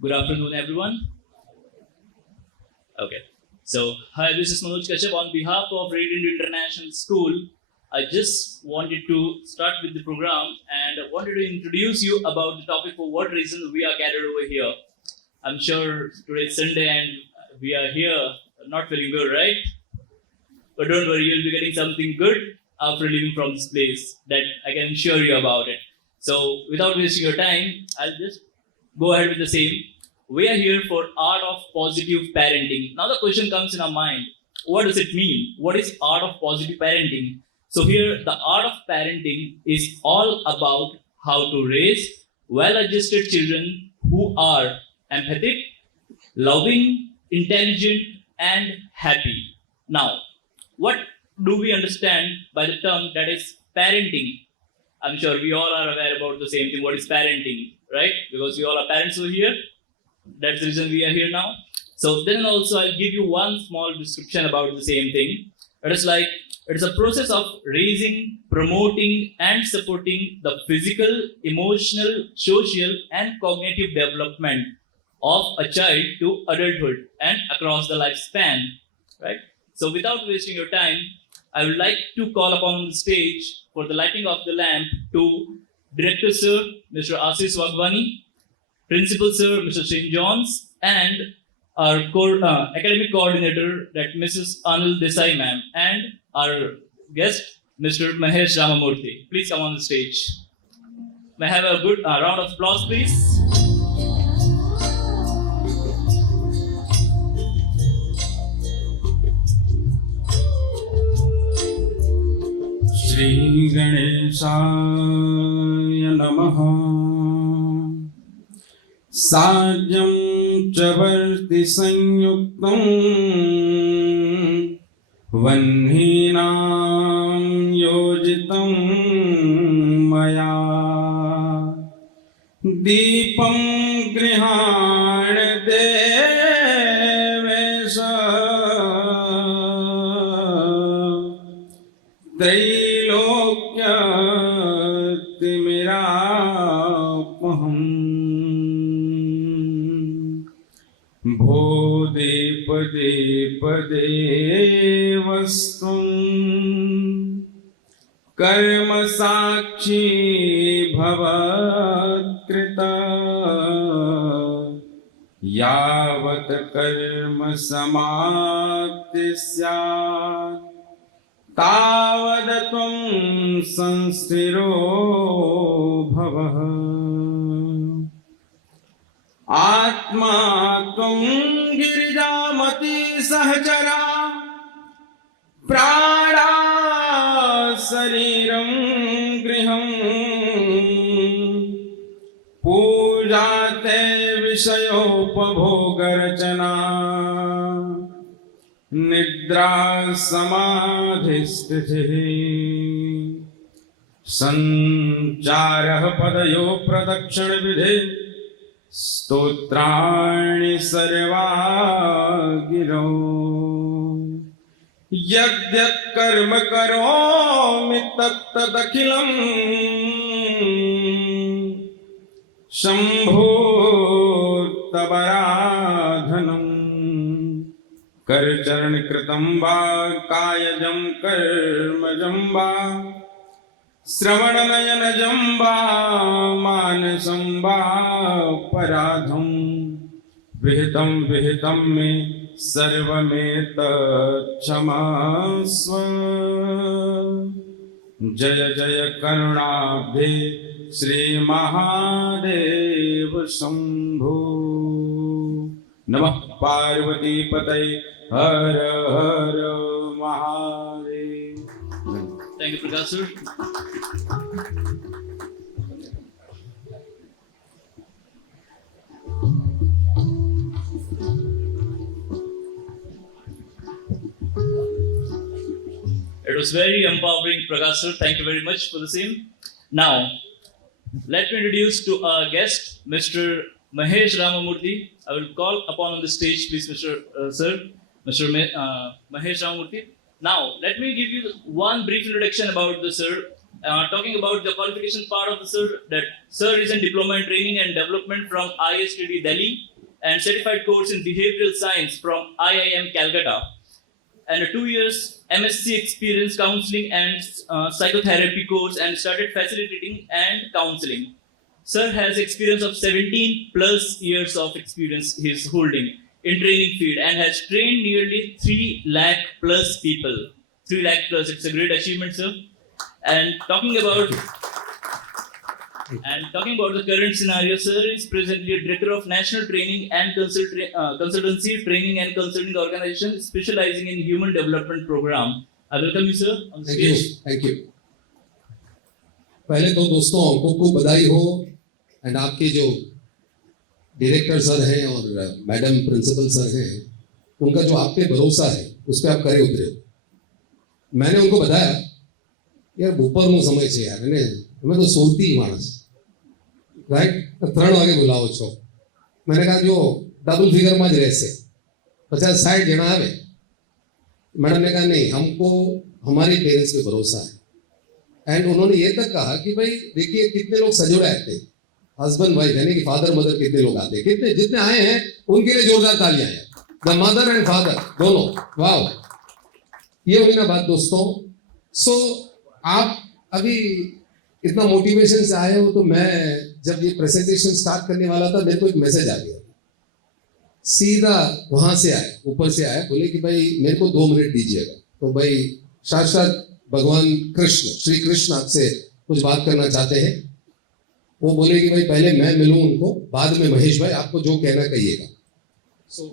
Good afternoon, everyone. Okay. So, hi, this is Manoj Kashyap on behalf of Radiant International School. I just wanted to start with the program and wanted to introduce you about the topic for what reason we are gathered over here. I'm sure today is Sunday and we are here not feeling good, right? But don't worry, you'll be getting something good after leaving from this place. That I can assure you about it. So, without wasting your time, I'll just go ahead with the same. We are here for art of positive parenting. Now the question comes in our mind: what does it mean? What is art of positive parenting? So here, the art of parenting is all about how to raise well-adjusted children who are empathetic, loving, intelligent, and happy. Now, what do we understand by the term that is parenting? I'm sure we all are aware about the same thing. What is parenting, right? Because we all are parents over here. That's the reason we are here now. So then also I'll give you one small description about the same thing. It is like it is a process of raising, promoting, and supporting the physical, emotional, social, and cognitive development of a child to adulthood and across the lifespan. Right? So without wasting your time, I would like to call upon the stage for the lighting of the lamp to Director Sir Mr. Ashish Wagwani, Principal Sir Mr. St. John's, and our academic coordinator, that Mrs. Anil Desai ma'am, and our guest Mr. Mahesh Ramamurthy. Please come on the stage. May I have a good round of applause, please? Shri गणेशाय नमः। साज्यं च वर्ति संयुक्तं वह्नीनां योजितं मया। दीपं गृहाण देवेश त्रैलोक्यतिमिरापहम्। भो दीप दीप देवस्त्वं कर्म साक्षी भवत्कृता। यावत् कर्म समाप्ति स्यात् तावद् त्वं संस्थिरो भवः। आत्मा त्वं गिरिजामती सहचरा प्राणा शरीरं गृहम्। पूजा ते विषयोपभोगरचना निद्रा समाधिस्थितिः। संचारः पदयो प्रदक्षिण विधे स्तोत्राणि सर्वा गिरौ। यद्यत् कर्म करोमि तत्तदखिलं शम्भो तवराधनम्। करचरण कृतं वा कायजं कर्मजं वा श्रवणनयनजं वा मानसं वा पराधं। विहितं विहितं मे सर्वमेतत्क्षमस्व। जय जय करुणाब्धे श्री महादेव शंभो। नमः पार्वती पतये हर हर Mahadev. Thank you, Prakash sir. It was very empowering, Prakash sir. Thank you very much for the same. Now, let me introduce to our guest, Mr. Mahesh Ramamurthy. I will call upon on the stage, please, Mr. Mahesh Ramamurthy. Now, let me give you one brief introduction about the sir. Talking about the qualification part of the sir, that sir is in diploma in training and development from ISTD Delhi. and certified course in behavioral science from IIM Calcutta, and a 2 years MSc experience counseling and psychotherapy course, and started facilitating and counseling. Sir has experience of 17 plus years of experience he is holding in training field and has trained nearly 3 lakh plus people. 3 lakh plus, it's a great achievement, sir. And talking about the current scenario, sir is presently a director of National Training and Consultancy Training and Consulting Organization specializing in Human Development Program. I welcome you, sir, on the stage. Thank you. पहले तो दोस्तों आपको बधाई हो, and आपके जो director sir हैं और मैडम प्रिंसिपल सर हैं, उनका जो आप पे भरोसा है उस पर आप करे उतरे हो। मैंने उनको बताया यार બપોરનું સમય છે યાર, અને અમે તો સોતી માણસ, રાઈટ, 3 વાગે બોલાવો છો। मैंने कहा जो डबल फिगर में જ રહેશે, 50-60 જણા આવે। मैडम ने कहा नहीं, हमको हमारे पेरेंट्स पे भरोसा है। एंड उन्होंने ये तक कहा कि भाई देखिए कितने लोग सजोड़े आते हैं, हस्बैंड वाइफ यानी कि फादर मदर, कितने लोग आते हैं, कितने जितने आए हैं उनके लिए जोरदार तालियां हैं, द मदर एंड फादर दोनों। वाह, ये हुई ना बात दोस्तों। सो आप अभी इतना मोटिवेशन से आए हो, तो मैं जब ये प्रेजेंटेशन स्टार्ट करने वाला था मेरे को एक मैसेज आ गया, सीधा वहां से आया, ऊपर से आया, बोले कि भाई मेरे को 2 मिनट दीजिएगा। तो भाई साक्षात भगवान कृष्ण, श्री कृष्ण आपसे कुछ बात करना चाहते हैं। वो बोले कि भाई पहले मैं मिलूं उनको, बाद में महेश भाई आपको जो कहना कहिएगा। सो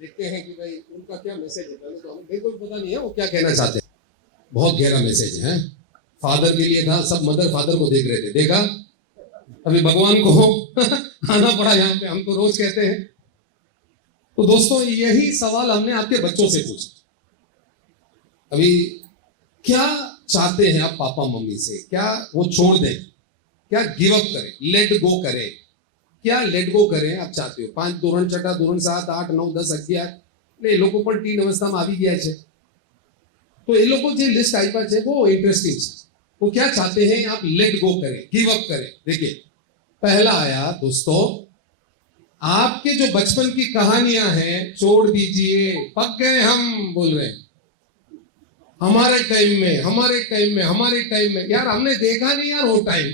देखते हैं कि भाई उनका क्या मैसेज है। पहले तो मेरे को पता नहीं है वो क्या कहना चाहते हैं। बहुत गहरा मैसेज है, फादर के लिए था, सब मदर फादर को देख रहे थे, देखा अभी भगवान को आना पड़ा यहाँ पे, हम तो रोज कहते हैं। तो दोस्तों यही सवाल हमने आपके बच्चों से पूछा, अभी क्या चाहते हैं आप पापा मम्मी से, क्या वो छोड़ दें, क्या गिव अप करें, लेट गो करें, क्या लेट गो करें आप चाहते हो? 5 ધોરણ 6 ધોરણ 7 8 9 10 11 ને એ લોકો પણ ટીન અવસ્થામાં આવી ગયા છે, तो ये लोगों की लिस्ट आई पास है, वो इंटरेस्टिंग है। वो क्या चाहते हैं आप लेट गो करें, गिव अप करें। देखिए पहला आया दोस्तों, आपके जो बचपन की कहानियां हैं छोड़ दीजिए, पक गए हम, बोल रहे हैं हमारे टाइम में, हमारे टाइम में, हमारे टाइम में। यार हमने देखा नहीं यार वो टाइम।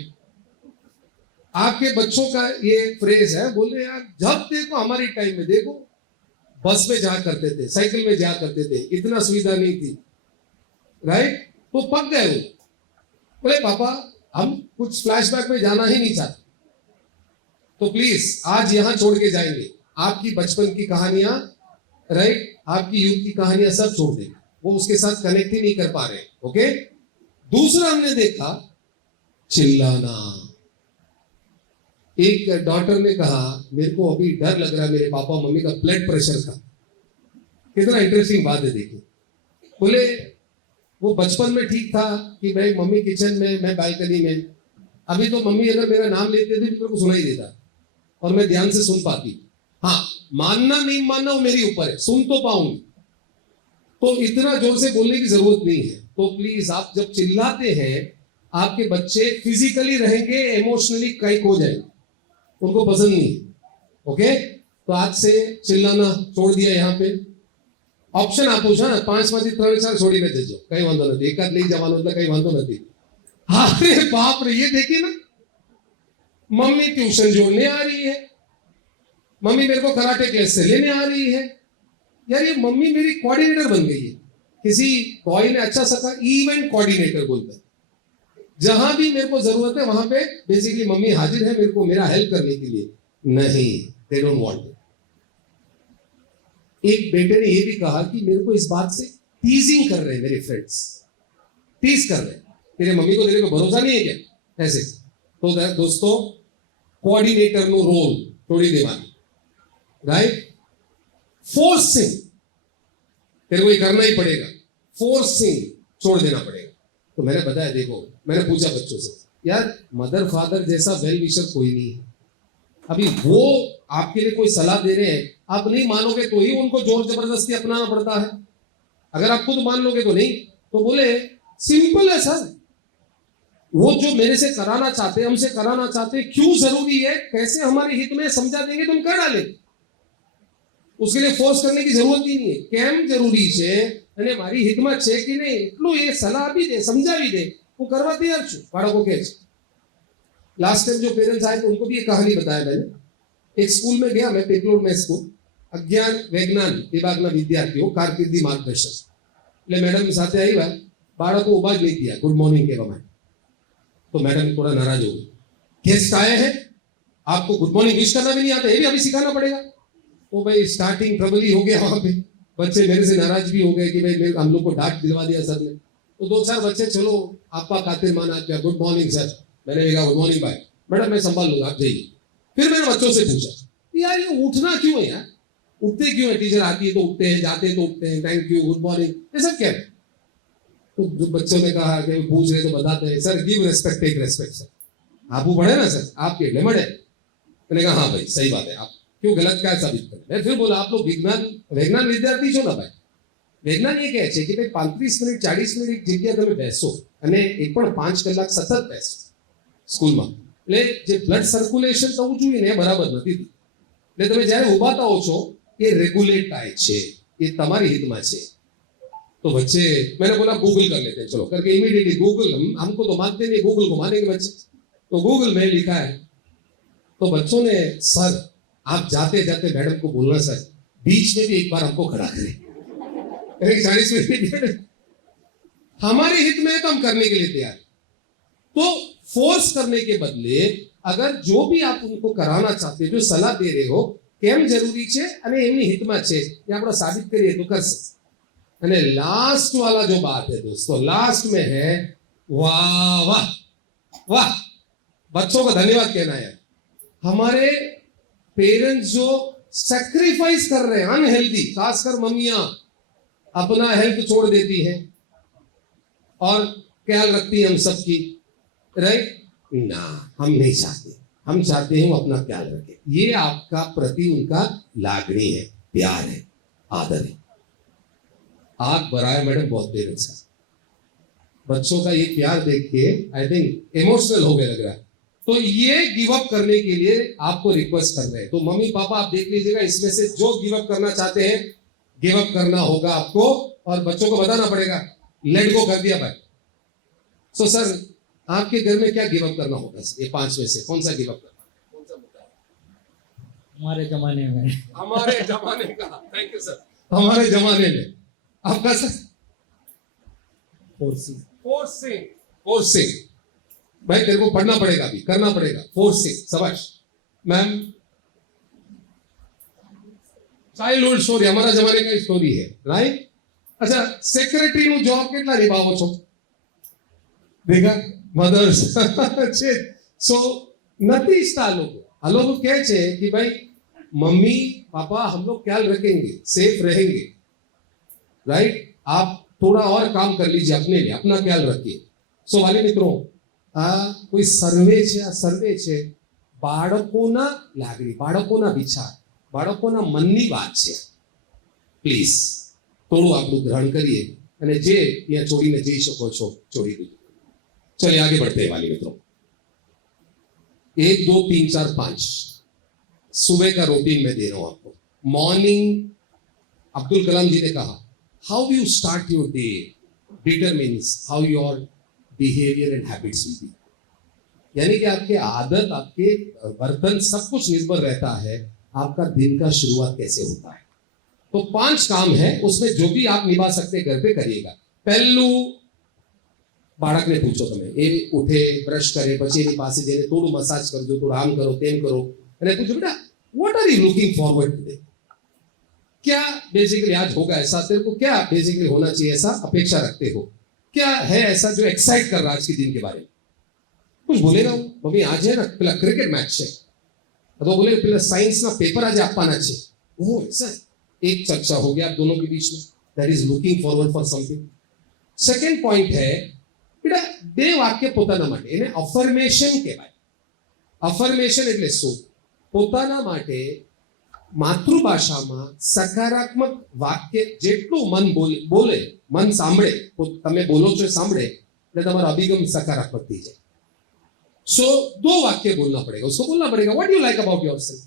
आपके बच्चों का ये फ्रेज है, बोले यार जब देखो हमारी टाइम में, देखो बस में जा करते थे, साइकिल में जा करते थे, इतना सुविधा नहीं थी, राइट। तो पक गए वो, बोले पापा हम कुछ फ्लैशबैक में जाना ही नहीं चाहते। तो प्लीज आज यहां छोड़ के जाएंगे, आपकी बचपन की कहानियां, राइट, आपकी यूथ की कहानियां सब छोड़ देंगे, वो उसके साथ कनेक्ट ही नहीं कर पा रहे। ओके। दूसरा हमने देखा चिल्लाना। एक डॉक्टर ने कहा मेरे को अभी डर लग रहा है मेरे पापा मम्मी का ब्लड प्रेशर का। कितना इंटरेस्टिंग बात है, देखिए। बोले वो बचपन में ठीक था कि भाई मम्मी किचन में, मैं बालकनी में। अभी तो मम्मी अगर मेरा नाम लेते थे तो मेरे को सुनाई देता और मैं ध्यान से सुन पाती। हाँ, मानना नहीं मानना वो मेरी ऊपर है, सुन तो पाऊंगी। तो इतना जोर से बोलने की जरूरत नहीं है। तो प्लीज आप जब चिल्लाते हैं, आपके बच्चे फिजिकली रहेंगे, इमोशनली कई हो जाएंगे, उनको पसंद नहीं। ओके, तो आज से चिल्लाना छोड़ दिया। यहाँ पे ऑप्शन આપું છું ને, 5 માંથી 3-4 છોડીને દેજો, કઈ વાંધો નથી, એકાદ લઈ જવાનો એટલે કઈ વાંધો નથી। अरे बाप रे, ये देखिए ना, मम्मी ट्यूशन जोड़ने आ रही है, मम्मी मेरे को कराटे क्लास से लेने आ रही है। यार ये मम्मी मेरी कोऑर्डिनेटर बन गई है। किसी बॉय ने अच्छा सका इवेंट कोऑर्डिनेटर बोलता है, जहां भी मेरे को जरूरत है वहां पे बेसिकली मम्मी हाजिर है मेरे को, मेरा हेल्प करने के लिए। नहीं, दे डोंट वांट। एक बेटे ने ये भी कहा कि मेरे को इस बात से टीजिंग कर रहे हैं मेरे फ्रेंड्स, टीज कर रहे हैं, तेरे मम्मी को तेरे को भरोसा नहीं है क्या, ऐसे। तो दोस्तों कोऑर्डिनेटर नो रोल तोड़ी देवानी, राइट। फोर्सिंग, तेरे को ये करना ही पड़ेगा, फोर्सिंग छोड़ देना पड़ेगा। तो मैंने बताया, देखो मैंने पूछा बच्चों से, यार मदर फादर जैसा वेल विशर कोई नहीं है। अभी वो आपके लिए कोई सलाह दे रहे हैं, आप नहीं मानोगे तो ही उनको जोर जबरदस्ती अपनाना पड़ता है। अगर आप खुद मान लोगे तो नहीं। तो बोले सिंपल है सर, वो जो मेरे से कराना चाहते, हमसे कराना चाहते, क्यों जरूरी है, कैसे हमारे हित में समझा देंगे, तुम कर डालेंगे। उसके लिए फोर्स करने की जरूरत ही नहीं है. કેમ જરૂરી છે અને મારી હિતમાં છે કે નહીં એટલું એ સલાહ આપી દે, સમજાવી દે, હું કરવા તૈયાર છું. બાળકો કહે છે. लास्ट टाइम जो पेरेंट्स आए थे उनको भी ये कहानी बताया मैंने. एक स्कूल में गया मैं, पेपलोड में स्कूल, अज्ञान विज्ञान विभागના વિદ્યાર્થીઓ કારકિર્દી માર્ગદર્શન. એટલે મેડમ સાથે આવ્યા, બાળકો ઉભા જ નહીં થયા ગુડ મોર્નિંગ કહેવા માટે. तो मैडम थोड़ा नाराज हो गई. गेस्ट आए हैं, आपको गुड मॉर्निंग विश करना भी नहीं आता, ये भी अभी सिखाना पड़ेगा. तो भाई स्टार्टिंग ट्रबल ही हो गया वहां पे. बच्चे मेरे से नाराज भी हो गए कि भाई हम लोग को डांट दिलवा दिया सर ने. तो दो चार बच्चे चलो आपका खातिर मान आ गया, गुड मॉर्निंग सर. मैंने कहा गुड मॉर्निंग भाई, मैडम मैं संभाल लूंगा आप जाइए. फिर मैंने बच्चों से पूछा यार ये उठना क्यों है यार, उठते क्यों है, टीचर आती है तो उठते हैं, जाते हैं तो उठते हैं, थैंक यू गुड मॉर्निंग, ये सब क्या है. तो जो बच्चों ने कहा कि पूछ रहे तो बताते हैं sir give respect take respect sir. आप वो पढ़े ना सर, आपके लिए मड़े. मैंने कहा हाँ भाई सही बात है, आप क्यों गलत क्या साबित करें. मैं फिर बोला आप लोग विज्ञान विद्यार्थी છો ને ભાઈ. વિજ્ઞાન એ કહે છે કે ભાઈ 35 મિનિટ 40 મિનિટ એક જગ્યાએ તમે બેસો અને એ પણ 5 કલાક સતત બેસો સ્કૂલમાં. એટલે જે બ્લડ સર્ક્યુલેશન થવું જોઈએ ને એ બરાબર નથી. એટલે તમે જ્યારે ઊભા થાઓ છો એ રેગ્યુલેટ થાય છે, એ તમારી હિતમાં છે. तो बच्चे, मैंने बोला गूगल कर लेते हैं चलो, करके इमीडिएटली गूगल, हमको तो मानते नहीं, गूगल को मानेंगे बच्चे. तो गूगल में लिखा है. तो बच्चों ने सर आप जाते जाते मैडम को बोलना सर बीच में भी एक बार हमको खड़ा करें. 40 मिनट हमारे हित में है तो हम करने के लिए तैयार. तो फोर्स करने के बदले अगर जो भी आप उनको कराना चाहते हो, जो सलाह दे रहे हो, કેમ જરૂરી છે અને એમની હિતમાં છે એ આપણે સાબિત કરીએ તો કરશે. અને लास्ट वाला जो बात है दोस्तों, लास्ट में है वाह वाह वाह. बच्चों को धन्यवाद कहना है. हमारे पेरेंट्स जो सैक्रिफाइस कर रहे हैं अनहेल्दी, खासकर मम्मियां अपना हेल्थ छोड़ देती हैं और ख्याल रखती हैं हम सबकी, राइट ना. हम नहीं चाहते, हम चाहते हैं वो अपना ख्याल रखें. ये आपका प्रति उनका लागणी है, प्यार है, आदर है. आग बराए मैडम बहुत पेरेंट्स का. बच्चों का ये प्यार देख के आई थिंक इमोशनल हो गया लग रहा है. तो ये गिव अप करने के लिए आपको रिक्वेस्ट कर रहे हैं. तो मम्मी पापा आप देख लीजिएगा, इसमें से जो गिव अप करना चाहते हैं गिव अप करना होगा आपको, और बच्चों को बताना पड़ेगा लेट गो कर दिया भाई. सो सर आपके घर में क्या गिव अप करना होगा, ये 5 में से कौन सा गिव अप करना, कौन सा मुद्दा है? हमारे जमाने में, हमारे जमाने का, थैंक यू सर. हमारे जमाने में आपका सर फोर्सिंग. फोर्सिंग. फोर्सिंग भाई तेरे को पढ़ना पड़ेगा, अभी करना पड़ेगा. फोर्सिंग, शाबाश मैम. चाइल्डहुड स्टोरी हमारा जमाने का स्टोरी है, राइट. अच्छा सेक्रेटरी નું જોબ કેટલા નિભાવો છો ભેગા મધર્સ છે. સો નથી ઈચ્છતા આ લોકો કહે છે કે ભાઈ મમ્મી पापा हम लोग ख्याल रखेंगे, सेफ रहेंगे, राइट. आप थोड़ा और काम कर लीजिए अपने लिए, अपना ख्याल रखिए. सो वाले मित्रों आ कोई सर्वे છે, આ સર્વે છે બાળકોના લાગણી, બાળકોના વિચાર, બાળકોના મનની વાત છે. પ્લીઝ થોડું આપણું ગ્રહણ કરીએ અને જે ત્યાં છોડીને જઈ શકો છો છોડી દીધું. चलिए आगे बढ़ते हैं वाले मित्रों. 1 2 3 4 5 सुबह का रूटीन मैं दे रहा हूं आपको. मॉर्निंग अब्दुल कलाम जी ने कहा how you start your day determines how your behaviour and habits will be. यानी कि आपके आदत, आपके वर्तन, सब कुछ निर्भर रहता है आपका दिन का शुरुआत कैसे होता है. तो 5 काम है, उसमें जो भी आप निभा सकते घर पे करिएगा. पहलू બાળકને પૂછો, તમે એ ઉઠે બ્રશ કરે પછી એની પાસે જઈને થોડું મસાજ કરજો, થોડું આમ કરો તેમ કરો અને પૂછો બેટા what are you looking forward today, क्या बेसिकली आज होगा ऐसा, तेरे को क्या बेसिकली होना चाहिए ऐसा अपेक्षा रखते हो, क्या है ऐसा जो एक्साइट कर रहा है आज के दिन के बारे में. कुछ बोलेगा वो मम्मी आज है ना પેલા ક્રિકેટ મેચ છે, तो बोले પેલા साइंस ना पेपर आज આપવાના છે. ओह ऐसा एक चर्चा हो गया आप दोनों के बीच में, that is looking forward for something. Second point है बेटा બે વાક્ય પોતાના માટે, એને અફર્મેશન કહેવાય. અફર્મેશન એટલે શું? પોતાના માટે માતૃભાષામાં સકારાત્મક વાક્ય જેટલું મન બોલે મન સાંભળે, તમે બોલો છો સાંભળે એટલે તમારો અભિગમ સકારાત્મક થઈ જાય. सो 2 वाक्य बोलना पड़ेगा, उसको बोलना पड़ेगा what you like about yourself,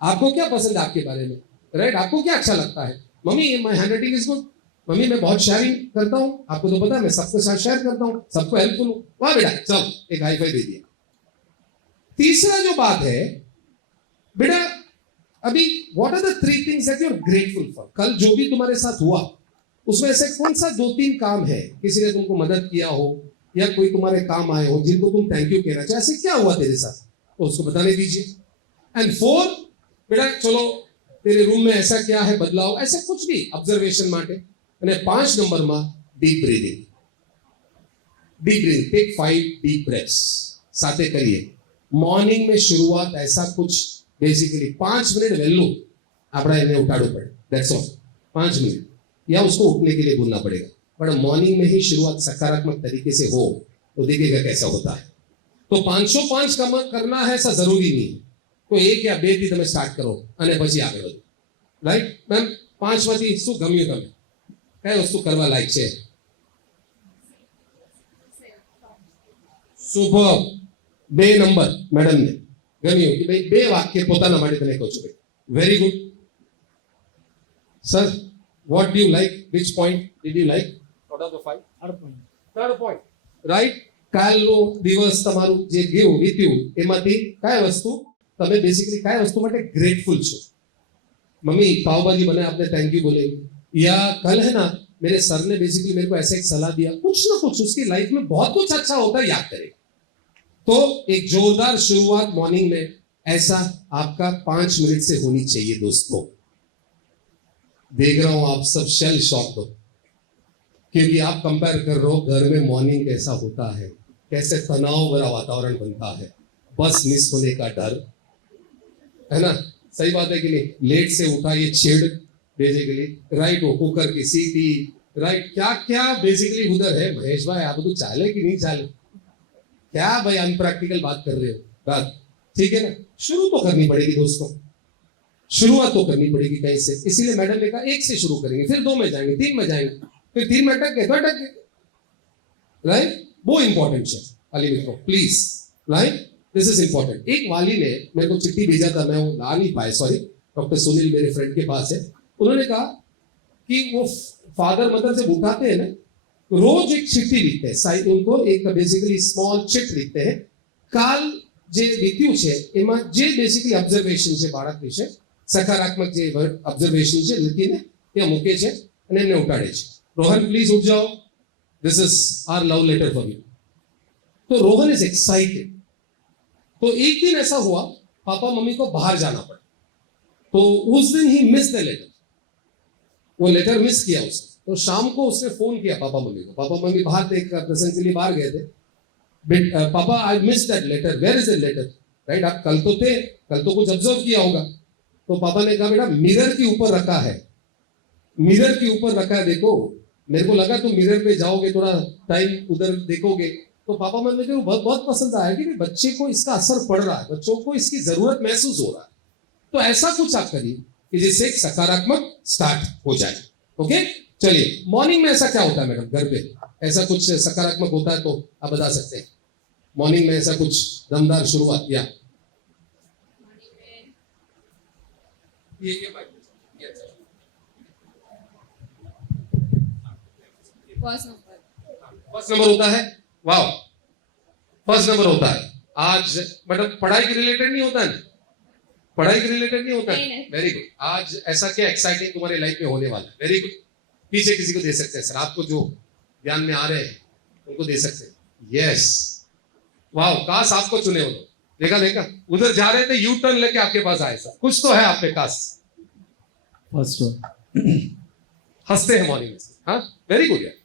आपको क्या पसंद है आपके बारे में, राइट? आपको क्या अच्छा लगता है? Mummy my handwriting is good, mummy मैं बहुत शेयरिंग करता हूँ, आपको तो पता है मैं सबके साथ शेयर करता हूँ, सबको हेल्पफुल हूँ। वाह बेटा, चलो एक हाई फाई दे दिया। तीसरा जो बात है बेटा, अभी what are the 3 things that you are grateful for? कल जो भी तुम्हारे साथ हुआ उसमें ऐसे कौन सा 2-3 काम है, किसी ने तुमको मदद किया हो या कोई तुम्हारे काम आए हो जिनको तुम थैंक यू कहना चाहे, ऐसे क्या हुआ तेरे साथ तो उसको बताने दीजिए। एंड 4 बेटा चलो तेरे रूम में ऐसा क्या है बदलाव, ऐसे कुछ भी ऑब्जर्वेशन माटे। અને 5 નંબરમાં deep breathing, take 5 deep breaths साथे करिए। मॉर्निंग में शुरुआत ऐसा कुछ बेसिकली 5 मिनट वહેલું આપણે એને ઉઠાડવું પડે, दैट्स ऑल 5 मिनट, या उसको उठने के लिए बोलना पड़ेगा, पर मॉर्निंग में ही शुरुआत सकारात्मक तरीके से हो तो देखिएगा कैसा होता है। तो 505 करना है ऐसा जरूरी नहीं है, तो 1 या 2 થી તમે સ્ટાર્ટ કરો અને પછી આગળ વધો, રાઈટ? મેમ 5 માંથી શું ગમ્યું તમે, કઈ વસ્તુ કરવા લાયક છે? સુપર, 2 નંબર મેડમ ને ગમ્યું કે ભાઈ 2 વાક્ય પોતાના માટે તમે કહો છો, ભાઈ very good sir. What do you like, which point did you like out of the 5? Third point, right? કાલનો દિવસ તમારું જે ગયું વીત્યું એમાંથી કઈ વસ્તુ તમે બેસિકલી કઈ વસ્તુ માટે ગ્રેટફુલ છો? मम्मी पाव भाजी बनाए आपने थैंक यू बोले, या कल है ना मेरे सर ने बेसिकली मेरे को ऐसा एक सलाह दिया, कुछ ना कुछ उसकी लाइफ में बहुत कुछ अच्छा होता है, याद करें। तो एक जोरदार शुरुआत मॉर्निंग में ऐसा आपका 5 मिनट से होनी चाहिए दोस्तों। देख रहा हूं आप सब शेल शॉक हो, क्योंकि आप कंपेयर कर रहे हो घर में मॉर्निंग कैसा होता है, कैसे तनाव भरा वातावरण बनता है, बस मिस होने का डर, है ना? सही बात है कि नहीं? लेट से उठा ये छेड़ बेसिकली, राइट? वो कुकर की सीटी, राइट? क्या क्या बेसिकली उधर है। महेश भाई आप तो चाले कि नहीं चाले, क्या भाई अनप्रैक्टिकल बात कर रहे हो बात, ठीक है ना? शुरू तो करनी पड़ेगी दोस्तों, शुरुआत तो करनी पड़ेगी कहीं से, इसीलिए मैडम ने कहा 1 से शुरू करेंगे, फिर 2 में जाएंगे, 3 में जाएंगे, फिर 3 में अटक गए तो अटक गए, राइट? वो इंपॉर्टेंट है वाली मित्रों, please, right? This is important. एक वाली ने मेरे को चिट्ठी भेजा था, मैं वो ला नहीं पाए, सॉरी, डॉक्टर सुनील मेरे फ्रेंड के पास है। उन्होंने कहा कि वो फादर मदर जब उठाते हैं ना, रोज एक चिट्ठी लिखते हैं, साइड उनको एक बेसिकली स्मॉल चिट लिखते हैं, काल जे વીત્યું છે એમાં જે બેસિકલી ઓબ્ઝર્વેશન છે બાળક વિશે, સકારાત્મક જે ઓબ્ઝર્વેશન છે લખીને ત્યાં મૂકે છે અને એમને ઉઠાડે છે। રોહન પ્લીઝ ઉઠ જાઓ, this is our love letter for you. तो रोहन इज एक्साइटेड। तो एक दिन ऐसा हुआ पापा मम्मी को बाहर जाना पड़ा, तो उस दिन ही मिस द लेटर, वो लेटर मिस किया उसने। तो शाम को उसने फोन किया पापा मम्मी को, पापा मम्मी बाहर थे, एक प्रसंग के लिए बाहर गए थे, पापा I miss that letter, where is the letter, right? आप कल तो थे, कल तो कुछ ऑब्जर्व किया होगा। तो पापा ने कहा बेटा मिरर के ऊपर रखा है, मिरर के ऊपर रखा है, देखो। मेरे को लगा तुम मिरर पे जाओगे, थोड़ा टाइम उधर देखोगे। तो पापा मम्मी को बहुत बहुत पसंद आया कि बच्चे को इसका असर पड़ रहा है, बच्चों को इसकी जरूरत महसूस हो रहा है। तो ऐसा कुछ आप करिए कि जिससे एक सकारात्मक स्टार्ट हो जाए। ओके, चलिए मॉर्निंग में ऐसा क्या होता है मैडम घर पे, ऐसा कुछ सकारात्मक होता है तो आप बता सकते हैं? मॉर्निंग में ऐसा कुछ दमदार शुरुआत या ये फर्स्ट नंबर होता है। वाह, फर्स्ट नंबर होता है। आज मतलब पढ़ाई के रिलेटेड नहीं होता है, पढ़ाई के रिलेटेड नहीं होता है। Very good. आज ऐसा क्या एक्साइटिंग तुम्हारे लाइफ में होने वाला है? Very good. पीछे किसी को दे सकते हैं सर, आपको जो ध्यान में आ रहे हैं उनको दे सकते हैं। यस, वाह, काश आपको चुने हो। देखा देखा, उधर जा रहे थे, यू टर्न लेके आपके पास आए सर, कुछ तो है आप पे काश। फर्स्ट वन हंसते हैं मॉर्निंग में, हाँ वेरी गुड यार,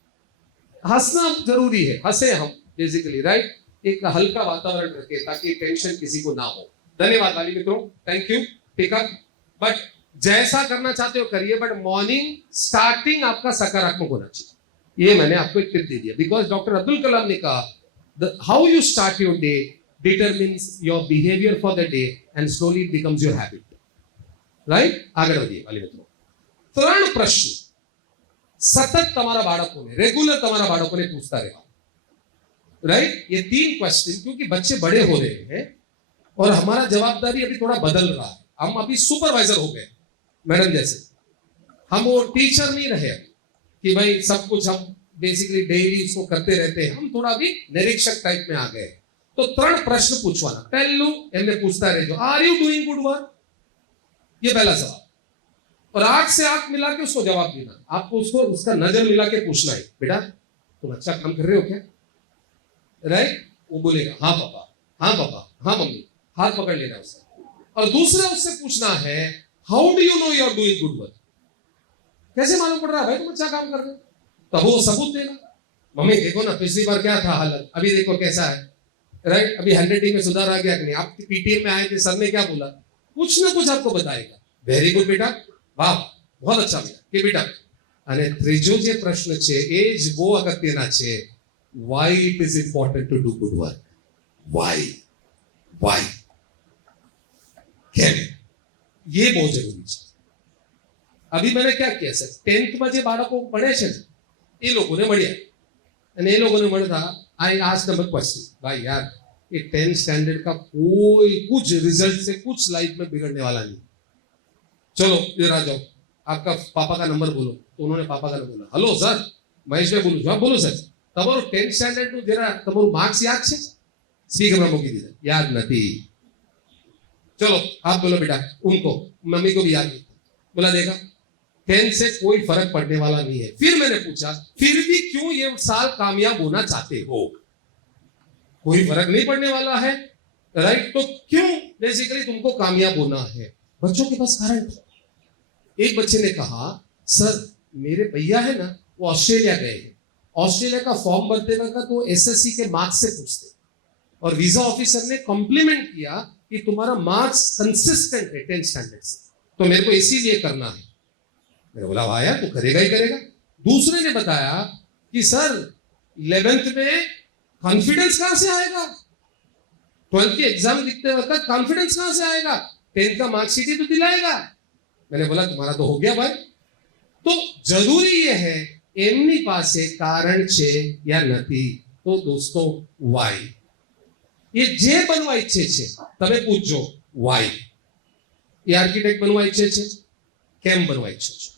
हंसना जरूरी है, हंसे हम बेसिकली, राइट? एक हल्का वातावरण रखे ताकि टेंशन किसी को ना हो। धन्यवाद वाली मित्रों, थैंक यू। ठीक है, बट जैसा करना चाहते हो करिए, बट मॉर्निंग स्टार्टिंग आपका सकारात्मक होना चाहिए। ये मैंने आपको एक टिप दे दिया, बिकॉज डॉक्टर अब्दुल कलाम ने कहा how you start your day determines your behaviour for the day and slowly it becomes your habit, right? आगे बढ़िए वाली मित्रों। 3 प्रश्न सतत તમારા બાળકોને રેગ્યુલર તમારા બાળકોને પૂછતા રહેવા, राइट? ये 3 क्वेश्चन, क्योंकि बच्चे बड़े हो रहे हैं और हमारा जवाबदारी अभी थोड़ा बदल रहा है, हम अभी सुपरवाइजर हो गए, मैडम जैसे हम वो टीचर नहीं रहे कि भाई सब कुछ हम बेसिकली डेली उसको करते रहते हैं, हम थोड़ा भी निरीक्षक टाइप में आ गए। तो 3 प्रश्न पूछवाना, पहलू एमने पूछता रहे जो are you doing good work, ये पहला सवाल, और आंख से आंख मिला के उसको जवाब देना। आपको उसको उसका नजर मिला के पूछना है, बेटा तुम अच्छा काम कर रहे हो क्या, राइट? वो बोलेगा हाँ पापा, हाँ पापा, हाँ मम्मी, हाथ पकड़ लेना उसका। और दूसरा उससे पूछना है how do you know you are doing good work, कैसे मालूम पड़ रहा है भाई तुम अच्छा काम कर रहे हो? तब वो सबूत देना, मम्मी देखो ना पिछली बार क्या था हालत, अभी देखो कैसा है, राइट? अभी हैंडराइटिंग में सुधार आ गया कि नहीं, आप पीटीएम में आए थे सर ने क्या बोला, कुछ ना कुछ आपको बताएगा। वेरी गुड बेटा, वाह बहुत अच्छा बेटा કે બેટા। અને ત્રીજો જે પ્રશ્ન છે એ જ બહુ અગત્યના છે, why it is important to do good work, why કેમ, ये बहुत जरूरी છે। अभी मैंने क्या किया सर, 10th में જે બાળકો ભણે છે ને એ લોકોને મળ્યા અને એ લોકોને મળતા I asked them a question, भाई यार ये 10th स्टैंडर्ड का कोई कुछ रिजल्ट से कुछ लाइफ में बिगड़ने वाला नहीं, चलो इधर आ जाओ, आपका पापा का नंबर बोलो। तो उन्होंने पापा का नंबर बोला, हेलो सर महेश भाई बोलू, हाँ बोलो सर, તમારું 10th સ્ટાન્ડર્ડ નું જરા તમારું માર્ક્સ યાદ છે? સ્પીકરમાં મૂકી દીધા, યાદ નથી, चलो आप बोलो बेटा उनको, मम्मी को भी याद नहीं, बोला देखा 10th से कोई फर्क पड़ने वाला नहीं है। फिर मैंने पूछा फिर भी क्यों ये साल कामयाब होना चाहते हो, कोई फर्क नहीं पड़ने वाला है, राइट? तो क्यों बेसिकली तुमको कामयाब होना है? बच्चों के पास कारण था। एक बच्चे ने कहा सर मेरे भैया है ना वो ऑस्ट्रेलिया गए हैं, ऑस्ट्रेलिया का फॉर्म भरते वक्त तो एसएससी के मार्क्स से पूछते और वीजा ऑफिसर ने कॉम्प्लीमेंट किया कि तुम्हारा मार्क्स कंसिस्टेंट है 10th स्टैंडर्ड से, तो मेरे को इसीलिए करना है। मैंने बोला वाह यार तू करेगा ही करेगा। दूसरे ने बताया कि सर 11th में कॉन्फिडेंस कहां से आएगा, 12th की एग्जाम लिखते वक्त कॉन्फिडेंस कहां से आएगा, 10th का मार्कशीट ही तो दिलाएगा। मैंने बोला तुम्हारा तो हो गया भाई। तो जरूरी ये है એમની પાસે કારણ છે યા નથી, તો દોસ્તો વાય, એ જે બનવા ઈચ્છે છે તમે પૂછજો વાય, એ આર્કિટેક્ટ બનવા ઈચ્છે છે, કેમ બનવા ઈચ્છે છે,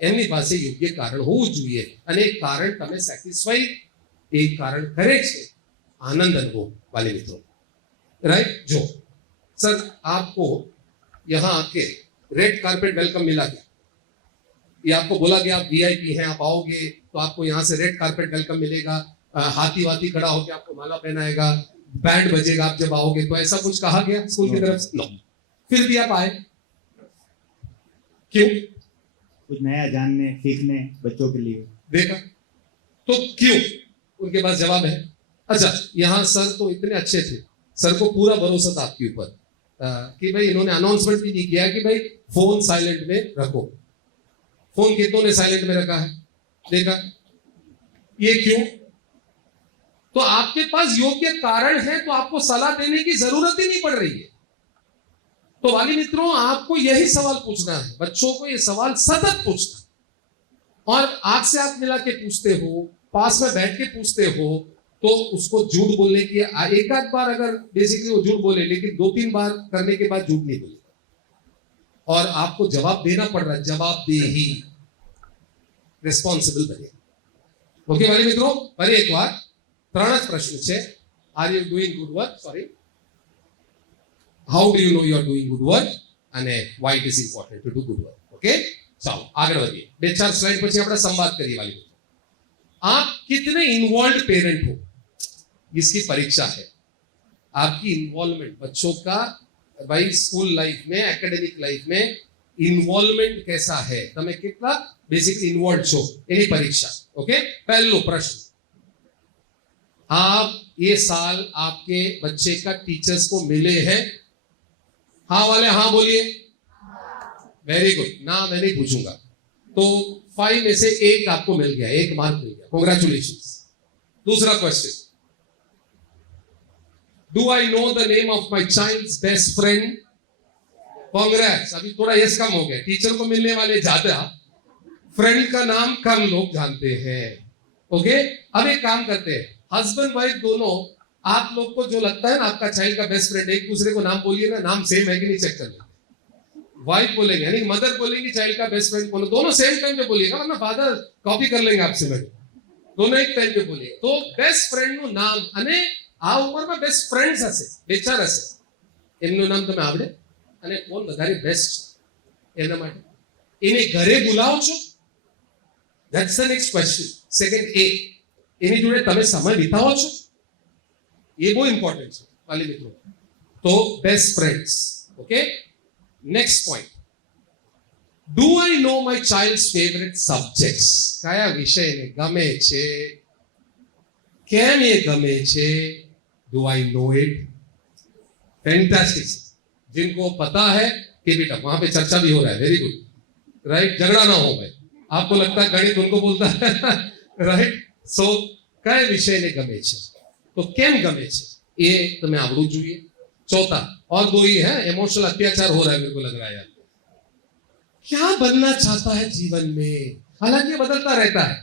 એમની પાસે યોગ્ય કારણ હોવું જોઈએ અને એ કારણ તમે સેટિસ્ફાઈ એ કારણ કરે છે, આનંદ અનુભવ વાલી મિત્રો, राइट? जो सर आपको यहाँ आके रेड कारपेट वेलकम मिला गया, ये आपको बोला गया आप वीआईपी हैं, आप आओगे तो आपको यहाँ से रेड कारपेट वेलकम मिलेगा, हाथी वाथी खड़ा होकर आपको माला पहनाएगा, बैंड बजेगा आप जब आओगे, तो ऐसा कुछ कहा गया स्कूल की तरफ से? नो। फिर भी आप आए क्यों? कुछ नया जानने सीखने बच्चों के लिए। देखा तो क्यों? उनके पास जवाब है। अच्छा यहाँ सर तो इतने अच्छे थे, सर को पूरा भरोसा था आपके ऊपर कि भाई इन्होंने अनाउंसमेंट भी नहीं किया कि भाई फोन साइलेंट में रखो, फोन कितनों ने साइलेंट में रखा है? देखा ये क्यों? तो आपके पास योग्य कारण है तो आपको सलाह देने की जरूरत ही नहीं पड़ रही है। तो वाली मित्रों आपको यही सवाल पूछना है, बच्चों को ये सवाल सतत पूछना है, और आंख से आंख मिला के पूछते हो, पास में बैठ के पूछते हो, तो उसको झूठ बोलने की एक आध बार अगर बेसिकली वो झूठ बोले, लेकिन 2-3 बार करने के बाद झूठ नहीं बोले और आपको जवाब देना पड़ रहा है, जवाब दे ही रिस्पॉन्सिबल बने। ओके वाले मित्रों, फरी एक बार 3 જ પ્રશ્ન છે, are you doing good work, sorry how do you know you are doing good work અને why it is important to do good work. Okay ચાલો આગળ વધીએ, 2-4 સ્લાઇડ પછી આપણે સંવાદ કરીએ વાલી મિત્રો। आप कितने इन्वॉल्व पेरेंट हो, इसकी परीक्षा है, आपकी इन्वॉल्वमेंट बच्चों का भाई स्कूल लाइफ में, एकेडमिक लाइफ में इन्वॉल्वमेंट कैसा है, તમે કેટલા बेसिकली इन्वॉल्व છો એની परीक्षा। ओके पहलो प्रश्न, आप ये साल आपके बच्चे का टीचर्स को मिले हैं? हाँ वाले हाँ बोलिए, वेरी गुड, ना मैं नहीं पूछूंगा। तो 5 में से 1 आपको मिल गया, 1 मार्क मिल गया, कांग्रेचुलेशंस। दूसरा question, do I know the name of my child's best friend? Congrats, अभी थोड़ा यस कम हो गया, टीचर को मिलने वाले ज्यादा, फ्रेंड का नाम कम लोग जानते हैं। ओके अब एक काम करते हैं, हस्बैंड वाइफ दोनों, आप लोग को जो लगता है ना आपका चाइल्ड का बेस्ट फ्रेंड, एक दूसरे को नाम बोलिए ना, नाम सेम है कि नहीं चेक कर लें। वाइफ बोलेंगे, यानी मदर बोलेंगी चाइल्ड का बेस्ट फ्रेंड बोलो, दोनों सेम टाइम पे बोलिएगा वरना फादर कॉपी कर लेंगे आपसे। मैडम दोनों एक टाइम पे बोलिए। तो बेस्ट फ्रेंड નું નામ અને આ ઉંમરમાં બેસ્ટ ફ્રેન્ડ્સ હશે, બેચાર હશે, એમનું નામ તમે આવડે અને કોણ વધારે બેસ્ટ એના માટે એને ઘરે બોલાવો છો? That's the next question. Second એ, એની જોડે તમે સમય વિતાવો છો? એ બહુ ઇમ્પોર્ટન્ટ છે વાલી મિત્રો. તો best friends. Okay, next point, do I know my child's favourite subjects? કયા વિષયને ગમે છે, કેમ એ ગમે છે? Do I know it? Fantastic. जिनको पता है कि बेटा वहां पे चर्चा भी हो रहा है, वेरी गुड, राइट, झगड़ा ना हो भाई. आपको लगता है गणित उनको बोलता है राइट. सो कई विषय ने गमे छे तो केम गमे छे ये तुम्हें आवड़ू જોઈએ. चौथा और दो ही है, इमोशनल अत्याचार हो रहा है मेरे को लग रहा है यार. क्या बनना चाहता है जीवन में? हालांकि ये बदलता रहता है,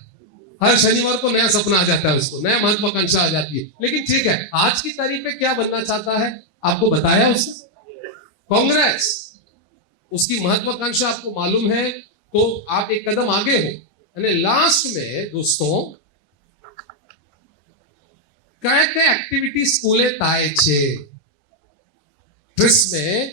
हर शनिवार को नया सपना आ जाता है, उसको नया महत्वाकांक्षा आ जाती है. लेकिन ठीक है, आज की तारीख में क्या बनना चाहता है आपको बताया उसने? कांग्रेस. उसकी महत्वाकांक्षा आपको मालूम है तो आप एक कदम आगे हो. અને लास्ट में दोस्तों क्या क्या एक्टिविटी स्कूले થાય છે? ट्रिस में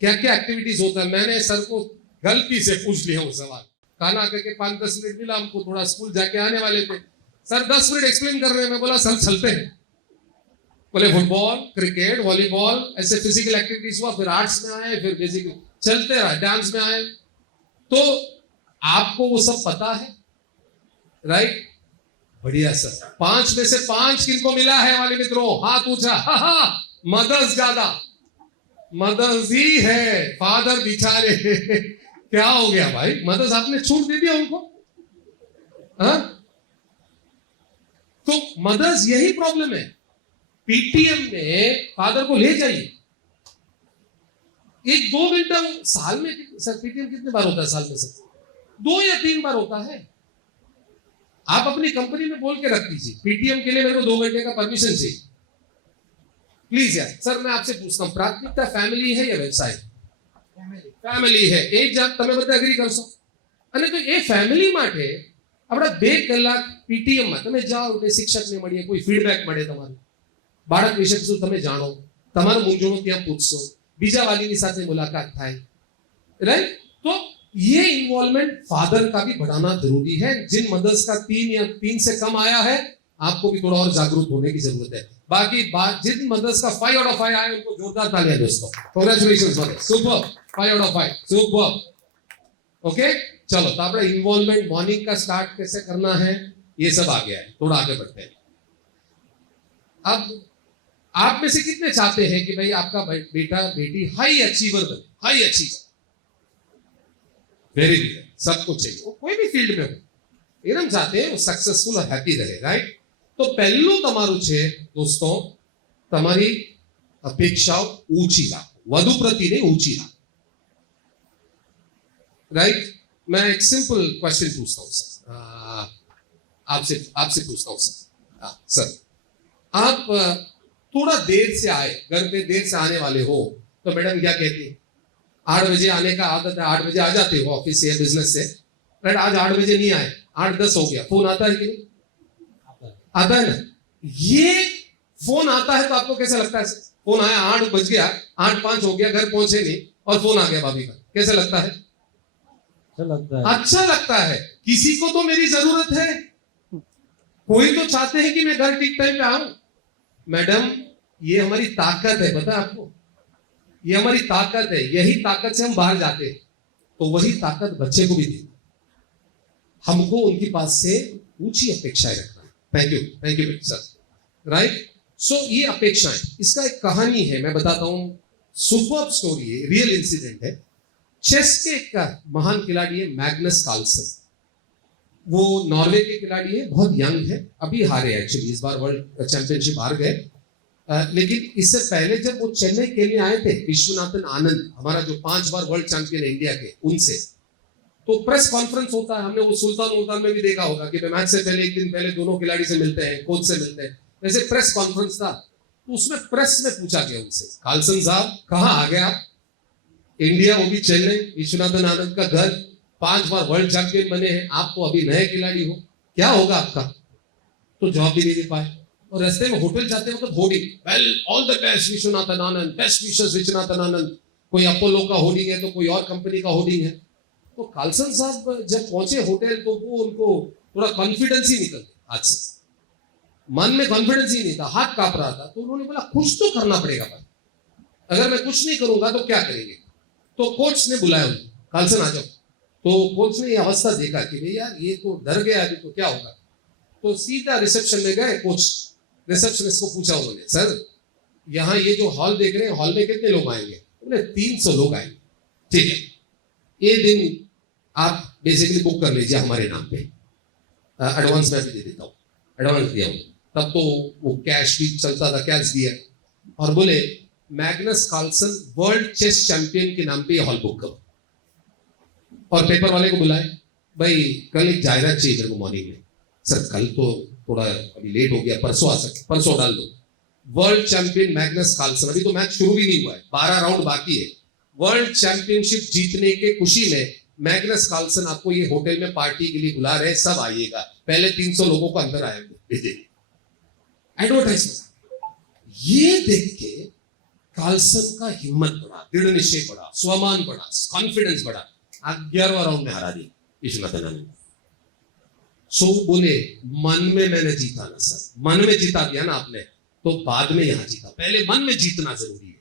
क्या क्या एक्टिविटीज होता है? मैंने सर को गलती से पूछ लिया वो सवाल. खाना करके 5-10 मिनट मिला हमको, थोड़ा स्कूल जाके आने वाले थे. सर 10 मिनट एक्सप्लेन कर रहे हैं. मैं बोला सर चलते हैं. बोले फुटबॉल, क्रिकेट, वॉलीबॉल, ऐसे फिजिकल एक्टिविटीज हुआ, फिर आर्ट्स में आए, फिर बेसिक चलते रहा, डांस में आए. तो आपको वो सब पता है, राइट? बढ़िया सर. 5 में से 5 किनको मिला है वाले मित्रों? हाथ ऊंचा. मदर्स ज्यादा, मदर्स ही है, फादर बिचारे क्या हो गया भाई? मदर्स आपने छूट दे दिया उनको. हाँ, तो मदर्स यही प्रॉब्लम है. पीटीएम में फादर को ले जाइए, 1-2 घंटा साल में. सर पीटीएम कितने बार होता है साल में? सर 2 या 3 बार होता है. आप अपनी कंपनी में बोल के रख दीजिए पीटीएम के लिए मेरे को 2 घंटे का परमिशन चाहिए प्लीज यार. सर मैं आपसे पूछता हूं, प्राथमिकता फैमिली है या व्यवसाय? ફેમિલી હે. એક જાત તમે બધા એગ્રી કરશો. અને તો એ ફેમિલી માટે આપણા 2 કલાક પીટીએમ માં તમે જાઓ એટલે શિક્ષકને મળીએ, કોઈ ફીડબેક મળે, તમારું બાળક વિશે શું તમે જાણો, તમારું મૂંઝવણો ત્યાં પૂછશો, બીજા વાલીની સાથે મુલાકાત થાય, राइट? तो ये इन्वॉल्वमेंट फादर का भी बढ़ाना जरूरी है. जिन मदर्स का 3 या 3 से कम आया है आपको भी थोड़ा और जागरूक होने की जरूरत है. बाकी जिन मदर्स का 5 आउट ऑफ 5 आए उनको जोरदार तालियां दोस्तों. Congratulations mother, super, 5 out of 5, super. Okay, चलो तो अपना इन्वॉल्वमेंट मॉर्निंग का स्टार्ट कैसे करना है ये सब आ गया है. थोड़ा आगे बढ़ते हैं. अब आप में से कितने चाहते हैं कि भाई आपका बेटा बेटी हाई अचीवर बने? हाई अचीवर, वेरी गुड, सबको चाहिए, वो कोई भी फील्ड में हो, एकदम चाहते हैं वो सक्सेसफुल और हैप्पी रहे, राइट? तो पहलू તમારું છે दोस्तों, તમારી અપેક્ષાઓ ઊંચી રાખો, વધુ પ્રતિ નહીં, ઊંચી રાખો, राइट? मैं एक सिंपल क्वेश्चन पूछता हूं सर, आपसे पूछता हूं सर. सर आप थोड़ा देर से आए, घर पे देर से आने वाले हो तो मैडम क्या कहती है? 8 बजे आने का आदत है, 8 बजे आ जाते हो ऑफिस से या बिजनेस से, राइट? आज 8 बजे नहीं आए, 8:10 हो गया, फोन आता है कि नहीं? आता है ना. ये फोन आता है तो आपको कैसा लगता है? फोन आया, 8 बज गया, 8:05 हो गया, घर पहुंचे नहीं और फोन आ गया भाभी का, कैसा लगता है? अच्छा लगता है. किसी को तो मेरी जरूरत है, कोई तो चाहते हैं कि मैं घर ठीक टाइम पे आऊं. मैडम ये हमारी ताकत है, पता है आपको? ये हमारी ताकत है. यही ताकत से हम बाहर जाते हैं. तो वही ताकत बच्चे को भी देती. हमको उनके पास से ऊंची अपेक्षाएं रखना. Thank you sir, right? So ये अपेक्षाएं, इसका एक कहानी है, मैं बताता हूं. सुपर स्टोरी है, रियल इंसिडेंट है. चेस के एक महान खिलाड़ी है मैग्नस कार्लसन. वो नॉर्वे के खिलाड़ी है, बहुत यंग है, अभी हारे एक्चुअली, इस बार वर्ल्ड चैंपियनशिप हार गए. लेकिन इससे पहले जब वो चेन्नई के लिए आए थे, विश्वनाथन आनंद, हमारा जो 5 बार वर्ल्ड चैंपियन है इंडिया के, उनसे तो प्रेस कॉन्फ्रेंस होता है. हमने वो सुल्तान में भी देखा होगा कि मैच से पहले 1 दिन पहले दोनों खिलाड़ी से मिलते हैं, कोच से मिलते हैं. वैसे प्रेस कॉन्फ्रेंस था तो उसमें प्रेस में पूछा गया उनसे, कार्लसन साहब कहाँ आ गए आप? इंडिया, वो भी चेन्नई, विश्वनाथन आनंद का घर, 5 बार वर्ल्ड चैंपियन बने हैं, आपको अभी नए खिलाड़ी हो, क्या होगा आपका? तो जॉब भी नहीं दे पाए। और रास्ते में होटल जाते वक्त hoarding, well all the best Viswanathan Anand, best wishes Viswanathan Anand, कोई अपोलो का होर्डिंग है तो कोई और कंपनी का होर्डिंग है। तो खालसन साहब जब पहुंचे होटल तो वो उनको थोड़ा कॉन्फिडेंस ही निकल गया, आज से मन में कॉन्फिडेंस ही नहीं था, हाथ कांप रहा था। तो उन्होंने बोला कुछ तो करना पड़ेगा भाई, अगर मैं कुछ नहीं करूंगा तो क्या करेंगे? तो कोच ने बुलाया उन्हें, खालसन आ जाओ। तो कोच ने ये अवस्था देखा कि भाई यार ये तो डर गया, अभी तो क्या होगा। तो सीधा रिसेप्शन में गए, कोच रिसेप्शनिस्ट को पूछा उन्होंने, सर यहाँ ये जो हॉल देख रहे हैं, हॉल में कितने लोग आएंगे? बोले 300 लोग आएंगे। ठीक है, ये दिन आप बेसिकली बुक कर लीजिए हमारे नाम पे, एडवांस मैं भी दे देता हूँ। एडवांस दिया हूँ, तब तो वो कैश भी चलता था, कैश दिया। और बोले Magnus Carlsen world chess champion के नाम पे ये हॉल बुक करो। और पेपर वाले को बुलाए, भाई कल एक जायरात चाहिए मेरे को मॉर्निंग में। सर कल तो थोड़ा अभी लेट हो गया, परसों आ सकते, परसों डाल दो। वर्ल्ड चैंपियन मैग्नस कार्लसन, अभी तो मैच शुरू भी नहीं हुआ है, 12 राउंड बाकी है। वर्ल्ड चैंपियनशिप जीतने के खुशी में मैग्नस कार्लसन आपको ये होटल में पार्टी के लिए बुला रहे हैं, सब आइएगा। पहले 300 लोगों को अंदर आएंगे। एडवर्टाइजमेंट ये देख के कार्लसन का हिम्मत बढ़ा, दृढ़ निश्चय बढ़ा, स्वमान बढ़ा, कॉन्फिडेंस बढ़ा। 11वां राउंड में हरा दी विश्वनाथन आनंद। सो बोले मन में मैंने जीता ना सर, मन में जीता दिया ना आपने, तो बाद में यहां जीता। पहले मन में जीतना जरूरी है।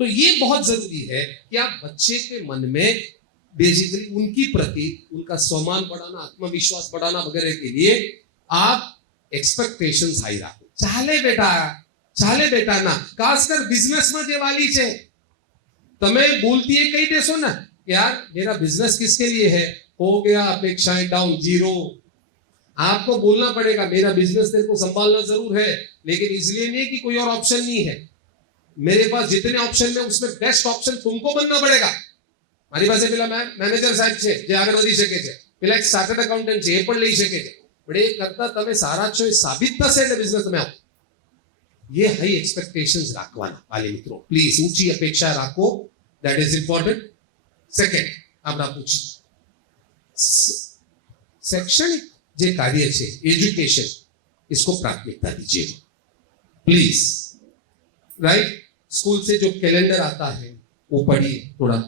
तो ये बहुत जरूरी है कि आप बच्चे के मन में बेसिकली उनकी प्रति उनका सम्मान बढ़ाना, आत्मविश्वास बढ़ाना वगैरह के लिए आप एक्सपेक्टेशंस हाई रखो। ચાલે બેટા ના, ખાસ કર બિઝનેસમાં જે વાલી છે, તમે બોલતી है कई देशों ना यार मेरा बिजनेस किसके लिए है, हो गया अपेक्षाएं डाउन, जीरो। आपको बोलना पड़ेगा मेरा बिजनेस तेरे को संभालना जरूर है, लेकिन इसलिए नहीं कि कोई और ऑप्शन नहीं है। मेरे पास जितने ऑप्शन है उसमें बेस्ट ऑप्शन तुमको बनना पड़ेगा। મારી પાસે પેલા મેનેજર સાહેબ છે જે આગળ વધી શકે છે, પેલા એક ચાર્ટર્ડ એકાઉન્ટન્ટ છે એ પણ લઈ શકે છે, પણ એ કરતા તમે સારા છો એ સાબિત થશે એટલે બિઝનેસ તમે આવો। ये हाई एक्सपेक्टेशंस રાખવાના વાલી મિત્રો, પ્લીઝ ઊંચી અપેક્ષા રાખો, दैट इज इंपॉर्टेंट। सेकंड આપણે પૂછી शैक्षणिक જે કાર્ય છે एजुकेशन, इसको प्राथमिकता दीजिए प्लीज। राइट, स्कूल से जो कैलेंडर आता है वो पढ़िए थोड़ा,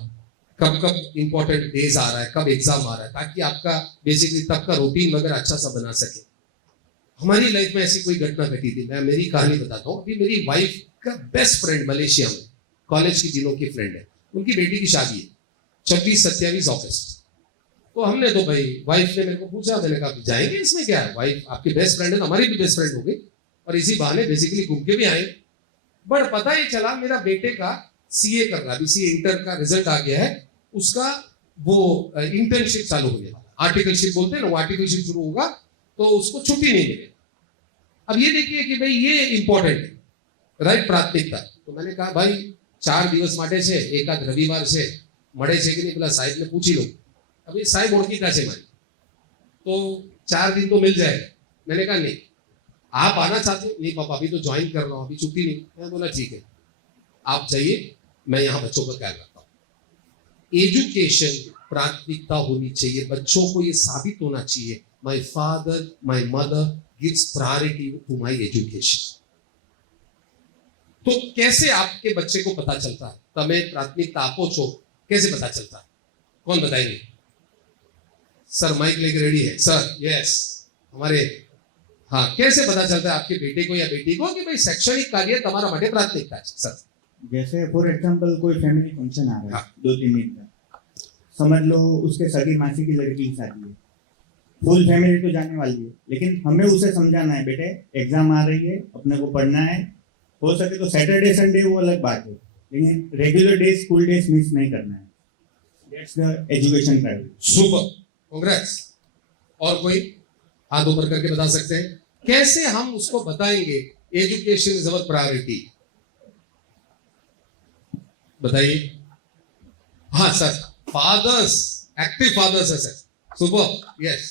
कब कब इंपॉर्टेंट डेज आ रहा है, कब एग्जाम आ रहा है, ताकि आपका बेसिकली तब का रूटीन वगैरह अच्छा सा बना सके। हमारी लाइफ में ऐसी कोई घटना घटी थी, मैं मेरी कहानी बताता हूँ। अभी मेरी वाइफ का बेस्ट फ्रेंड मलेशिया में, कॉलेज की दिनों की फ्रेंड है, उनकी बेटी की शादी है 26-27 अगस्त। तो हमने तो भाई वाइफ ने मेरे को पूछा, मैंने कहा जाएंगे, इसमें क्या है, वाइफ आपकी बेस्ट फ्रेंड है, हमारी भी बेस्ट फ्रेंड हो गई और इसी बहाने बेसिकली घूम के भी आए। बट पता ही चला मेरा बेटे का सीए कर रहा, बीसीए इंटर का रिजल्ट आ गया है, उसका वो इंटर्नशिप चालू होने वाला, आर्टिकलशिप बोलते हैं ना, वो आर्टिकलशिप शुरू होगा तो उसको छुट्टी नहीं मिलेगी। अब ये देखिए कि भाई ये इंपॉर्टेंट है, राइट, प्राथमिकता। तो मैंने कहा भाई 4 દિવસ માટે છે, એકાદ રવિવાર છે, મળે છે कि नहीं, પેલા साहिब ने पूछ ही लो। अभी साहिब ओळखीता છે મારી, तो 4 दिन तो मिल जाएगा। मैंने कहा नहीं, आप आना चाहते हो? नहीं पापा अभी तो ज्वाइन कर रहा हूँ, अभी छुट्टी नहीं। मैं बोला ठीक है आप जाइए, मैं यहाँ बच्चों का ख्याल रखता हूँ। एजुकेशन प्राथमिकता होनी चाहिए, बच्चों को ये साबित होना चाहिए my father, my mother gives priority to my education। तो कैसे आपके बच्चे को पता चलता है તમે प्राथमिकता आपो છો, कैसे पता चलता है, कौन बताएंगे? सर माइक लेके रेडी है सर? यस, हमारे हाँ, कैसे पता चलता है आपके बेटे को या बेटी को कि भाई शैक्षणिक कार्य તમારા માટે प्राथमिकता है? सर जैसे फॉर एग्जांपल कोई फैमिली फंक्शन आ रहा है, हाँ। 2-3 दिन का, समझ लो उसके सगी मासी की लड़की की शादी है, फुल फैमिली तो जाने वाली है, लेकिन हमें उसे समझाना है बेटे एग्जाम आ रही है, अपने को पढ़ना है, हो सके तो सैटरडे संडे वो अलग बात है, लेकिन regular days school days miss नहीं करना है। That's the education priority. Super, Congress. और कोई हाथ ऊपर करके बता सकते हैं कैसे हम उसको बताएंगे एजुकेशन इज अवर प्रायोरिटी? बताइए। हाँ सर, फादर्स, एक्टिव फादर्स है सर, सुपर, यस।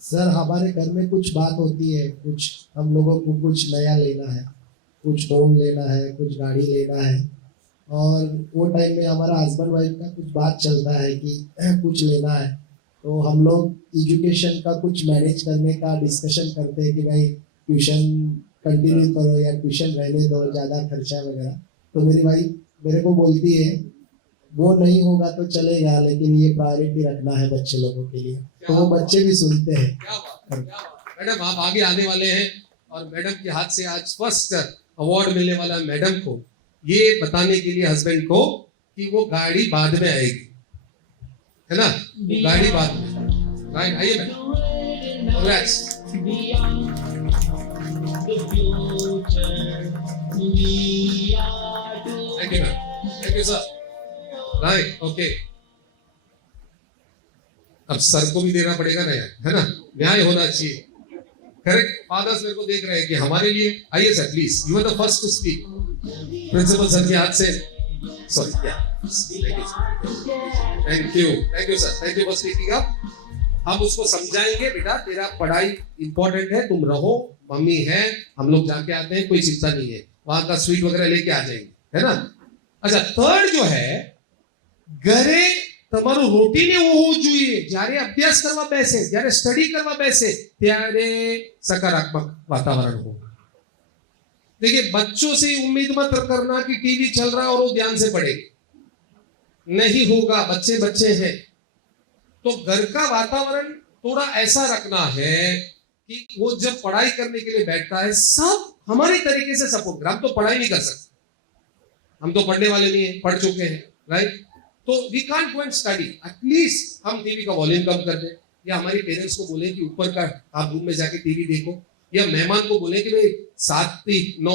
सर हमारे घर में कुछ बात होती है, कुछ हम लोगों को कुछ नया लेना है, कुछ होम लेना है, कुछ गाड़ी लेना है, और वो टाइम में हमारा हस्बैंड वाइफ का कुछ बात चलता है कि कुछ लेना है, तो हम लोग एजुकेशन का कुछ मैनेज करने का डिस्कशन करते हैं कि भाई ट्यूशन कंटिन्यू करो या ट्यूशन रहने दो, ज़्यादा खर्चा वगैरह। तो मेरी वाइफ मेरे को बोलती है वो नहीं होगा तो चलेगा, लेकिन ये प्रायोरिटी रखना है बच्चे लोगों के लिए, तो वो बच्चे भी सुनते हैं। क्या बात, क्या बात। मैडम आप आगे आने वाले हैं और मैडम के हाथ से आज फर्स्ट अवार्ड मिलने वाला है मैडम को, ये बताने के लिए हस्बैंड को कि वो गाड़ी बाद में आएगी, है ना, वो गाड़ी बाद में। राइट, आइए madam, congrats. Thank you ma'am, thank you sir. Right, okay, अब सर को भी देना पड़ेगा ना यार, है ना, न्याय होना चाहिए। करेक्ट, फादर्स मेरे को देख रहे हैं कि हमारे लिए, आइए sir please, you are the first to speak. Principal sir के हाथ से, sorry, thank you sir, thank you for speaking up. हम उसको समझाएंगे, बेटा तेरा पढ़ाई इंपॉर्टेंट है, तुम रहो, मम्मी है, हम लोग जाके आते हैं, कोई चिंता नहीं है, वहां का स्वीट वगैरह लेके आ जाएंगे, है ना। अच्छा, थर्ड जो है, घरे તમારું રૂટીન એવું હોવું જોઈએ, જ્યારે અભ્યાસ કરવા બેસે, જ્યારે સ્ટડી કરવા બેસે, ત્યારે સકારાત્મક વાતાવરણ हो। देखिए, बच्चों से उम्मीद मत करना कि टीवी चल रहा है और वो ध्यान से पढ़ेंगे, नहीं होगा, बच्चे बच्चे हैं। तो घर का वातावरण थोड़ा ऐसा रखना है कि वो जब पढ़ाई करने के लिए बैठता है, सब हमारी तरीके से सपोर्ट करें। हम तो पढ़ाई नहीं कर सकते, हम तो पढ़ने वाले नहीं है, पढ़ चुके हैं, राइट। तो we can't go and study, at least हम टीवी का वॉल्यूम कम कर दें, या हमारी पेरेंट्स को बोले कि ऊपर का आप रूम में जाके टीवी देखो, या मेहमान को बोले कि भाई 7 થી 9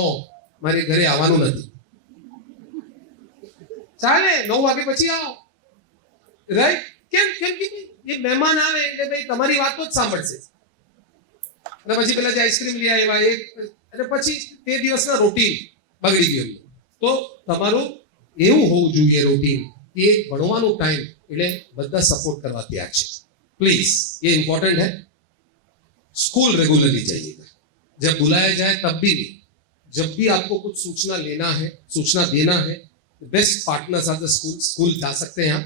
મારે ઘરે આવવાનું નથી, ચાલે 9 વાગે પછી આવો, રાઈટ। કેમ કેમ કે એ મહેમાન આવે એટલે ભાઈ તમારી વાતો જ સાંભળશે, અને પછી પેલા જે આઈસ્ક્રીમ લઈ આવ્યા એ, અને પછી તે દિવસના રૂટીન બગડી ગયું। તો તમારું એવું હોવું જોઈએ રૂટીન कि ભણવાનું ટાઈમ એટલે બધા સપોર્ટ કરવા તૈયાર છે, પ્લીઝ, ये इंपॉर्टेंट है। स्कूल रेगुलरली जाइएगा, जब बुलाया जाए तब भी नहीं, जब भी आपको कुछ सूचना लेना है, सूचना देना है, best partners are the school, school जा सकते हैं आप।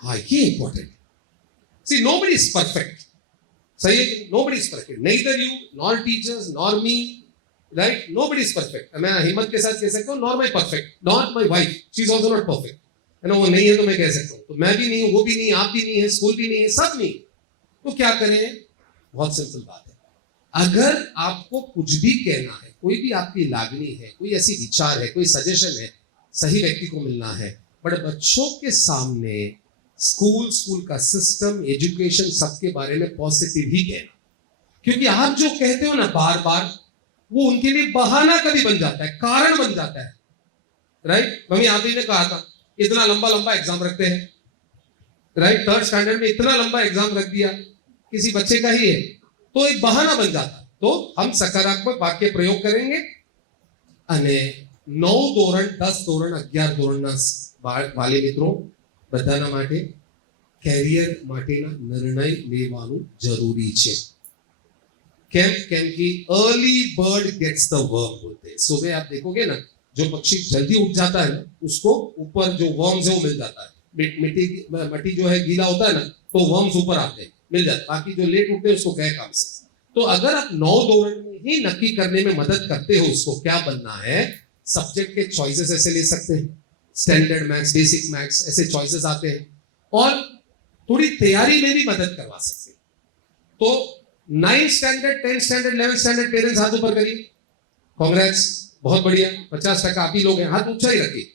हाँ, ये important. See, nobody is perfect, सही है, nobody is perfect, neither you nor teachers nor me, right, nobody is perfect। मैं हिम्मत के साथ कह सकता हूँ, nor my perfect, not my wife, she is also not perfect, है ना, वो नहीं है तो मैं कह सकता हूँ, तो मैं भी नहीं हूँ, वो भी नहीं, आप भी नहीं है, स्कूल भी नहीं है, सब नहीं। तो क्या करें, बहुत सिंपल बात है, अगर आपको कुछ भी कहना है, कोई भी आपकी लागनी है, कोई ऐसी विचार है, कोई सजेशन है, सही व्यक्ति को मिलना है। बट बच्चों के सामने स्कूल का सिस्टम, एजुकेशन, सबके बारे में पॉजिटिव ही कहना, क्योंकि आप जो कहते हो ना बार बार, वो उनके लिए बहाना कभी बन जाता है, कारण बन जाता है, राइट। मम्मी आप ही ने कहा था इतना लंबा लंबा एग्जाम रखते हैं, राइट, 3rd स्टैंडर्ड में इतना लंबा एग्जाम रख दिया, किसी बच्चे का ही है, तो एक बहाना बन जाता। तो हम सकारात्मक वाक्य प्रयोग करेंगे, અને 9 ધોરણ 10 ધોરણ 11 ધોરણના વાલી મિત્રો બધાના માટે કેરિયર માટેના નિર્ણય લેવાનું જરૂરી છે। કેમ કેમ कि early bird gets the worm बोलते हैं। सुबह आप देखोगे ना, जो पक्षी जल्दी उठ जाता है ना, उसको ऊपर जो वर्म्स है वो मिल जाता है। मट्टी जो है गीला होता है ना, तो वर्म्स ऊपर आते हैं, मिल जाते। बाकी जो लेट उठते हैं उसको गए काम से। तो अगर आप 9 धोरण में ही नक्की करने में मदद करते हो उसको क्या बनना है, सब्जेक्ट के चॉइसेस ऐसे ले सकते हैं, स्टैंडर्ड मैथ्स, बेसिक मैथ्स, ऐसे चॉइसेस आते हैं, और थोड़ी तैयारी में भी मदद करवा सकते हैं। तो 9th standard, 10th standard, 11th standard parents हाथ ऊपर करिए, कांग्रेट्स, बहुत बढ़िया, 50% आप ही लोग हैं, हाथ ऊंचा ही रखिए।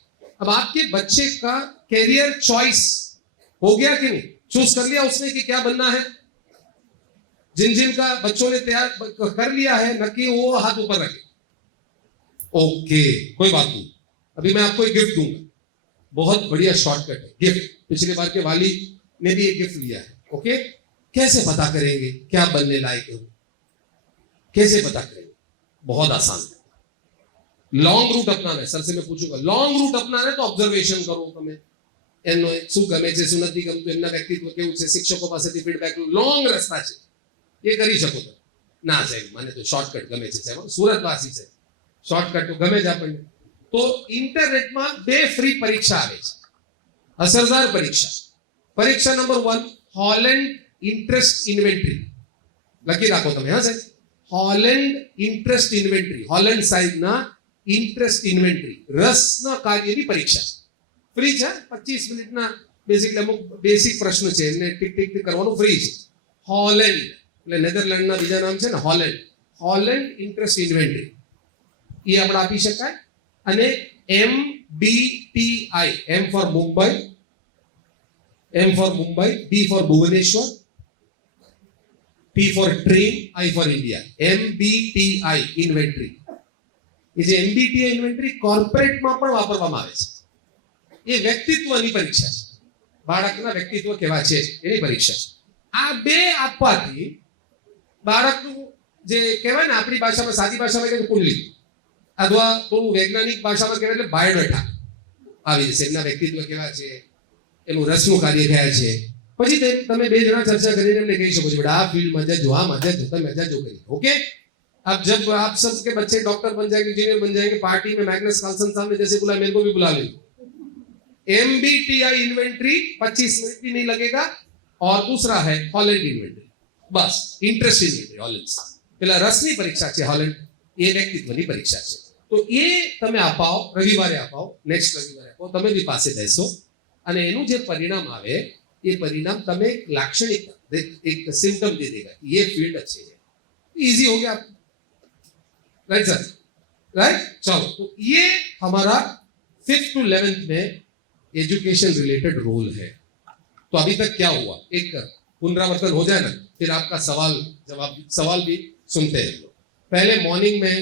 अब आपके बच्चे का कैरियर चॉइस हो गया कि नहीं, चूज कर लिया उसने कि क्या बनना है? जिन जिन का बच्चों ने तैयार कर लिया है नक्की, वो हाथ ऊपर रखे। ओके, कोई बात नहीं, अभी मैं आपको एक गिफ्ट दूंगा, बहुत बढ़िया शॉर्टकट है गिफ्ट। पिछले बार के वाली ने भी एक गिफ्ट लिया है। ओके, कैसे पता करेंगे क्या बनने लायक हो, कैसे पता करेंगे? बहुत आसान है, लॉन्ग रूट अपनाना है। सर से मैं पूछूंगा, लॉन्ग रूट अपनाना है तो ऑब्जर्वेशन करो, તમે એનો શું ગમે છે શું નથી ગમતું, એમના વ્યક્તિત્વ કેવું છે, શિક્ષકો પાસેથી ફીડબેક લો, લોંગ રસ્તા છે, એ કરી શકો છો। ના સાહેબ મને તો શોર્ટકટ ગમે છે, સાહેબ સુરતવાસી છે, શોર્ટકટ તો ગમે જ આપણને। તો ઇન્ટરનેટમાં 2 ફ્રી પરીક્ષા આવે છે, અસરદાર પરીક્ષા. પરીક્ષા નંબર 1 હોલેન્ડ ઇન્ટરેસ્ટ ઇન્વેન્ટરી. લખી રાખો તમે, હા સાહેબ, હોલેન્ડ ઇન્ટરેસ્ટ ઇન્વેન્ટરી, હોલેન્ડ સાહેબના ઇન્ટરેસ્ટ ઇન્વેન્ટરી, રસના કાર્યની પરીક્ષા છે. ફ્રી છે, 25 મિનિટના બેઝિક અમુક બેસિક પ્રશ્ન છે, એને ટીક ટીક ટીક કરવાનું ફ્રી છે. હોલેન્ડ એટલે નેધરલેન્ડના બીજા નામ છે ને હોલેન્ડ, હોલેન્ડ ઇન્ટરેસ્ટ ઇન્વેન્ટરી એ આપણે આપી શકાય. અને MBTI, M for Mumbai, M for Mumbai, B for Bhubaneswar, T for train, I for India, MBTI inventory. એ જે MBTI ઇન્વેન્ટરી કોર્પોરેટમાં પણ વાપરવામાં આવે છે. એ વ્યક્તિત્વની પરીક્ષા છે, બાળકના વ્યક્તિત્વ કેવા છે એની પરીક્ષા છે. આ 2 આપવાથી બાળકનું જે કહેવાય ને આપણી ભાષામાં, સાદી ભાષામાં કહે કુંડલી, અથવા થોડું વૈજ્ઞાનિક ભાષામાં કહેવાય એટલે બાયોડેટા આવી જશે. એમના વ્યક્તિત્વ કેવા છે, એનું રસનું કાર્ય કયા છે. પછી તમે 2 જણા ચર્ચા કરીને એમને કહી શકો છો બેટા આ ફિલ્ડમાં જજો, આમાં જજો, તમે જજો કરી. ओके, अब जब आप सब के बच्चे डॉक्टर बन जाएंगे, इंजीनियर बन जाएंगे, पार्टी में मैग्नस कार्लसन सामने जैसे बुलाए मेरे को भी बुला लेंगे. MBTI इन्वेंट्री 25 मिनट भी नहीं लगेगा. और दूसरा है हॉलैंड इन्वेंट्री, बस इंटरेस्ट इन्वेंट्री हॉलैंड. પેલા રસની પરીક્ષા છે હોલેન્ડ, એ વ્યક્તિત્વની પરીક્ષા છે. તો એ તમે અપાવો, રવિવારે અપાવો, નેક્સ્ટ રવિવારે અપાવો, તમે બી પાસે બેસો અને એનું જે પરિણામ આવે એ પરિણામ તમે લાક્ષણિક एक सिम्टम दे देगा ये फील्ड अच्छे है. इजी हो गया, राइट सर, राइट. चलो, तो ये हमारा 5th to 11th में एजुकेशन रिलेटेड रोल है. तो अभी तक क्या हुआ, एक पुनरावर्तन हो जाए ना, फिर आपका सवाल भी सुनते हैं. पहले मॉर्निंग में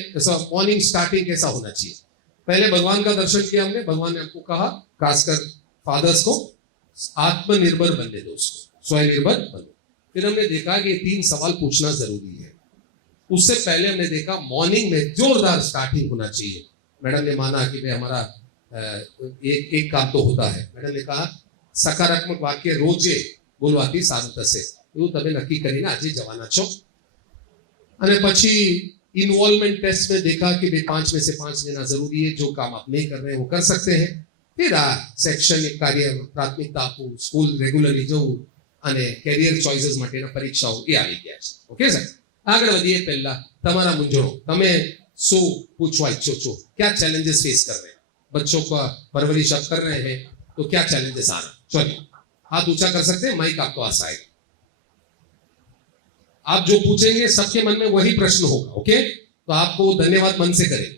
मॉर्निंग स्टार्टिंग कैसा होना चाहिए. पहले भगवान का दर्शन किया हमने, भगवान ने हमको कहा खासकर फादर्स को आत्मनिर्भर बनने दो, उसको स्वनिर्भर बनो. फिर हमने देखा कि 3 सवाल पूछना जरूरी है. उससे पहले हमने देखा मॉर्निंग में जोरदार स्टार्टिंग होना चाहिए. मैडम ने माना कि भाई हमारा एक काम तो होता है. मैडम ने कहा सकारात्मक वाक्य रोजे बोलवाથી સારું થશે, એવું તમે નક્કી કરીને આજે જવાના છો. અને પછી इन्वॉल्वमेंट टेस्ट में देखा कि भाई 5 में से 5 लेना जरूरी है, जो काम आप नहीं कर रहे हैं वो कर सकते हैं. फिर शैक्षणिक कार्य प्राथमिकता આપવું, સ્કૂલ રેગ્યુલરલી જવું અને કેરિયર ચોઇસીસ માટેના પરીક્ષાઓ એ આવી ગયા છે. ઓકે સર, આગળ વધીએ. પહેલા તમારા મૂંઝવણો, તમે શું પૂછવા ઈચ્છો છો, क्या चैलेंजेस फेस कर रहे हैं, बच्चों का परवरिश आप कर रहे हैं तो क्या चैलेंजेस आ रहे हैं. चलिए हाथ ऊंचा कर सकते हैं, माइक आपको पास आएगा. आप जो पूछेंगे सबके मन में वही प्रश्न होगा. ओके, तो आपको धन्यवाद मन से करें.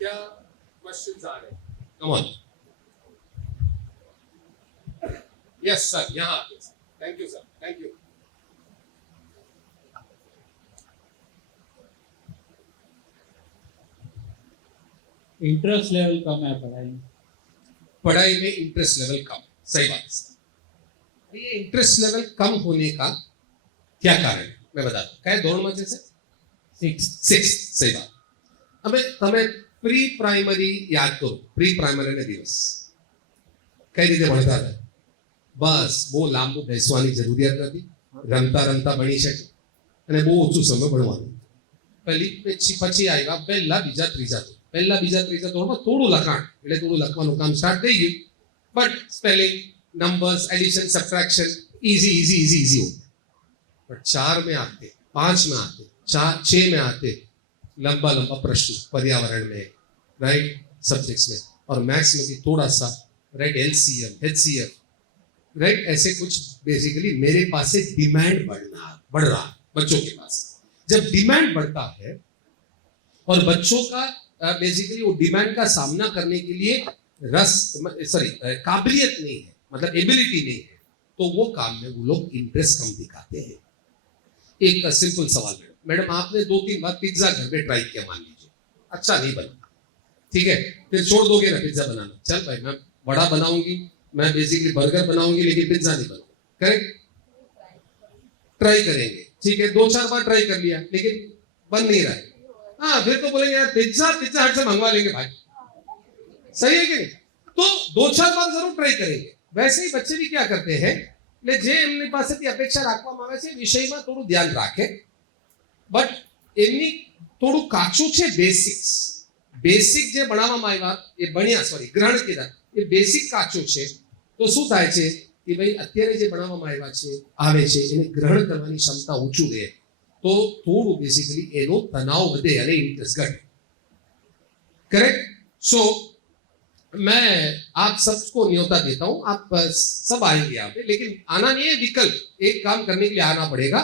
क्या क्वेश्चंस आ रहे हैं? Come on. यस सर, यहां आते हैं. Thank you sir, thank you. Interest level कम है पढ़ाई में इंटरेस्ट लेवल कम, सही बात है. ये इंटरेस्ट लेवल कम होने का क्या कारण है मैं बताता हूं. क्या धोरण में जैसे 6, सही बात. अब તમે પ્રી પ્રાઇમરી યાદ કરો, પ્રી પ્રાઇમરી ના દિવસ કઈ રીતે ભણતા હતા. બસ બહુ લાંબુ બેસવાની જરૂરિયાત નથી, રમતા રમતા ભણી શકે અને બહુ ઓછું સમય ભણવાનું. પછી આવ્યા પહેલા બીજા ત્રીજા ધોરણમાં થોડું લખાણ, એટલે થોડું લખવાનું કામ સ્ટાર્ટ થઈ ગયું. But spelling, numbers, addition, subtraction easy हो. बट 4 में आते, 5 में आते, 6 में आते लंबा प्रश्न पर्यावरण में, राइट, सब्जेक्ट्स में, और मैथ्स में भी थोड़ा सा, राइट, LCM, HCF, राइट, ऐसे कुछ बेसिकली मेरे पास से डिमांड बढ़ रहा बच्चों के पास. जब डिमांड बढ़ता है और बच्चों का बेसिकली वो डिमांड का सामना करने के लिए काबिलियत नहीं है, मतलब एबिलिटी नहीं है, तो वो काम में वो लोग इंटरेस्ट कम दिखाते हैं. एक सिंपल सवाल, मैडम आपने 2-3 बार पिज्जा घर में ट्राई किया, मान लीजिए अच्छा नहीं बना, ठीक है, फिर छोड़ दोगे ना पिज्जा बनाना. चल भाई मैं बड़ा बनाऊंगी, मैं बेसिकली बर्गर बनाऊंगी लेकिन पिज्जा नहीं बनाऊंगी, करेक्ट, ट्राई करेंगे, ठीक है, 2-4 बार ट्राई कर लिया लेकिन बन नहीं रहा है. हाँ, फिर तो बोलेंगे यार पिज्जा हट से मंगवा लेंगे भाई, सही है कि नहीं. तो 2-4 बार जरूर ट्राई करेंगे. वैसे ही बच्चे भी क्या करते हैं, એટલે જે એમની પાસેથી અપેક્ષા રાખવામાં આવે છે એ વિષયમાં થોડું ધ્યાન રાખે, બટ એમની થોડું કાચું છે બેસિક્સ. બેસિક જે ભણાવવામાં આવ્યા એ ભણ્યા, સોરી ગ્રહણ કીધા, એ બેસિક કાચું છે. તો શું થાય છે કે ભાઈ અત્યારે જે ભણાવવામાં આવ્યા છે આવે છે એને ગ્રહણ કરવાની ક્ષમતા ઊંચું રહે, તો થોડું બેસિકલી એનો તણાવ વધે અને इंटरेस्ट घटे. करेक्ट. सो मैं आप सबको न्योता देता हूं, आप सब आएंगे यहाँ पे, लेकिन आना नहीं है विकल्प, एक काम करने के लिए आना पड़ेगा.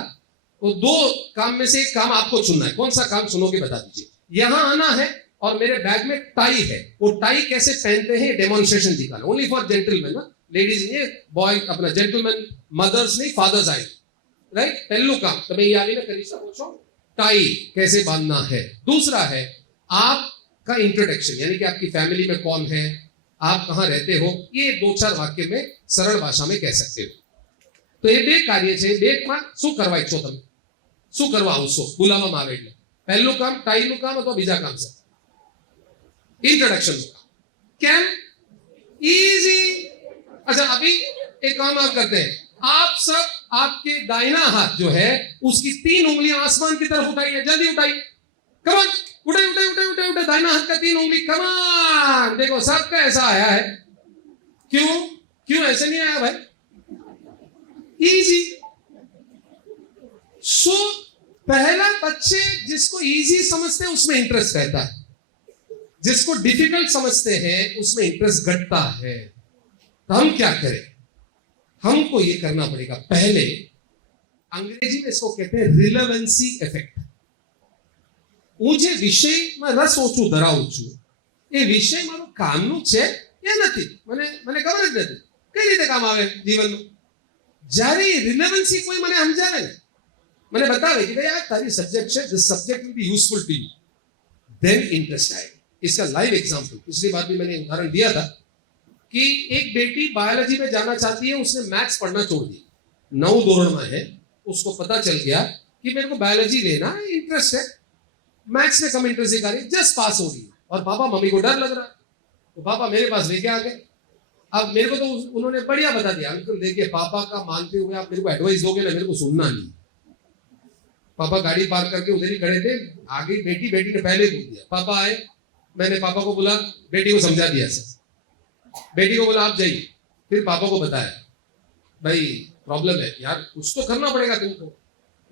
तो 2 काम में से एक काम आपको चुनना है. कौन सा काम चुनोगे बता दीजिए. यहाँ आना है और मेरे बैग में टाई है, वो टाई कैसे पहनते हैं डेमोन्स्ट्रेशन दिखाना. ओनली फॉर जेंटलमैन, लेडीज नहीं, बॉय अपना जेंटलमैन, मदर्स नहीं, फादर्स आएंगे. राइट. पहलू काम તમે ये आगे કરી શકો છો, टाई कैसे बांधना है. दूसरा है आपका इंट्रोडक्शन, यानी कि आपकी फैमिली में कौन है, आप कहाँ रहते हो, ये 2-4 वाक्य में सरल भाषा में कह सकते हो. तो ये 2 કાર્ય છે. 2 માં શું કરવા ઈચ્છો તમે, શું કરવા આવશો બોલાવવામાં આવે એટલે. પહેલું કામ ટાઈનું કામ અથવા બીજા કામ છે इंट्रोडक्शन का. Came easy. अच्छा अभी एक काम आप करते हैं, आप सब आपके दाहिना हाथ जो है उसकी 3 उंगलियां आसमान की तरफ उठाइए, जल्दी उठाइए. कमान, उठाइए उठाइए उठाइए उठाइए उठाइए. दाहिना हाथ का 3 उंगली, कमान. देखो सबका ऐसा आया है. क्यों क्यों ऐसे नहीं आया भाई. इजी. सो पहला बच्चे जिसको इजी समझते हैं उसमें इंटरेस्ट रहता है, जिसको डिफिकल्ट समझते हैं उसमें इंटरेस्ट घटता है. तो हम क्या करें, हमको ये करना पड़ेगा. पहले अंग्रेजी में इसको कहते हैं रिलेवेंसी इफेक्ट. હું જે વિષયમાં રસ ઓછું ધરાવું છું એ વિષય મારું કામનું છે કે નથી, મને ખબર જ નથી કઈ રીતે કામ આવે જીવનનું. જ્યારે રિલેવન્સી કોઈ મને સમજાવે ને, મને બતાવે કે ભાઈ આ તારી સબ્જેક્ટ છે, this subject will be useful to you, then interest आएगा. इसका लाइव एग्जांपल पिछली बार भी मैंने उदाहरण दिया था कि एक बेटी बायोलॉजी में जाना चाहती है, उसने मैथ्स पढ़ना छोड़ दिया, 9 दौरण में है, उसको पता चल गया कि मेरे को बायोलॉजी लेना है, इंटरेस्ट है, मैथ्स में कम इंटरेस्ट दिखा रही, जस्ट पास हो गई. और पापा मम्मी को डर लग रहा है, तो पापा मेरे पास लेके आ गए. अब मेरे को तो उन्होंने बढ़िया बता दिया, अंकल देखिए पापा का मानते हुए आप मेरे को एडवाइस दोगे ना, मेरे को सुनना नहीं. पापा गाड़ी पार्क करके उधर ही खड़े थे, आगे बेटी ने पहले बोल दिया. पापा आए, मैंने पापा को बोला, बेटी को समझा दिया सर. बेटी को बोला आप जाइए. फिर पापा को बताया भाई प्रॉब्लम है यार, कुछ तो करना पड़ेगा तुमको.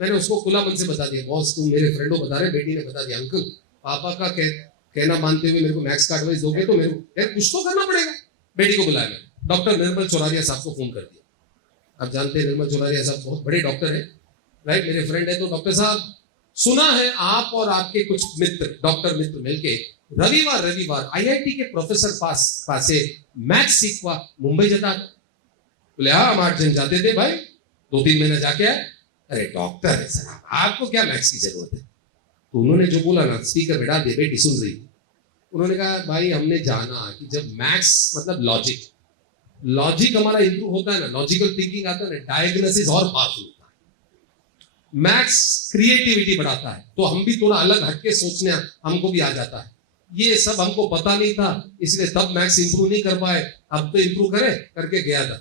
मैंने उसको खुला मन से बता दिया, बॉस तुम मेरे फ्रेंड को बता रहे. बेटी ने बता दिया, अंकल पापा का कहना मानते हुए मेरे को मैथ्स का एडवाइस दोगे तो मेरे को यार कुछ तो करना पड़ेगा. बेटी को बुलाया, मैंने डॉक्टर निर्मल चौरारिया साहब को फोन कर दिया. आप जानते हैं निर्मल चौरारिया साहब बहुत बड़े डॉक्टर है, राइट, मेरे फ्रेंड है. तो डॉक्टर साहब सुना है आप और आपके कुछ मित्र, डॉक्टर मित्र मिलके रविवार आईआईटी के प्रोफेसर पासे मैथ्स सीखवा मुंबई जाता था. बोले हाँ हम 8 जन जाते थे भाई, 2-3 महीना जाके आए. अरे डॉक्टर है सर, आपको क्या मैथ्स की जरूरत है. तो उन्होंने जो बोला ना, स्पीकर बिठा दिया, बेटी सुन रही. उन्होंने कहा भाई हमने जाना कि जब मैथ्स मतलब लॉजिक हमारा इंप्रूव होता है ना, लॉजिकल थिंकिंग आता है ना, डायग्नोसिस और पावरफुल होता है. मैथ्स क्रिएटिविटी बढ़ाता है, तो हम भी थोड़ा अलग हटके सोचने हमको भी आ जाता है. ये सब हमको पता नहीं था, इसलिए तब मैथ्स इंप्रूव नहीं कर पाए. अब तो इंप्रूव करके गया था.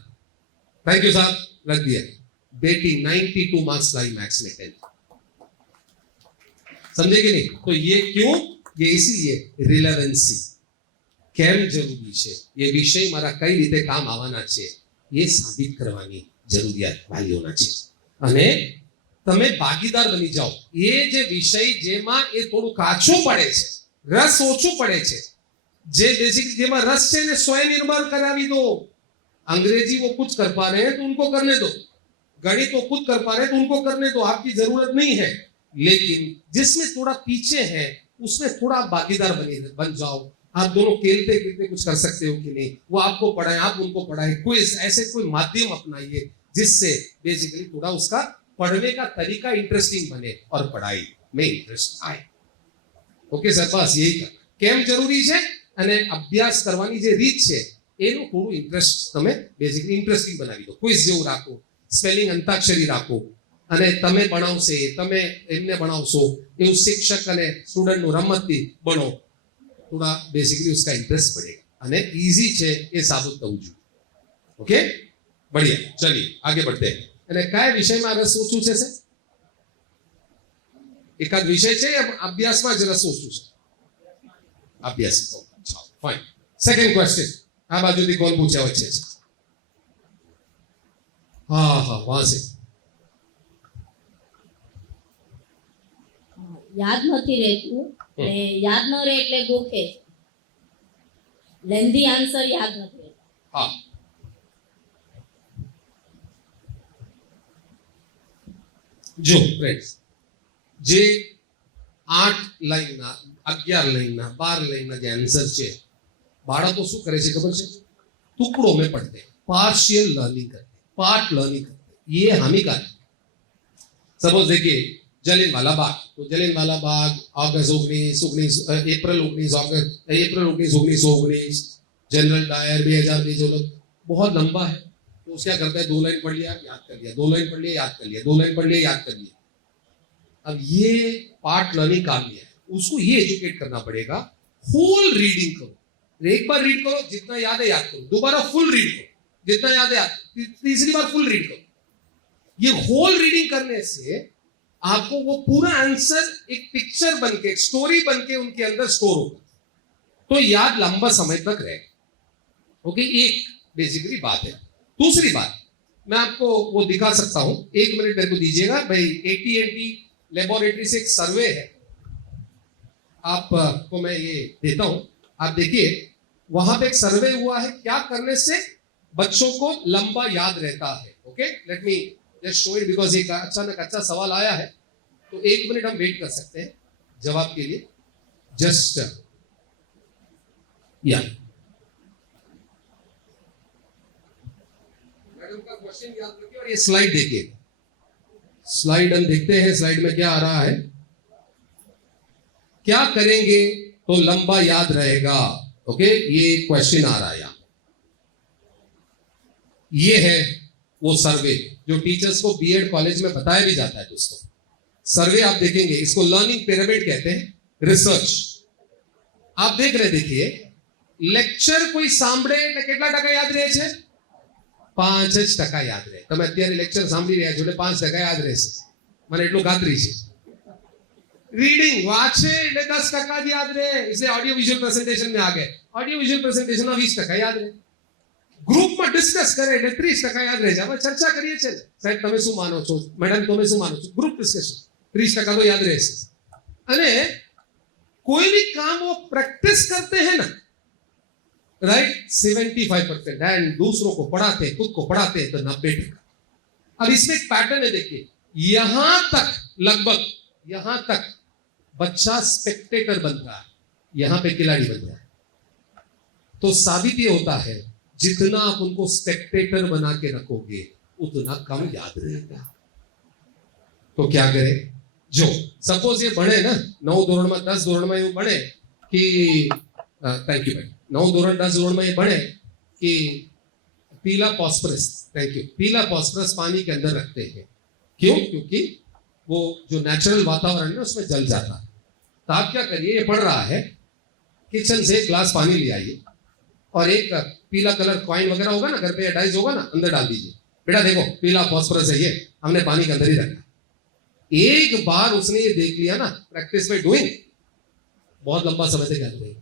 थैंक यू साहब, रख दिया. बेटी 92 मार्क्स लाई मैथ्स में 10th. समझे कि नहीं. तो ये क्यों, ये इसीलिए रिलेवेंसी કેમ જરૂરી છે, એ વિષય મારા કઈ રીતે કામ આવવાના છે એ સાબિત કરવાની જરૂરિયાત વાલીઓના છે. અને તમે ભાગીદાર બની જાઓ. એ જે વિષય જેમાં એ થોડું કાચું પડે છે, રસ ઓછું પડે છે, જે બેસિક જેમાં રસ છે એને સ્વયંનિર્ભર કરાવી દો. अंग्रेजी वो कुछ कर पा रहे हैं तो उनको करने दो, गणित वो खुद कर पा रहे हैं तो उनको करने दो, आपकी जरूरत नहीं है. लेकिन जिसमें थोड़ा पीछे है उसमें थोड़ा भागीदार बन जाओ. आप दोनों खेलते खेलते कुछ कर सकते हो कि नहीं, वो आपको पढ़ाए आप उनको पढ़ाए. क्विज ऐसे कोई माध्यम अपनाइए जिससे बेसिकली थोड़ा उसका पढ़ने का तरीका इंटरेस्टिंग बने और पढ़ाई में इंटरेस्ट आए. ओके सर, बस यही करना. કેમ જરૂરી છે અને અભ્યાસ કરવાની જે રીત છે એનું થોડું ઇન્ટરેસ્ટ તમે બેઝિકલી ઇન્ટરેસ્ટિંગ બનાવી દો. ક્વિઝ જેવું રાખો, સ્પેલિંગ અંતાક્ષરી રાખો, અને તમે ભણાવશે તમે એમને ભણાવશો એવું શિક્ષક અને સ્ટુડન્ટનું રમતથી બનો. थोड़ा बेसिकली उसका इंटरेस्ट बढ़ेगा અને इजी છે એ સાબિત થવું જોઈએ. ઓકે, बढ़िया, चलिए आगे बढ़ते हैं. અને કયા વિષયમાં રસ ઓછું છે સાહેબ? એકાદ વિષય છે या અભ્યાસમાં જ રસ ઓછું છે? અભ્યાસ. ફાઇન. Second question. આ બાજુથી કોણ પૂછ્યા હોય છે? હા વહાં से. યાદ નથી રહેતું ને યાદ ન રહે એટલે ગોખે લેન્ધી આન્સર યાદ નથી રહેતો. હા. જો ફ્રેન્ડ્સ, જે 8 લાઈનના 11 લાઈનના 12 લાઈનના જે આન્સર છે, બાળકો શું કરે છે ખબર છે? टुकड़ों में पढ़ते, पार्शियल लर्निंग करते, पार्ट लर्निंग करते. ये हानिकारक. सपोज देखिए जलियांवाला बाग, तो जलियांवाला बाग अगस्त 19 अप्रैल 1919 जनरल डायर 2020 बहुत लंबा है. तो क्या करता है, 2 लाइन पढ़ लिया याद कर लिया, 2 लाइन पढ़ लिया याद कर लिया, 2 लाइन पढ़ लिया याद कर लिया. अब ये पार्ट लर्निंग काम लिया है, उसको ये एजुकेट करना पड़ेगा. होल रीडिंग करो, एक बार रीड करो, जितना याद है याद करो, दोबारा फुल रीड करो, जितना याद है याद, तीसरी बार फुल रीड करो. ये होल रीडिंग करने से आपको वो पूरा आंसर एक पिक्चर बनके, एक स्टोरी बनके उनके अंदर स्टोर होगा, तो याद लंबा समय तक रहेगा. ओके, एक बेसिकली बात है. दूसरी बात मैं आपको वो दिखा सकता हूं, 1 मिनट मेरे को दीजिएगा भाई. AT&T लेबोरेटरी से एक सर्वे है, आपको मैं ये देता हूं, आप देखिए. वहां पे एक सर्वे हुआ है, क्या करने से बच्चों को लंबा याद रहता है. Okay, let me just show it, because एक अचानक अच्छा सवाल आया है, तो 1 मिनट हम वेट कर सकते हैं जवाब के लिए. जस्ट या मैडम का क्वेश्चन याद रखिए और ये स्लाइड देखिए. स्लाइड हम देखते हैं, स्लाइड में क्या आ रहा है. क्या करेंगे तो लंबा याद रहेगा. ओके, ये क्वेश्चन आ रहा है यहां. ये है वो सर्वे जो टीचर्स को बीएड कॉलेज में बताया भी जाता है. दोस्तों, सर्वे आप देखेंगे, इसको लर्निंग पिरामिड कहते हैं. रिसर्च आप देख रहे, देखिए लेक्चर कोई સાંભળે એટલે કેટલા ટકા યાદ રહે છે? 5% યાદ રહે. તમે અત્યારે લેક્ચર સાંભળી રહ્યા છો એટલે 5% યાદ રહેશે, મને એટલું ખાતરી છે. रीडिंग वाचे એટલે 10% જ યાદ રહે, इसलिए ऑडियो विजुअल प्रेजेंटेशन में आ गए. ऑडियो विजुअल प्रेजेंटेशन में 20% યાદ રહે. ग्रुप में डिस्कस करे એટલે 30% યાદ રહે છે. આપણે ચર્ચા કરીએ છીએ, સાહેબ તમે શું માનો છો, મેડમ તમે શું માનો છો, ग्रुप डिस्कशन 30% तो याद રહેશે. અને कोई भी काम वो प्रैक्टिस करते हैं ना, राइट, 75%, एंड दूसरों को पढ़ाते, खुद को पढ़ाते तो 90%. अब इसमें एक पैटर्न है, देखिए यहां तक, लगभग यहां तक बच्चा स्पेक्टेटर बन रहा है, यहां पे खिलाड़ी बन रहा है. तो साबित ये होता है, जितना आप उनको स्पेक्टेटर बना के रखोगे उतना कम याद रहेगा. तो क्या करें, जो सपोज ये बढ़े ना 9 ધોરણ में 10 ધોરણ में ये बढ़े कि थैंक यू भाई, 9 ધોરણ 10 ધોરણ में ये बढ़े कि पीला फॉस्फोरस, थैंक यू, पीला फॉस्फोरस पानी के अंदर रखते हैं. क्यों? क्योंकि वो जो नेचुरल वातावरण है उसमें जल जाता है. तो आप क्या करिए, ये पढ़ रहा है, किचन से 1 ग्लास पानी ले आइए और एक पीला कलर कॉइन वगैरह होगा ना घर पे, डाइस होगा ना, अंदर डाल दीजिए. बेटा देखो पीला फॉस्फोरस है, ये हमने पानी के अंदर ही रखा. एक बार उसने ये देख लिया ना, प्रैक्टिस बाय डूइंग, बहुत लंबा समय तक याद रहेगा.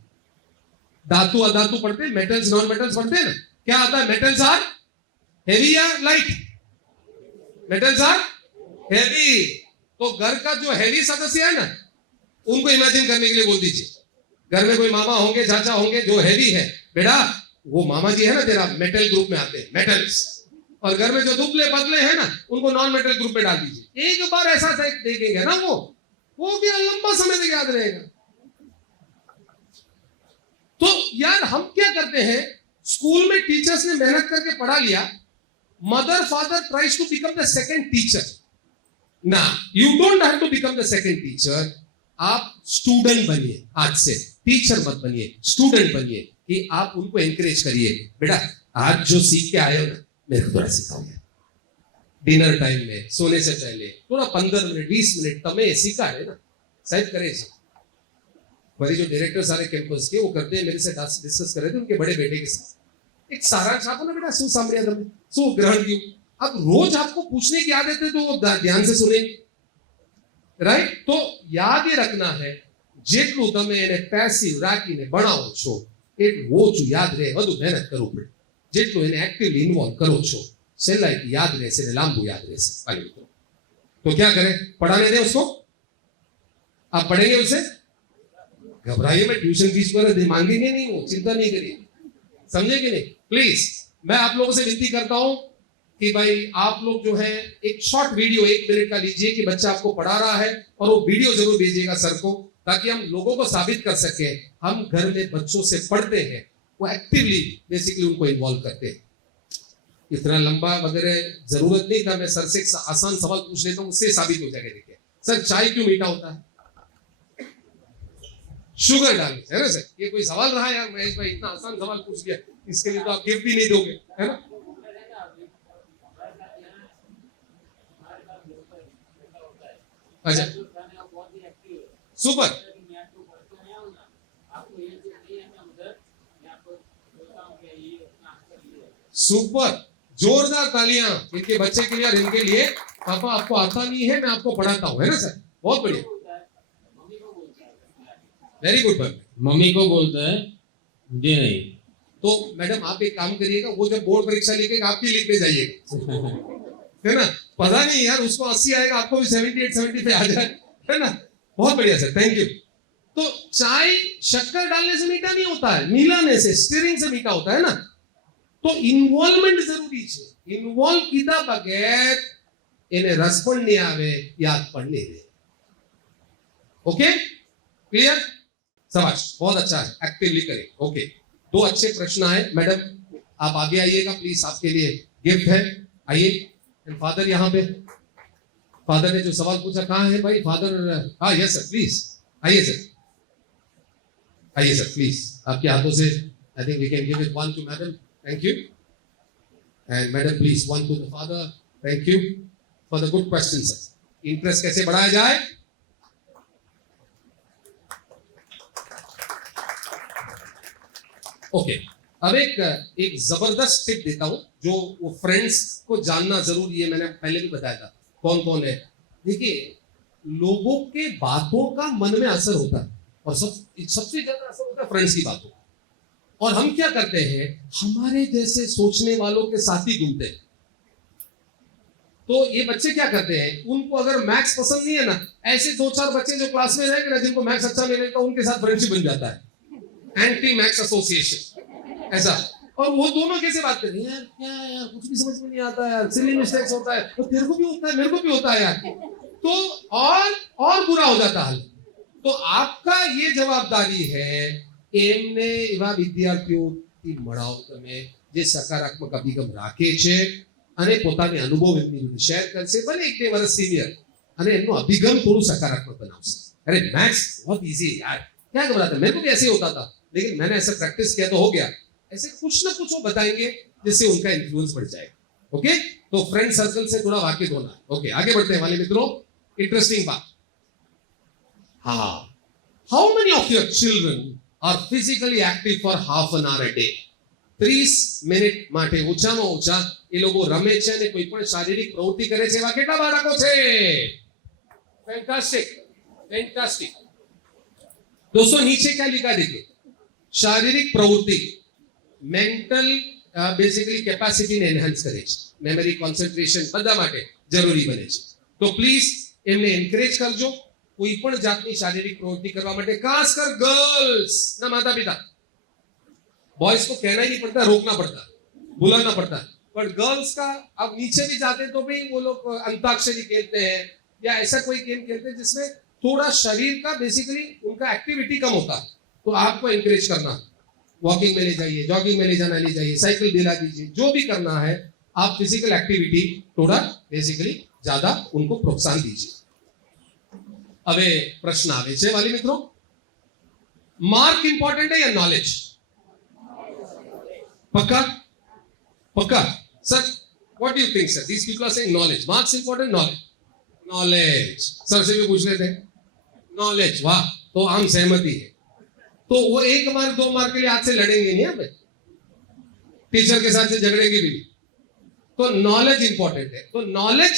धातु अधातु पढ़ते हैं, मेटल्स नॉन मेटल्स पढ़ते हैं ना, क्या आता है, मेटल्स आर हेवी या लाइट? Metals are heavy. तो घर का जो हेवी सदस्य है ना, उनको इमेजिन करने के लिए बोल दीजिए. घर में कोई मामा होंगे, चाचा होंगे जो हेवी है, बेटा वो मामा जी है ना तेरा, मेटल ग्रुप में आते हैं, मेटल्स. और घर में जो दुबले पतले हैं ना, उनको नॉन मेटल ग्रुप में डाल दीजिए. एक बार ऐसा देखेंगे ना, वो भी लंबा समय तक याद रहेगा. तो यार हम क्या करते हैं, स्कूल में टीचर्स ने मेहनत करके पढ़ा लिया, mother father tries to become the second teacher. ना, you don't have to become the second teacher. आप स्टूडेंट बनिए, आज से टीचर मत बनिए, स्टूडेंट बनिए. कि आप उनको एनकरेज करिए, बेटा आज जो सीख के आए हो ना, मेरे को थोड़ा सिखाओ. डिनर टाइम में, सोने से पहले थोड़ा 15 मिनट 20 मिनट તમે શીખાડે ना, साहब करे છે. हमारे जो डायरेक्टर सारे कैंपस के वो करते हैं, मेरे से डिस्कस कर रहे थे उनके बड़े बेटे के साथ. એક સારાંશ આપો ને બેટા, શું સાંભળ્યા તમે, શું ગ્રહણ કર્યું. अब रोज आपको पूछने की आदत है तो वो ध्यान से सुनेंगे, राइट. तो याद ये रखना है, જેટલું તમે એને પેસિવ રાખીને ભણાવો છો એટલું ઓછું યાદ રહે, વધુ મહેનત કરવું પડે. જેટલું એને એક્ટિવલી ઇન્વોલ્વ કરો છો સહેલાઈથી યાદ રહેશે ને લાંબુ યાદ રહેશે. ભાઈ મિત્રો, तो क्या करें, पढ़ाने दें उसको. आप पढ़ेंगे उसे, घबराइए मैं, ट्यूशन फीस पर मांगेंगे नहीं, वो चिंता नहीं करिए, समझे कि नहीं. प्लीज मैं आप लोगों से विनती करता हूं कि भाई आप लोग जो है एक शॉर्ट वीडियो 1 मिनट का लीजिए कि बच्चा आपको पढ़ा रहा है, और वो वीडियो जरूर भेजिएगा सर को, ताकि हम लोगों को साबित कर सके हम घर में बच्चों से पढ़ते हैं, वो एक्टिवली बेसिकली उनको इन्वॉल्व करते हैं. इतना लंबा वगैरह जरूरत नहीं था, मैं सर से एक आसान सवाल पूछ लेता हूं, उससे साबित हो जाएगा. देखिए सर, चाय क्यों मीठा होता है? शुगर डालने से, है ना सर. ये कोई सवाल रहा यार महेश भाई, इतना आसान सवाल पूछ लिया, इसके लिए तो आप गिफ्ट भी नहीं दोगे, है ना. अच्छा, सुपर. सुपर, जोरदार तालियां इनके बच्चे के लिए और इनके लिए. पापा आपको आता नहीं है, मैं आपको पढ़ाता हूं, है ना सर. बहुत बढ़िया, वेरी गुड. मम्मी को बोलता है, मुझे नहीं. तो मैडम आप एक काम करिएगा, वो जब बोर्ड परीक्षा लिखेगा आपकी लिखने जाइएगा, है ना. पता नहीं यार, उसको 80 आएगा, आपको भी 78 75 आ जाए, है ना. बहुत बढ़िया सर, थैंक यू. तो चाय शक्कर डालने से मीठा नहीं होता है, मिलाने से, स्टीरिंग से मीठा होता है ना. तो इन्वॉल्वमेंट जरूरी है. इन्वॉल्व कीधा बगैर એને રસ પણ નહીં આવે, યાદ પણ નહીં રહે. ओके, क्लियर, शाबाश, बहुत अच्छा है, एक्टिवली करें. ओके, 2 अच्छे प्रश्न आए. मैडम आप आगे आइएगा प्लीज, आपके लिए गिफ्ट है, आइए. एंड फादर यहाँ पे, फादर ने जो सवाल पूछा, कहाँ है भाई फादर? हाँ यस सर, प्लीज आइए सर, आइए सर प्लीज. आपके हाथों से I think we can give it one to madam. Thank you. And madam please one to the father. Thank you for the good question sir. Interest कैसे बढ़ाया जाए? Okay, अब एक जबरदस्त टिप देता हूं जो वो फ्रेंड्स को जानना जरूरी है. मैंने पहले भी बताया था कौन कौन है. देखिए, लोगों के बातों का मन में असर होता है, और सबसे ज्यादा असर होता है फ्रेंड्स की बातों. और हम क्या करते हैं, हमारे जैसे सोचने वालों के साथ ही घूमते हैं. तो ये बच्चे क्या करते हैं, उनको अगर मैथ्स पसंद नहीं है ना, ऐसे 2-4 बच्चे जो क्लास में रहेंगे ना, जिनको मैथ्स अच्छा नहीं लगता, उनके साथ फ्रेंडशिप बन जाता है, एंटी मैथ्स एसोसिएशन ऐसा. और वो दोनों कैसे बात कर रहे हैं, यार क्या यार कुछ भी समझ में नहीं आता यार, सिली मिस्टेक्स होता है, तो तेरे को भी होता है, मेरे को भी होता है यार. तो और बुरा हो जाता है. तो आपका ये जवाबदारी है, એમને એવા વિદ્યાર્થીઓથી મળાવો તમે જે સકારાત્મક અભિગમ રાખે છે અને પોતાની અનુભવ એમની જોડે શેર કરશે, ભલે 1-2 વર્ષ સિનિયર, અને એમનો અભિગમ થોડું સકારાત્મક બનાવશે. अरे मैथ्स बहुत इजी है यार, क्या घबराता है, मेरे को भी ऐसे ही होता था, लेकिन मैंने ऐसा प्रैक्टिस किया तो हो गया. ऐसे कुछ ना कुछ वो बताएंगे जिससे उनका इन्फ्लुएंस बढ़ जाएगा. ओके, तो फ्रेंड सर्कल से थोड़ा वाकिफ होना है. ओके, आगे बढ़ते हैं वाले मित्रों. इंटरेस्टिंग बात. हाँ, how many of your children are physically active for half an hour a day? 30 minute માટે ઓછામાં ઓછા એ લોકો રમે છે અને કોઈ પણ શારીરિક પ્રવૃત્તિ કરે છે. એવા કેટલા બાળકો છે? Fantastic, fantastic. दोस्तों नीचे क्या लिखा देखिए, शारीरिक प्रवृत्ति मेंटल बेसिकली કેપેસિટીને એન્હાન્સ કરે છે, મેમરી, કોન્સન્ટ્રેશન બધા માટે જરૂરી બને છે. તો પ્લીઝ એમને એન્કરેજ કરજો कोई पण जातनी शारीरिक प्रवृत्ति करवा माटे, खासकर गर्ल्स ना माता पिता. बॉयज को कहना ही नहीं पड़ता, रोकना पड़ता, बुलाना पड़ता. पर गर्ल्स का अब नीचे भी जाते तो भी वो लोग अंताक्षरी खेलते हैं या ऐसा कोई गेम खेलते हैं जिसमें थोड़ा शरीर का बेसिकली उनका एक्टिविटी कम होता है. तो आपको एनकरेज करना, वॉकिंग में ले जाइए, जॉगिंग में ले जाना ले जाइए, साइकिल दिला दीजिए, जो भी करना है आप फिजिकल एक्टिविटी थोड़ा बेसिकली ज्यादा उनको प्रोत्साहन दीजिए. હવે પ્રશ્ન આવે છે વાલી મિત્રો, માર્ક ઇમ્પોર્ટન્ટ है या नॉलेज? पक्का पक्का sir, what do you think sir? These people are saying knowledge, marks important, knowledge knowledge. Sir से भी पूछ लेते हैं, नॉलेज. वाह, तो हम सहमति है. तो वो 1 मार्क 2 मार्क के लिए आज से लड़ेंगे नहीं आप. टीचर के साथ से झगड़ेंगे भी नहीं। तो નોલેજ ઇમ્પોર્ટન્ટ છે। તો નોલેજ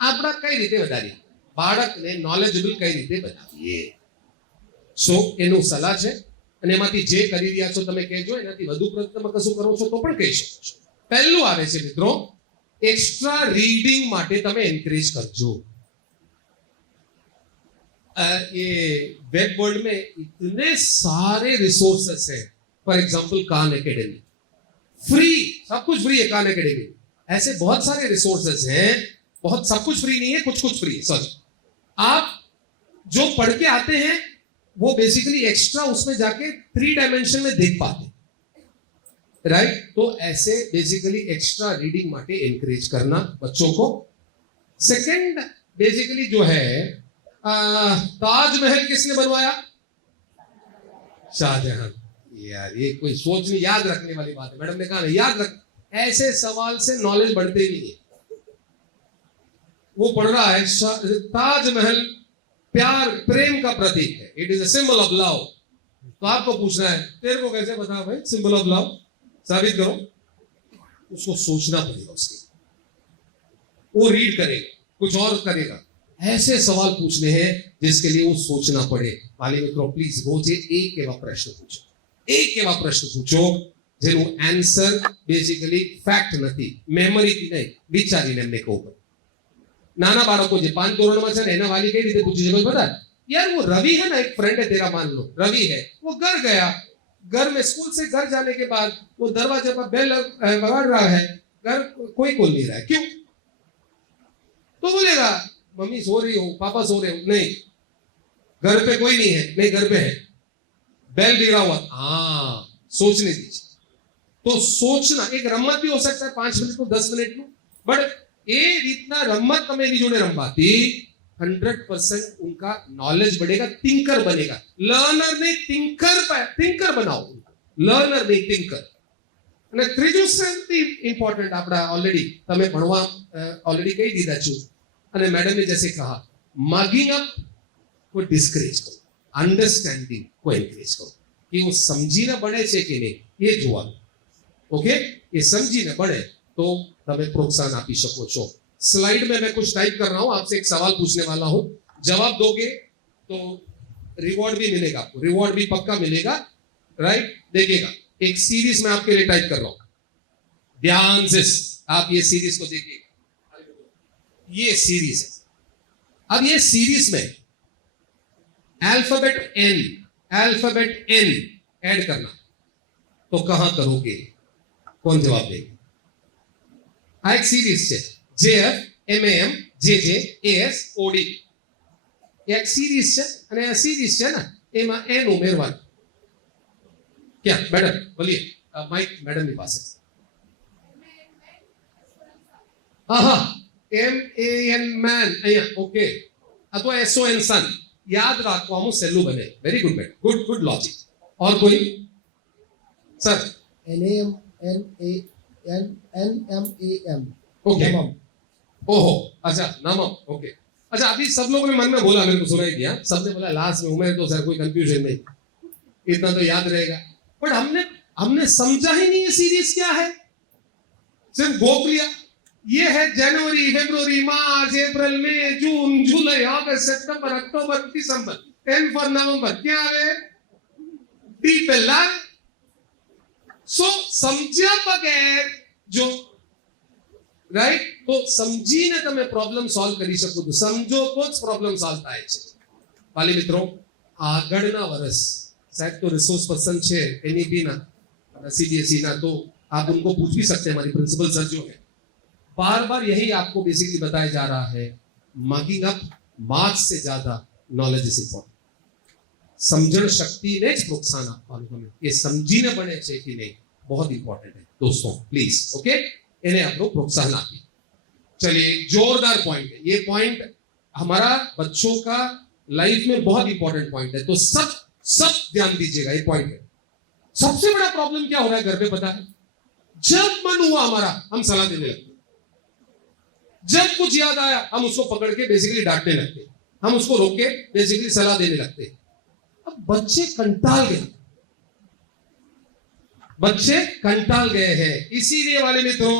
આપણા કઈ રીતે વધારીએ, બાળકને નોલેજેબલ કઈ રીતે બનાવીએ, સો એનું સલાહ છે। અને એમાંથી જે કરી રહ્યા છો તમે કહેજો, એનાથી વધુ પ્રયત્નમાં કશું કરો છો તો પણ કહી શકો છો। પહેલું આવે છે મિત્રો, એક્સ્ટ્રા રીડિંગ માટે તમે એન્કરેજ કરજો। ये वेब वर्ल्ड में इतने सारे रिसोर्सेस हैं। For example Khan academy, free, सब कुछ फ्री है कान एकेडमी। ऐसे बहुत सारे रिसोर्सेस हैं, बहुत सब कुछ फ्री नहीं है, कुछ कुछ फ्री है। सॉरी, आप जो पढ़ के आते हैं वो बेसिकली एक्स्ट्रा उसमें जाके 3 डायमेंशन में देख पाते, राइट। तो ऐसे बेसिकली एक्स्ट्रा रीडिंग माटे एनकरेज करना बच्चों को। सेकंड बेसिकली जो है, ताजमहल किसने बनवाया? शाहजहां। यार ये कोई सोच नहीं, याद रखने वाली बात है। मैडम ने कहा ना याद रख, ऐसे सवाल से नॉलेज बढ़ते नहीं है। वो पढ़ रहा है ताजमहल प्यार प्रेम का प्रतीक है, it is a symbol of love. तो आपको पूछना है तेरे को कैसे पता भाई सिंबल ऑफ लव, साबित करो। उसको सोचना पड़ेगा, उसके वो रीड करेगा, कुछ और करेगा। ऐसे सवाल पूछने हैं जिसके लिए वो सोचना पड़े। वाले मित्रों प्लीज रोजे एक एवा प्रश्न पूछो, एक एवा प्रश्न पूछो જેનું આન્સર બેઝિકલી ફેક્ટ નથી, મેમરીથી નહીં, વિચારીને એમને કહો। નાના બાળકો જે 5 ધોરણમાં છે ને, એના વાલી કઈ રીતે પૂછી શકે પતા? यार वो रवि है ना, एक फ्रेंड है तेरा, मान लो रवि है, वो घर गया, घर में स्कूल से घर जाने के बाद वो दरवाजे पर बेल बगाड़ रहा है, घर कोई खोल नहीं रहा है, क्यों? तो बोलेगा मम्मी सो रही हो, पापा सो रहे हो, नहीं घर पे कोई नहीं है, नहीं घर पे है, बेल बिगड़ा हुआ, हाँ सोचने दीजिए। तो सोचना एक रमत भी हो सकता है 5 मिनट को 10 मिनट को, बट ये इतना रमत તમે એની જોડે રમવાથી 100% उनका नॉलेज बढ़ेगा, थिंकर बनेगा। लर्नर नहीं थिंकर बनाओ, लर्नर नहीं थिंकर। અને ત્રીજું સૌથી ઇમ્પોર્ટન્ટ આપડા ઓલરેડી તમે ભણવા ઓલરેડી કહી દીધા છો, અને મેડમે जैसे कहा मार्किंग अप को डिस्करेज करो, अंडरस्टैंडिंग को एनकरेज करो कि वो समझीने बने છે કે નહીં ये જોવાનું। ओके, ये समझीने बने तो તમે પ્રોત્સાહન આપી શકો છો। स्लाइड में मैं कुछ टाइप कर रहा हूं, आपसे एक सवाल पूछने वाला हूं, जवाब दोगे तो रिवॉर्ड भी मिलेगा आपको, रिवॉर्ड भी पक्का मिलेगा, राइट। देखिएगा एक सीरीज में आपके लिए टाइप कर रहा हूं, ध्यान से आप ये सीरीज को देखिएगा। ये सीरीज है, अब ये सीरीज में अल्फाबेट एन ऐड करना, तो कहां करोगे? कौन जवाब देगा? आ एक सीरीज है JF MAM JJ AS OD, एक सीरीज है, અને આ सीरीज છે ને એમાં n ઉમેરવાનું। क्या मैडम बोलिए, माइक मैडम के पास है। हाँ MAN मैन અહીંયા, ओके, अथवा SON सन, याद રાખવાનું સહેલું બને। Very good madam, good logic. और कोई सर? NAMAM ओके, ओहो अच्छा नमम, ओके। अच्छा अभी सब लोगों ने मन में बोला, मेरे को सुनाई दिया, सबने बोला लास्ट में उमेर, तो सर कोई कंफ्यूजन नहीं, इतना तो याद रहेगा। बट हमने समझा ही नहीं ये सीरीज क्या है, सिर्फ गोप लिया। ये है जनवरी फरवरी मार्च अप्रैल मई जून जुलाई अगस्त सितंबर अक्टूबर दिसंबर, एन फॉर नवंबर, क्या है डी पहला। सो समझा बगैर जो राइट, तो समझीने તમે પ્રોબ્લેમ સોલ્વ કરી શકો છો, સમજો તો જ પ્રોબ્લેમ સોલ્વ થાય છે। વાલી મિત્રો આગળના વર્ષ शायद तो रिसोर्स पर्सन છે એની भी ना CBSE ना, तो आप उनको पूछ भी सकते हैं, हमारी प्रिंसिपल सर जो है बार बार यही आपको बेसिकली बताया जा रहा है, मार्किंग अप मार्क्स से ज्यादा नॉलेज इज इंपॉर्टेंट। समझण शक्ति ने જ પ્રોત્સાહન આપવાનું, તમે એ સમજીને બને છે કે નહીં बहुत इंपॉर्टेंट है दोस्तों, प्लीज ओके, इन्हें आप लोग प्रोत्साहन आते। चलिए जोरदार पॉइंट है ये, पॉइंट हमारा बच्चों का लाइफ में बहुत इंपॉर्टेंट पॉइंट है, तो सब ध्यान दीजिएगा। ये पॉइंट है, सबसे बड़ा प्रॉब्लम क्या हो रहा है घर पे पता है? जब मन हुआ हमारा हम सलाह देने लगते, जब कुछ याद आया हम उसको पकड़ के बेसिकली डांटने लगते, हम उसको रोक के बेसिकली सलाह देने लगते। अब बच्चे कंटाल गए, बच्चे कंटाल गए हैं। इसीलिए वाले मित्रों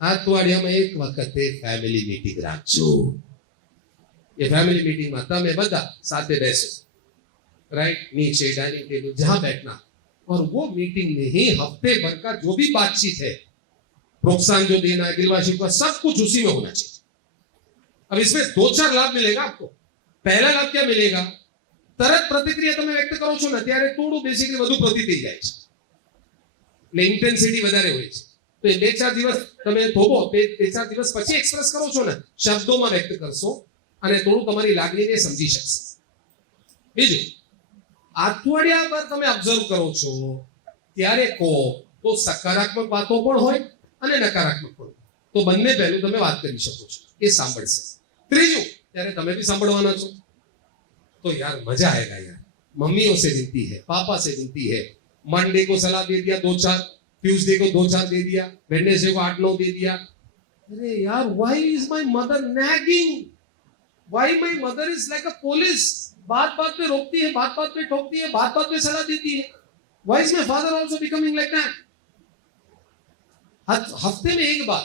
अठवाડિયામાં એક વખતે ફેમિલી મીટિંગ રાખજો। ये फैमिली मीटिंग में તમે બધા સાથે બેસો, राइट, नीचे डाइनिंग टेबल जहां बैठना, और वो मीटिंग में ही हफ्ते भर का जो भी बातचीत है, प्रोत्साहन जो देना है, गिलवा शिकवा, सब कुछ उसी में होना चाहिए। अब इसमें 2-4 लाभ मिलेगा आपको। पहला लाभ क्या मिलेगा? तरत प्रतिक्रिया તમે વ્યક્ત કરો છો ને ત્યારે થોડું બેસિકલી વધુ પ્રતિ થઈ જાય છે, એટલે ઇન્ટેન્સિટી વધારે હોય છે। તો એ 2-4 દિવસ તમે થોભો, 2-4 દિવસ પછી એક્સપ્રેસ કરો છો ને, શબ્દોમાં વ્યક્ત કરશો અને થોડું તમારી લાગણીને સમજી શકશે। બીજું, અઠવાડિયાભર તમે ઓબ્ઝર્વ કરો છો ત્યારે કહો તો સકારાત્મક વાતો પણ હોય અને નકારાત્મક પણ, તો બંને પહેલું તમે વાત કરી શકો છો, એ સાંભળશે। ત્રીજું, ત્યારે તમે બી સાંભળવાના છો, तो यार मजा आएगा यार। मम्मियों से विनती है, पापा से विनती है, मंडे को सलाह दे दिया 2-4, ट्यूसडे को 2-4 दे दिया, वेडनेसडे को 8-9 दे दिया। अरे यार, why is my mother nagging? Why my mother is like a police? बात बात पे रोकती है, बात बात पे ठोकती है, बात बात पे सलाह देती है। Why is my father also becoming like that? हफ्ते में एक बार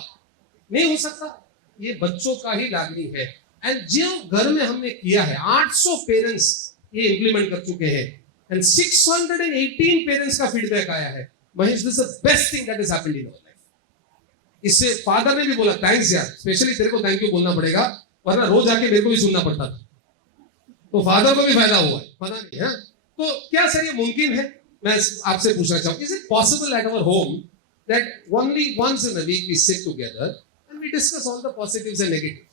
नहीं हो सकता। ये बच्चों का ही लागनी है। एंड जो घर में हमने किया है, 800 पेरेंट्स ये इंप्लीमेंट कर चुके हैं, एंड 618 पेरेंट्स का फीडबैक आया है, Mahesh, this is the best thing that is happened in our life. इससे फादर ने भी बोला थैंक्स यार, स्पेशली तेरे को थैंक यू बोलना पड़ेगा, वरना रोज आके मेरे को भी सुनना पड़ता था। तो फादर को भी फायदा हुआ है, पता नहीं है। तो क्या सर ये मुमकिन है? मैं आपसे पूछना चाहूँ, is it possible at our home that only once in a week we sit together and we discuss all the positives and negatives?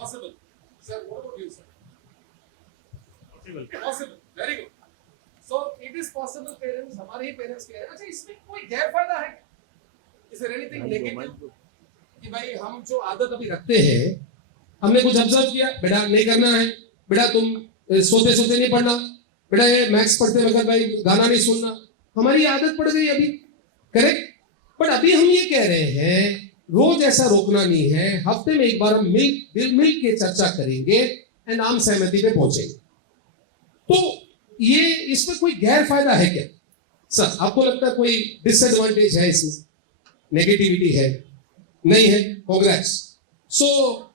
Possible. Sir, what about you, sir? Possible. Possible. Very good. So it is possible, parents, हमारे ही parents कह रहे हैं। अच्छा, इसमें कोई गैरफायदा है? Is there anything negative? कि भाई हम जो आदत अभी रखते हैं, हमने कुछ ऑब्जर्व किया, बेटा नहीं करना है, बेटा तुम सोते सोते नहीं पढ़ना, बेटा ये मैथ्स पढ़ते वक्त भाई गाना नहीं सुनना, हमारी आदत पड़ गई अभी, करेक्ट? बट अभी हम ये कह रहे हैं रोज ऐसा रोकना नहीं है, हफ्ते में एक बार हम मिल के चर्चा करेंगे एंड आम सहमति पे पहुंचेंगे। तो ये इसमें कोई गैर फायदा है क्या सर? आपको लगता है कोई डिसएडवांटेज है इसमें, नेगेटिविटी है? नहीं है, कांग्रेट्स। सो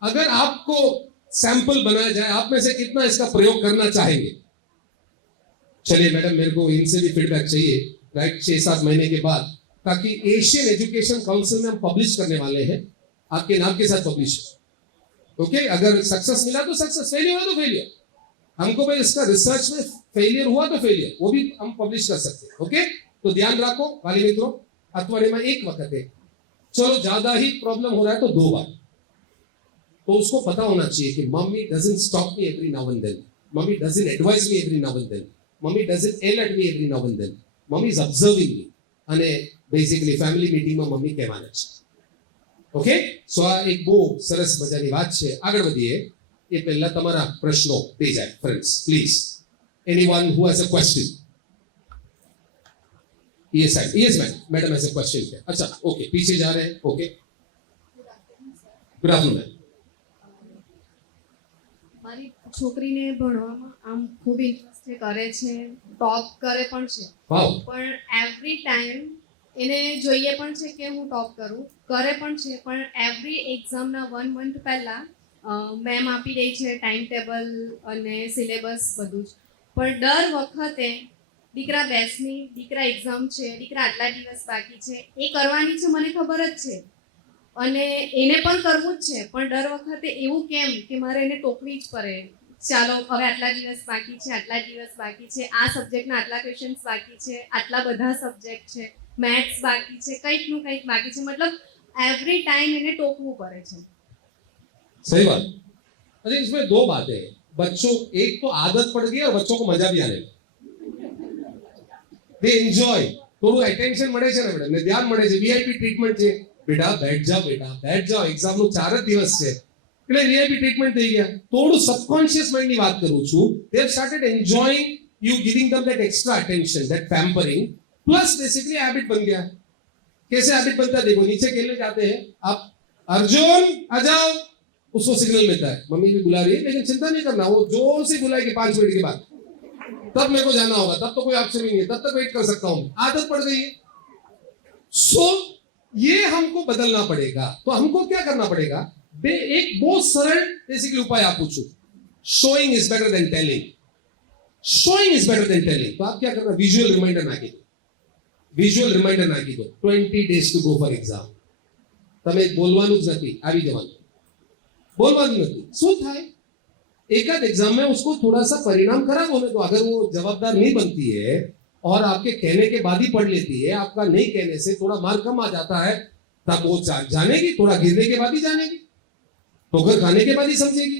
अगर आपको सैंपल बनाया जाए, आप में से कितना इसका प्रयोग करना चाहेंगे? चलिए मैडम, मेरे को इनसे भी फीडबैक चाहिए, राइट, 6-7 महीने के बाद, ताकि एशियन एजुकेशन काउंसिल में हम पब्लिश करने वाले हैं, आपके नाम के साथ पब्लिश हो। ओके, अगर सक्सेस मिला तो सक्सेस, फेलियर हुआ तो फेलियर, हमको भाई इसका रिसर्च में फेलियर हुआ तो फेलियर, वो भी हम पब्लिश कर सकते हैं। ओके, तो ध्यान रखो वाले मित्रों, अठवाडिये में एक वक्त है, चलो ज्यादा ही प्रॉब्लम हो रहा है तो 2 बार, तो उसको पता होना चाहिए कि mummy doesn't stop me every now and then, mummy doesn't advise me every now and then, mummy doesn't yell at me every now and then, mummy is observing me, અને બેઝિકલી ફેમિલી મીટિંગમાં mummy કહેવાના છે। Okay, સો આ એક બહુ સરસ મજાની વાત છે। આગળ વધીએ એ પહેલા તમારા પ્રશ્નો થઈ જાય friends, please anyone who has a question? Yes sir, yes madam has a question. अच्छा, ओके, पीछे जा रहे हैं। Okay, good afternoon. મારી છોકરીને ભણવામાં આમ ખૂબ ઇન્ટરેસ્ટ કરે છે, ટોપ કરે પણ છે, વાવ, પણ એવરી ટાઈમ એને જોઈએ પણ છે કે હું ટોપ કરું, કરે પણ છે, પણ એવરી એક્ઝામના 1 મંથ પહેલાં મેમ આપી દે છે ટાઈમ ટેબલ અને સિલેબસ બધું જ, પણ દર વખતે દીકરા બેસની, દીકરા એક્ઝામ છે, દીકરા આટલા દિવસ બાકી છે, એ કરવાની છે, મને ખબર જ છે અને એને પણ કરવું જ છે, પણ દર વખતે એવું કેમ કે મારે એને ટોકવી જ પડે, ચાલો હવે આટલા દિવસ બાકી છે, આટલા દિવસ બાકી છે, આ સબ્જેક્ટના આટલા ક્વેશ્ચન્સ બાકી છે, આટલા બધા સબ્જેક્ટ છે, मैथ्स बाकी છે, કંઈકનું કંઈક બાકી છે, मतलब एवरी टाइम એને ટોકવું પડે છે। सही बात। अच्छा, इसमें 2 बातें हैं, बच्चों, एक तो आदत पड़ गई और बच्चों को मजा भी आने लगा, दे एंजॉय, થોડું અટેન્શન મળે છે ને બેટા, ને ધ્યાન મળે છે, વીઆઈપી ટ્રીટમેન્ટ છે, બેટા બેઠ જાઓ, એક્ઝામ નો 4 જ દિવસ છે એટલે વીઆઈપી ટ્રીટમેન્ટ થઈ ગયા। થોડું સબકોન્શિયસ માઇન્ડ ની વાત કરું છું, they have started enjoying you giving them that extra attention, that pampering, plus basically habit बन गया। कैसे हैबिट बनता है? देखो, नीचे खेलने जाते हैं आप, अर्जुन आ जाओ, उसको सिग्नल मिलता है, मम्मी भी बुला रही है, लेकिन चिंता नहीं करना, वो जोर से बुलाएगी 5 मिनट के बाद, तब मेरे को जाना होगा, तब तो कोई ऑप्शन ही नहीं है, तब तक वेट कर सकता हूं, आदत पड़ गई है। सो ये हमको बदलना पड़ेगा। तो हमको क्या करना पड़ेगा? एक बहुत सरल बेसिकली उपाय आप पूछो, showing is better than telling. Showing is better than telling. तो आप क्या करना, विजुअल रिमाइंडर नाखी दो, વિઝ્યુઅલ રિમાઇન્ડર નાખી દો, 20 days to go for exam. તમે બોલવાનું જ નથી, આવી જવાનું, બોલવાનું નથી. શું થાય? एकाध एग्जाम में उसको थोड़ा सा परिणाम खराब होने दो। अगर वो जवाबदार नहीं बनती है और आपके कहने के बाद ही पढ़ लेती है, आपका नहीं कहने से थोड़ा मार्क कम आ जाता है, तब वो जानेगी, थोड़ा गिरने के बाद ही जानेगी, ठोकर खाने के बाद ही समझेगी।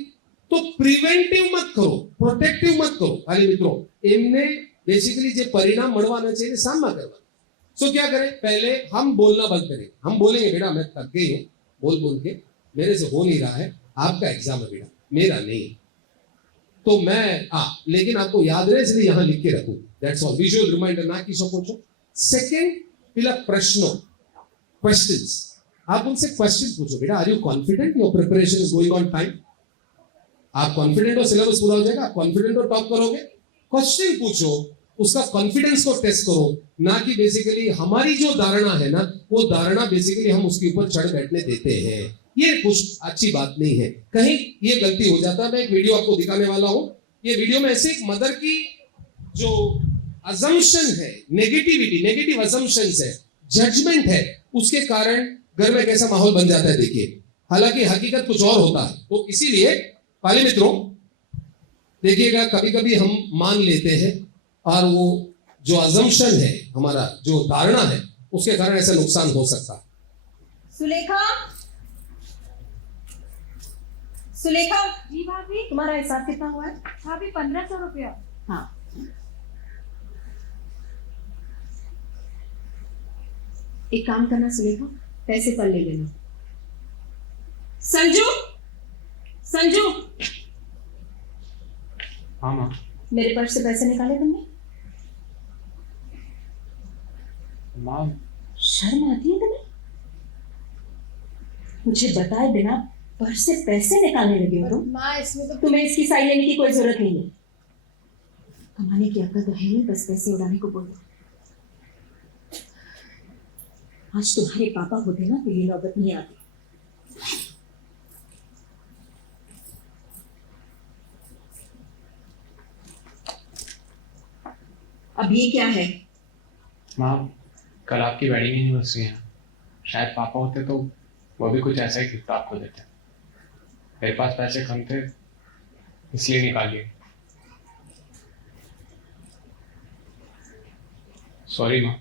तो प्रिवेंटिव मत करो, प्रोटेक्टिव मत करो। अरे मित्रों, एमने बेसिकली जो परिणाम મળવાના છે એને સામના કરવાના। सो क्या करें? पहले हम बोलना बंद करें। हम बोलेंगे बेटा मैं थक गई हूं बोल बोल के, मेरे से हो नहीं रहा है, आपका एग्जाम है बेटा, मेरा नहीं। तो मैं लेकिन आपको याद रहे इसलिए यहां लिख के रखूं। That's all. विजुअल रिमाइंडर ना की सको छो। सेकंड पिला प्रश्नों, क्वेश्चंस। आप उनसे क्वेश्चन पूछो, बेटा are you confident your preparation is going on time? आप कॉन्फिडेंट हो सिलेबस पूरा हो जाएगा? आप कॉन्फिडेंट हो टॉप करोगे? क्वेश्चन पूछो, उसका कॉन्फिडेंस को टेस्ट करो, ना कि बेसिकली हमारी जो धारणा है ना, वो धारणा बेसिकली हम उसके ऊपर चढ़ बैठने देते हैं। ये कुछ अच्छी बात नहीं है, कहीं ये गलती हो जाता है। मैं एक वीडियो आपको दिखाने वाला हूं। ये वीडियो में ऐसे एक मदर की जो अजम्पशन है, नेगेटिव अजम्पशंस है, जजमेंट है, उसके कारण घर में कैसा माहौल बन जाता है देखिए। हालांकि हकीकत कुछ और होता है। तो इसीलिए पाले मित्रों देखिएगा, कभी कभी हम मान लेते हैं और वो जो अजम्पशन है, हमारा जो धारणा है, उसके कारण ऐसा नुकसान हो सकता है। सुलेखा जी भाभी। तुम्हारा हिसाब कितना हुआ है? भाभी 1500 रुपया। हाँ, एक काम करना सुलेखा, पैसे कल ले लेना। संजू, संजू, हाँ माँ। मेरे पर्स से पैसे निकाले तुमने? माँ शर्म आती है तुम्हें? मुझे बताए बिना पर्स से पैसे निकालने लगे हो तुम? माँ इसमें तो तुम्हें इसकी साइन लेने की कोई जरूरत नहीं है। कमाने की अक्ल तो है नहीं, बस पैसे उड़ाने को बोलो। आज तुम्हारे पापा होते ना तो ये नौबत नहीं आती। अब ये क्या है? माँ, कल आपकी वेडिंग एनिवर्सरी है, शायद पापा होते तो वो भी कुछ ऐसा ही गिफ्ट आपको देते। मेरे पास पैसे कम थे इसलिए निकालिए। सॉरी माँ।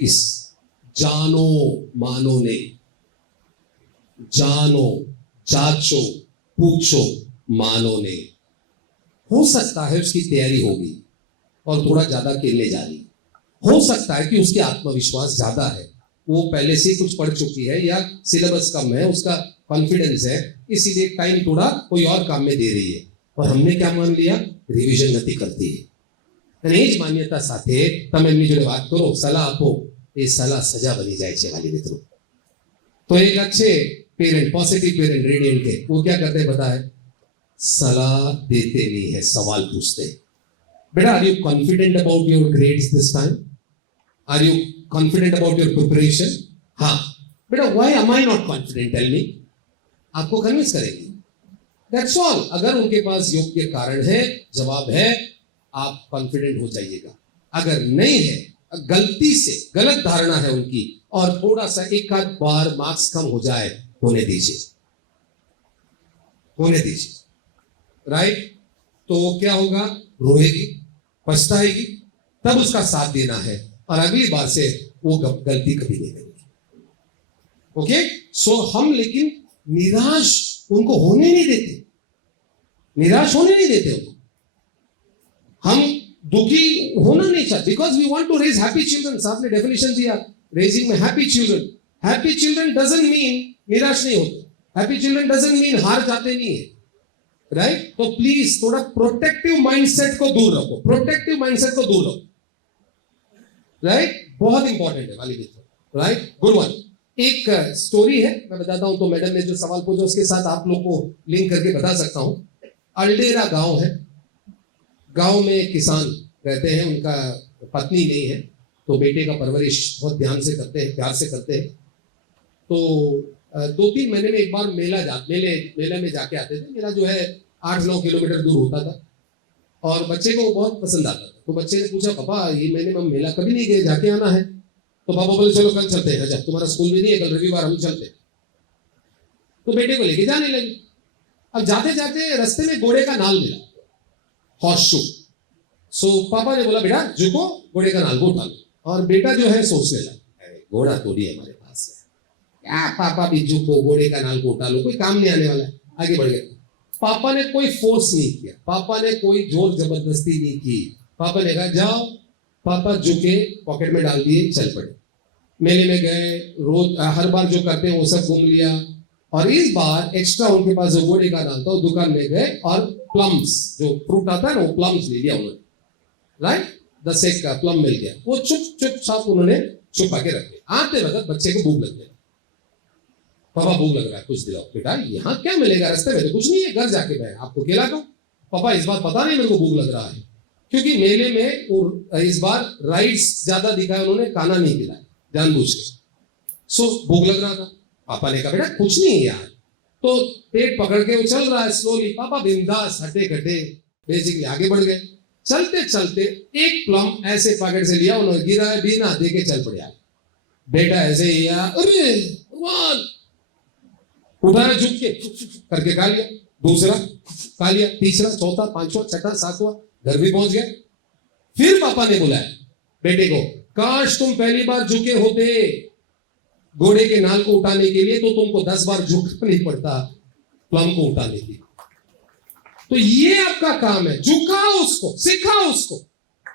इस जानो मानो ने, जानो जाचो पूछो मानो ने, हो सकता है उसकी तैयारी होगी और थोड़ा ज्यादा खेलने जा रही, हो सकता है कि उसके आत्मविश्वास ज्यादा है, वो पहले से कुछ पढ़ चुकी है या सिलेबस कम है, उसका कॉन्फिडेंस है, इसीलिए टाइम थोड़ा कोई और काम में दे रही है। और हमने क्या मान लिया? रिविजन नहीं करती है। અને એ જ માન્યતા સાથે તમે એમની જોડે વાત કરો, સલાહ આપો, એ સલાહ સજા બની જાય છે વાલી મિત્રો। तो एक अच्छे पेरेंट, पॉजिटिव पेरेंट, रेडियंट के, वो क्या करते हैं पता है? सलाह देते नहीं है, सवाल पूछते। बेटा are you confident about your grades this time? Are you confident about your preparation? हाँ बेटा, why am I not confident? Tell me. आपको कन्विंस करेंगे। That's all. अगर उनके पास योग्य कारण है, जवाब है, आप कॉन्फिडेंट हो जाइएगा। अगर नहीं है, गलती से गलत धारणा है उनकी और थोड़ा सा एक आध बार मार्क्स कम हो जाए, होने दीजिए, होने दीजिए। राइट? तो क्या होगा? रोएगी, पछताएगी, तब उसका साथ देना है और अगली बार से वो गलती कभी नहीं करेगी। ओके? सो हम लेकिन निराश उनको होने नहीं देते, निराश होने नहीं देते उनको। हम दुखी होना नहीं चाहते, because we want to raise happy children. साहब ने डेफिनेशन दिया रेजिंग में happy children. Happy children doesn't mean निराश नहीं होते, हैप्पी चिल्ड्रन डजंट मीन हार जाते नहीं है। राइट? तो प्लीज थोड़ा प्रोटेक्टिव माइंडसेट को दूर रखो, प्रोटेक्टिव माइंडसेट को दूर रखो। राइट? बहुत इंपॉर्टेंट है वाली मित्र। राइट? Good one. एक स्टोरी है, मैं बताता हूं। तो मैडम ने जो सवाल पूछा उसके साथ आप लोग को लिंक करके बता सकता हूं। अल्डेरा गांव है, गांव में एक किसान रहते हैं, उनका पत्नी नहीं है, तो बेटे का परवरिश बहुत ध्यान से करते हैं, प्यार से करते हैं। तो 2-3 महीने में एक बार मेले में जाके आते थे। मेला जो है 8-9 किलोमीटर दूर होता था और बच्चे को बहुत पसंद आता था। तो बच्चे ने पूछा, पापा ये महीने में हम मेला कभी नहीं गए, जाके आना है। तो पापा बोले चलो कल चलते हैं, जब तुम्हारा स्कूल भी नहीं है, कल रविवार हम चलते हैं। तो बेटे को लेके जाने लगे। अब जाते जाते रास्ते में घोड़े का नाल मिला, हॉर्स शू। सो पापा ने बोला बेटा झुको, घोड़े का नाल को उठा लो। और बेटा जो है सोचने लगा, अरे घोड़ा थोड़ी हमारे पास है, क्या पापा भी झुको, घोड़े का नाल को उठा लो, कोई काम नहीं आने वाला है। आगे बढ़ गए। पापा ने कोई फोर्स नहीं किया, पापा ने कोई जोर जबरदस्ती नहीं की। पापा ने कहा जाओ। पापा झुके, पॉकेट में डाल दिए, चल पड़े। मेले में गए, रोज हर बार जो करते हैं वो सब घूम लिया। और इस बार एक्स्ट्रा उनके पास जो घोड़े का नाल था, वो दुकान में गए और प्लम्स, जो फ्रूट आता है ना, वो प्लम्स ले लिया उन्होंने। राइट, 10 एक का प्लम मिल गया, वो चुपचाप उन्होंने छुपा के रखे। आते वक्त बच्चे को भूख लग गई। पापा भूख लग रहा है, कुछ दिलाओ। बेटा यहाँ क्या मिलेगा, रास्ते में तो कुछ नहीं है, घर जाके मैं आपको खिलाता हूँ। पापा इस बार पता नहीं मेरे को भूख लग रहा है, क्योंकि मेले में इस बार राइड्स ज्यादा दिखाए उन्होंने, खाना नहीं खिलाया जानबूझ के। सो भूख लग रहा था। पापा ने कहा बेटा कुछ नहीं है यार। तो पेट पकड़ के वो चल रहा है स्लोली। पापा बिंदास हटे खटे बेसिकली आगे बढ़ गए। चलते चलते एक प्लम ऐसे पॉकेट से लिया, उन्होंने गिरा बिना देखे चल पड़े। बेटा ऐसे ही अरे भगवान, उठाया झुक के करके खा लिया, दूसरा खा लिया, तीसरा, चौथा, पांचवा, छठा, सातवां, घर भी पहुंच गया। फिर पापा ने बुलाया बेटे को, काश तुम पहली बार झुके होते घोड़े के नाल को उठाने के लिए, तो तुमको 10 बार झुकना नहीं पड़ता प्लम को उठाने के लिए। तो ये आपका काम है, झुकाओ उसको, सिखाओ उसको,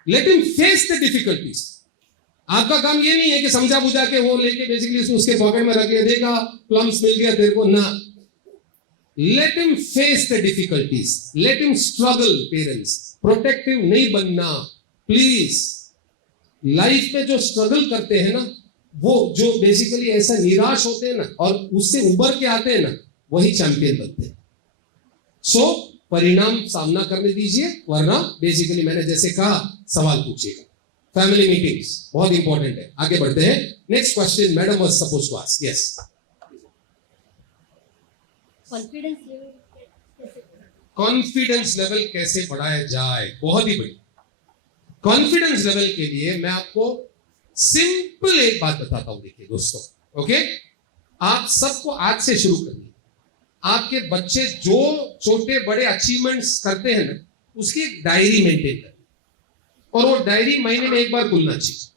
let him face the difficulties. आपका काम ये नहीं है कि समझा बुझा के वो लेके बेसिकली उसके पॉकेट में रख ले, देखा प्लम्स मिल गया तेरे को, ना। Let him face the difficulties, let him struggle. Parents protective नहीं बनना प्लीज। लाइफ में जो स्ट्रगल करते हैं ना, वो जो बेसिकली ऐसा निराश होते हैं ना और उससे उबर के आते हैं ना, वही चैंपियन बनते हैं। सो परिणाम सामना करने दीजिए, वरना बेसिकली मैंने जैसे कहा सवाल पूछिएगा। फैमिली मीटिंग्स बहुत इंपॉर्टेंट है। आगे बढ़ते हैं। Next question madam was suppose to ask. Yes, confidence level कैसे बढ़ाया जाए? बहुत ही बढ़िया। कॉन्फिडेंस लेवल के लिए मैं आपको सिंपल एक बात बताता हूं। देखिए दोस्तों, ओके, आप सबको आज से शुरू करिए। आपके बच्चे जो छोटे बड़े अचीवमेंट्स करते हैं ना, उसकी एक डायरी मेंटेन करें, और वो डायरी महीने में एक बार खुलना चाहिए।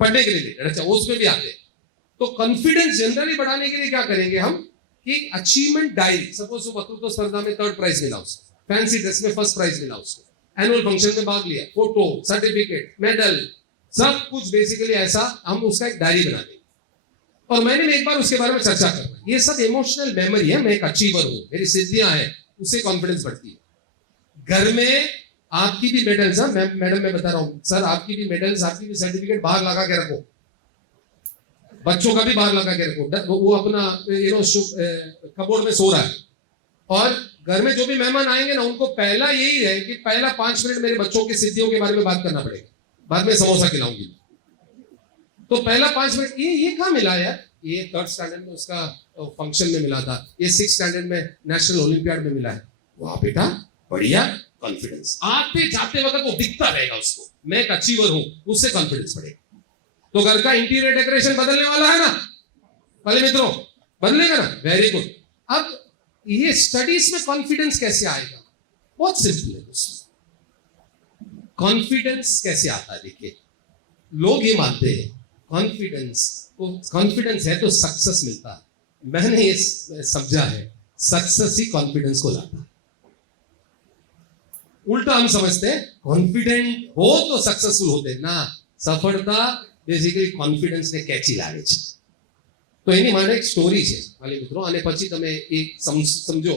पढ़ने के लिए, अच्छा उसमें भी आते हैं। तो कॉन्फिडेंस जनरली बढ़ाने के लिए क्या करेंगे हम, कि अचीवमेंट डायरी, सपोज वो वक्तृत्व स्पर्धा में 3rd प्राइज मिला उसको, फैंसी ड्रेस में 1st प्राइज मिला उसको, एनुअल फंक्शन में भाग लिया, फोटो, सर्टिफिकेट, मेडल, सब कुछ बेसिकली ऐसा हम उसका एक डायरी बना देंगे और महीने में एक बार उसके बारे में चर्चा करना। ये सब इमोशनल मेमोरी है, मैं एक अचीवर हूं, मेरी सिद्धियां हैं, उससे कॉन्फिडेंस बढ़ती है। घर में आपकी भी मेडल्स, मैडम मैं बता रहा हूं सर, आपकी भी मेडल्स, आपकी भी सर्टिफिकेट बाहर लगा के रखो, बच्चों का भी बाहर लगा के रखो। वो अपना कबोर्ड में सो रहा है, और घर में जो भी मेहमान आएंगे ना, उनको पहला यही है कि पहला 5 मिनट मेरे बच्चों की सिद्धियों के बारे में बात करना पड़ेगा, बाद में समोसा खिलाऊंगी। तो पहला 5 मिनट ये कहाँ मिला यार, ये 3rd स्टैंडर्ड में उसका फंक्शन में मिला था, ये 6th स्टैंडर्ड में नेशनल ओलंपियाड में मिला है। वाह बेटा, बढ़िया। कॉन्फिडेंस आते जाते वक्त वो दिखता रहेगा उसको, मैं एक अचीवर हूं, उससे कॉन्फिडेंस बढ़ेगा। तो घर का इंटीरियर डेकोरेशन बदलने वाला है ना पहले मित्रों, बदलेगा ना, वेरी गुड। अब ये स्टडीज में कॉन्फिडेंस कैसे आएगा? बहुत सिंपल है दोस्तों। कॉन्फिडेंस कैसे आता है? देखिए, लोग ये मानते हैं कॉन्फिडेंस है तो सक्सेस मिलता है। मैंने ये समझा है, सक्सेस ही कॉन्फिडेंस को लाता है। उल्टा हम समझते हैं कॉन्फिडेंट हो तो सक्सेसफुल होते ना, सफलता બેઝિકલી કોન્ફિડન્સને ખેંચી લાવે છે। તો એની માટે એક સ્ટોરી છે વાલી મિત્રો, અને પછી તમે એ સમજો।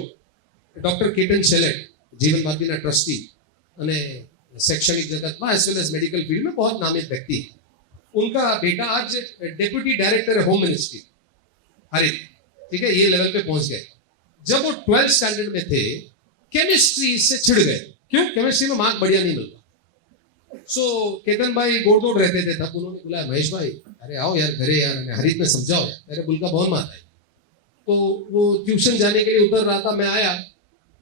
ડોક્ટર કેટન શેલેટ જીવન ભારતીના ટ્રસ્ટી અને शैक्षणिक जगत में as well as medical field में बहुत नामित व्यक्ति है। उनका बेटा आज डेप्यूटी डायरेक्टर है होम मिनिस्ट्री, हरित, ठीक है, ये लेवल पे पहुंच गए। जब वो 12th स्टैंडर्ड में थे, केमिस्ट्री से छिड़ गए। क्यों? केमिस्ट्री में मार्क बढ़िया नहीं मिलता। सो केतन भाई गोड़ दौड़ रहते थे, तब उन्होंने बुलाया, महेश भाई अरे आओ यार घरे यार, हरित में समझाओ यार, मेरे बुल का बहुत माता है। तो वो ट्यूशन जाने के लिए उतर रहा था, मैं आया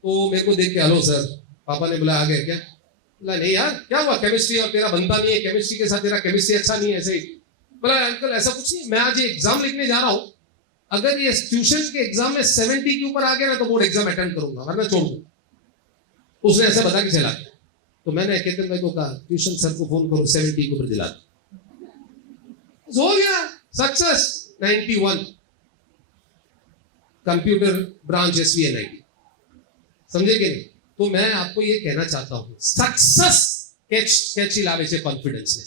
तो मेरे को देख के, हेलो सर, पापा ने बुलाया, आ गए क्या? बोला नहीं यार, क्या हुआ, केमिस्ट्री और तेरा बनता नहीं है, केमिस्ट्री के साथ तेरा केमिस्ट्री अच्छा नहीं है, ऐसे ही। बोला अंकल ऐसा कुछ नहीं, मैं आज ये एग्जाम लिखने जा रहा हूँ, अगर ये ट्यूशन के एग्जाम में 70 के ऊपर आ गया ना तो बोर्ड एग्जाम अटेंड करूंगा, वरना छोड़ दूंगा। उसने ऐसा बता के चला गया। तो मैंने केतन भाई को कहा, ट्यूशन सर को फोन करो, 70 के ऊपर दिला दो। हो गया सक्सेस, 91, कंप्यूटर ब्रांच SVNIT, समझे कि नहीं? तो मैं आपको ये कहना चाहता हूं, सक्सेस કેચી લાવે છે કોન્ફિડન્સને।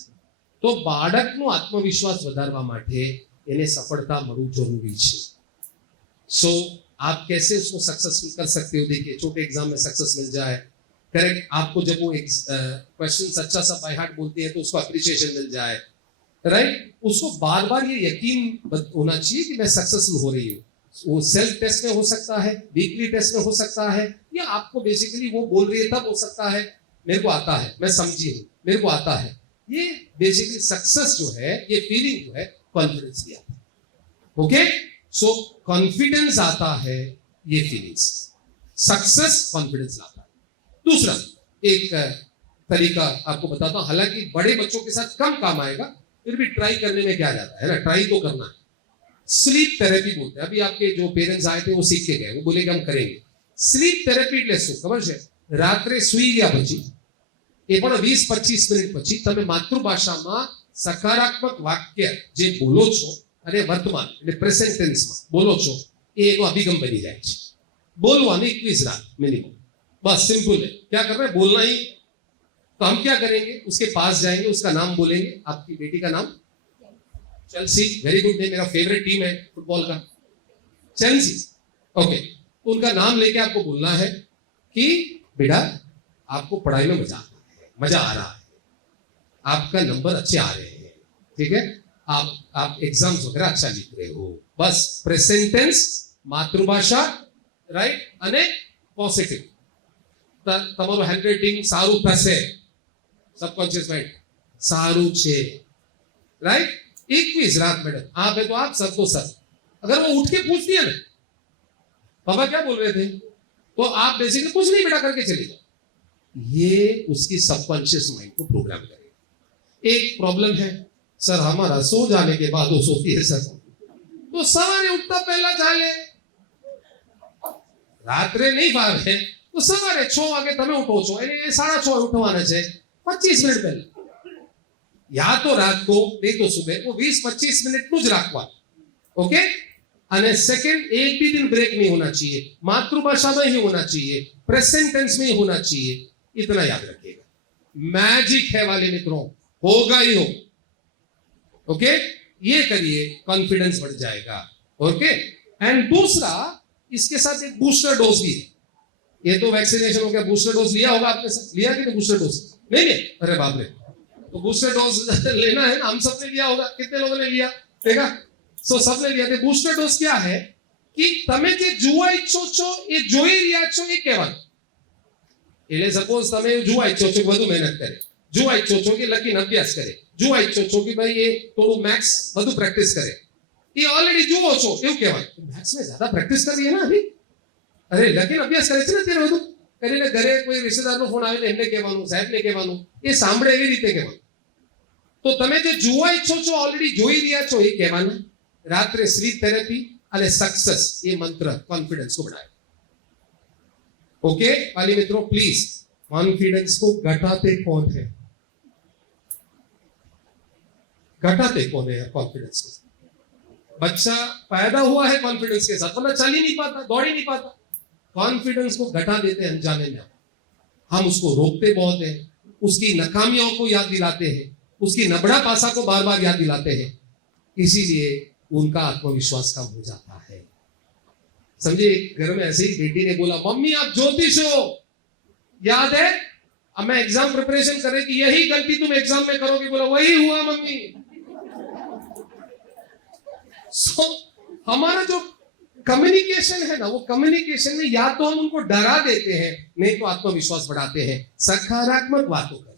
તો બાળકનો આત્મવિશ્વાસ વધારવા માટે એને સફળતા મળવું જરૂરી છે। सो आप कैसे उसको सक्सेसफुल कर सकते हो? देखिए, छोटे एग्जाम में सक्सेस मिल जाए, करेक्ट, आपको जब वो क्वेश्चन अच्छा सा बाय हार्ट बोलते हैं तो उसको अप्रिसिएशन मिल जाए, राइट, उसको बार बार ये यकीन होना चाहिए कि मैं सक्सेसफुल हो रही हूँ। वो सेल्फ टेस्ट में हो सकता है, वीकली टेस्ट में हो सकता है, या आपको बेसिकली वो बोल रही है तब हो सकता है, मेरे को आता है, मैं समझी हूँ, मेरे को आता है। ये बेसिकली सक्सेस जो है, ये फीलिंग जो है, कॉन्फिडेंस की आता है। ओके, सो कॉन्फिडेंस आता है, ये फीलिंग्स, सक्सेस कॉन्फिडेंस लाता है। दूसरा एक तरीका आपको बताता हूं, हालांकि बड़े बच्चों के साथ कम काम आएगा, फिर भी ट्राई करने में क्या जाता है ना, ट्राई तो करना है। स्लीप थेरेपी बोलते हैं, अभी आपके जो पेरेंट्स आए थे वो सीख के गए, वो बोले कि हम करेंगे स्लीप थेरेपी। એટલે શું ખબર છે? રાત્રે સૂઈ ગયા પછી એ પણ 20-25 મિનિટ પછી તમે માતૃભાષામાં સકારાત્મક વાક્ય જે બોલો છો અને વર્તમાન એટલે પ્રેઝન્ટ ટેન્સમાં બોલો છો, એ એનો અભિગમ બની જાય છે। બોલવાનું 21 રાત મિનિમમ, बस सिंपल है। क्या कर रहे हैं? बोलना ही। तो हम क्या करेंगे? उसके पास जाएंगे, उसका नाम बोलेंगे। आपकी बेटी का नाम? चेल्सी, वेरी गुड नेम, मेरा फेवरेट टीम है फुटबॉल का, चेल्सी। ओके, उनका नाम लेके आपको बोलना है कि बेटा आपको पढ़ाई में मजा आ रहा है, आपका नंबर अच्छे आ रहे हैं, ठीक है, आप एग्जाम्स वगैरह अच्छा लिख रहे हो। बस प्रेजेंट टेंस, मातृभाषा, राइट, અને પોઝિટિવ। તમારું હેન્ડરાઇટિંગ સારું થશે, सबकॉन्शियस माइंड सारू छे, राइट। 21 रात मैडम, आप है तो आप, सर तो सर। अगर वो उठ के पूछ दिया ना, पापा क्या बोल रहे थे, तो आप बेसिकली कुछ नहीं बेटा करके चले जाओ। ये उसकी सबकॉन्शियस माइंड को प्रोग्राम करेगा। एक प्रॉब्लम है सर, हमारा सो जाने के बाद वो सोती है सर, तो सवारे उठता पहला चाले, रात्रे नहीं फावे तो सवारे 6 वागे તમે ઉઠો છો, એને 6:30 ઉઠવાના છે, 25 મિનિટ પહેલા। या तो रात को, नहीं तो सुबह, वो 20-25 मिनट નું જ રાખવાનું। ओके, અને सेकंड, एक भी दिन ब्रेक नहीं होना चाहिए, मातृभाषा में ही होना चाहिए, प्रेजेंट टेंस में ही होना चाहिए, इतना याद रखिएगा। मैजिक है वाले मित्रों, होगा ही हो। ओके, ये करिए, कॉन्फिडेंस बढ़ जाएगा। ओके, एंड दूसरा, इसके साथ एक बूस्टर डोज भी है। ये तो वैक्सीनेशन हो गया, बूस्टर डोज लिया होगा आपने, लिया कि नहीं बूस्टर डोज? नहीं लिया? अरे बाप रे, तो बूस्टर डोज लेना है ना, हम सबने लिया होगा। कितने लोगों ने लिया? देखा, सो सबने लिया। तो बूस्टर डोज क्या है कि તમે જે જોવા ઈચ્છો છો એ જોઈ રહ્યા છો એ કહેવાનું। એટલે સપોઝ તમે જોવા ઈચ્છો છો વધુ મહેનત કરે, જોવા ઈચ્છો છો કે લખીને અભ્યાસ કરે, જોવા ઈચ્છો છો કે ભાઈ એ થોડું મેથ્સ વધુ પ્રેક્ટિસ કરે, એ ઓલરેડી જુઓ છો એવું કહેવાય। મેથ્સ में ज्यादा પ્રેક્ટિસ કરવી है ना अभी, અરે લખીને અભ્યાસ કરે છે ને અત્યારે વધુ કરીને, ઘરે કોઈ રિશ્તેદારનો ફોન આવે એમને કહેવાનું, સાહેબને કહેવાનું, એ સાંભળે એવી રીતે કહેવાનું। તો તમે જે જોવા ઈચ્છો છો ઓલરેડી જોઈ રહ્યા છો એ કહેવાનું। રાત્રે સ્લીપ થેરેપી અને सक्सेस, ये मंत्र कॉन्फिडेंस को बढ़ाए। ओके वाले मित्रों, प्लीज, कॉन्फिडेंस को घटाते कौन है? घटाते कौन है कॉन्फिडेंस को? बच्चा पैदा हुआ है कॉन्फिडेंस के साथ, वरना चल ही नहीं पाता, दौड़ ही नहीं पाता। कॉन्फिडेंस को घटा देते हैं अनजाने में। हम उसको रोकते बहुत हैं, उसकी नाकामियों को याद दिलाते हैं, उसकी नबड़ा पासा को बार बार याद दिलाते हैं, इसीलिए उनका आत्मविश्वास कम हो जाता है। समझे, घर में ऐसे ही बेटी ने बोला, मम्मी आप ज्योतिष हो, याद है? अब मैं एग्जाम प्रिपरेशन कर रही थी, यही गलती तुम एग्जाम में करोगे। बोला वही हुआ मम्मी, सो हमारा जो कम्युनिकेशन है ना, वो कम्युनिकेशन में या तो हम उनको डरा देते हैं, नहीं तो आत्मविश्वास बढ़ाते हैं। सकारात्मक बातों का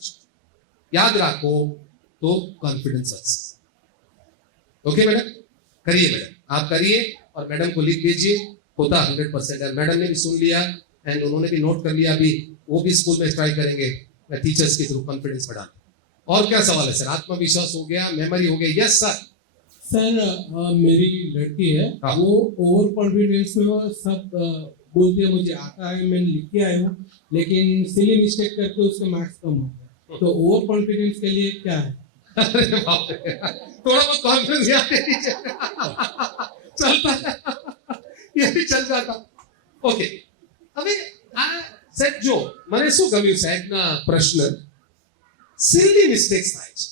याद रखो तो कॉन्फिडेंस। ओके मैडम, करिए मैडम, आप करिए और मैडम को लिख दीजिए, होता 100% है। मैडम ने भी सुन लिया एंड उन्होंने भी नोट कर लिया, अभी वो भी स्कूल में ट्राई करेंगे टीचर्स के थ्रू कॉन्फिडेंस बढ़ाना। और क्या सवाल है सर? आत्मविश्वास हो गया, मेमोरी हो गया। Yes sir. सर मेरी लड़की है, हाँ। वो ओवर कॉन्फिडेंस में वो सब बोलती है मुझे आता है, मैंने लिख के आया हूँ, लेकिन सिली मिस्टेक करके उसके मार्क्स कम हो गए। तो ओवर कॉन्फिडेंस के लिए क्या है? अरे बाप रे, थोड़ा बहुत कॉन्फिडेंस यहाँ दे दीजिए। चलता है, ये भी चल जाता। ओके, હવે આ સેટ જો મને શું ગમ્યું સાહેબના પ્રશ્ન, સિલી મિસ્ટેક્સ થાય છે।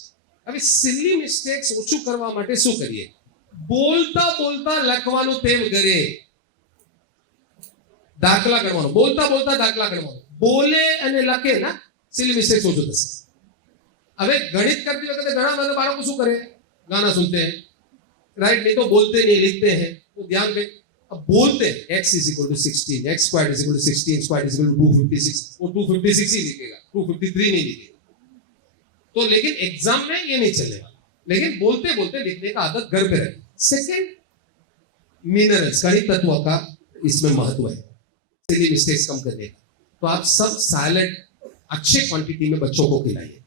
હવે સિલી મિસ્ટેક્સ ઓછું કરવા માટે શું કરીએ? બોલતા બોલતા લખવાનું ટેવ કરે, દાખલા ગણવાનો, બોલતા બોલતા દાખલા ગણવાનો, બોલે અને લખે ના, સિલી મિસ્ટેક્સ ઓછું થશે। હવે ગણિત કરતી વખતે ઘણા બધા બાળકો શું કરે? ગાના સુનते हैं, राइट? नहीं तो बोलते नहीं, लिखते हैं। तो ध्यान में अब बोलते हैं x is equal to 16, x squared is equal to 16 squared is equal to 256, वो 256 ही लिखेगा, 253 नहीं लिखेगा। तो लेकिन एग्जाम में ये नहीं चलने वाला, लेकिन बोलते बोलते लिखने का आदत घर पे रखें। सेकंड, मिनरल्स, खनिज तत्वों का इसमें महत्व है सिली मिस्टेक्स कम करने का। तो आप सब सैलेड अच्छे क्वांटिटी में बच्चों को खिलाइए।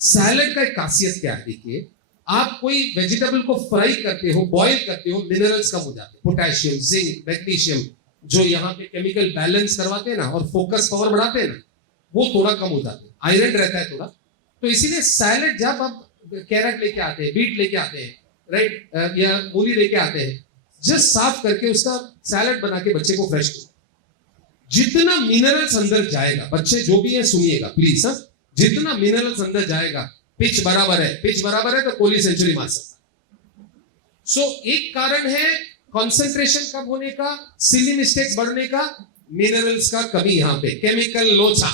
सैलेड का एक खासियत क्या है, देखिए आप कोई वेजिटेबल को फ्राई करते हो, बॉईल करते हो, मिनरल्स कम हो जाते हैं, पोटेशियम, जिंक, मैग्नीशियम, जो यहाँ पे केमिकल बैलेंस करवाते हैं ना और फोकस पावर बढ़ाते हैं ना, वो थोड़ा कम हो जाते हैं। आयरन रहता है थोड़ा, तो इसीलिए सैलेड जब आप कैरेट लेके आते हैं, बीट लेके आते हैं, राइट, या मूली लेके आते हैं, जस्ट साफ करके उसका सैलेड बना के बच्चे को फ्रेश करो। जितना मिनरल्स अंदर जाएगा, बच्चे जो भी है सुनिएगा प्लीज, जितना मिनरल्स अंदर जाएगा, पिच बराबर है, पिच बराबर है तो कोहली सेंचुरी मार सकता। सो एक कारण है कंसंट्रेशन कम होने का, सिली मिस्टेक्स बढ़ने का, मिनरल्स का कमी यहाँ पे, केमिकल लोचा।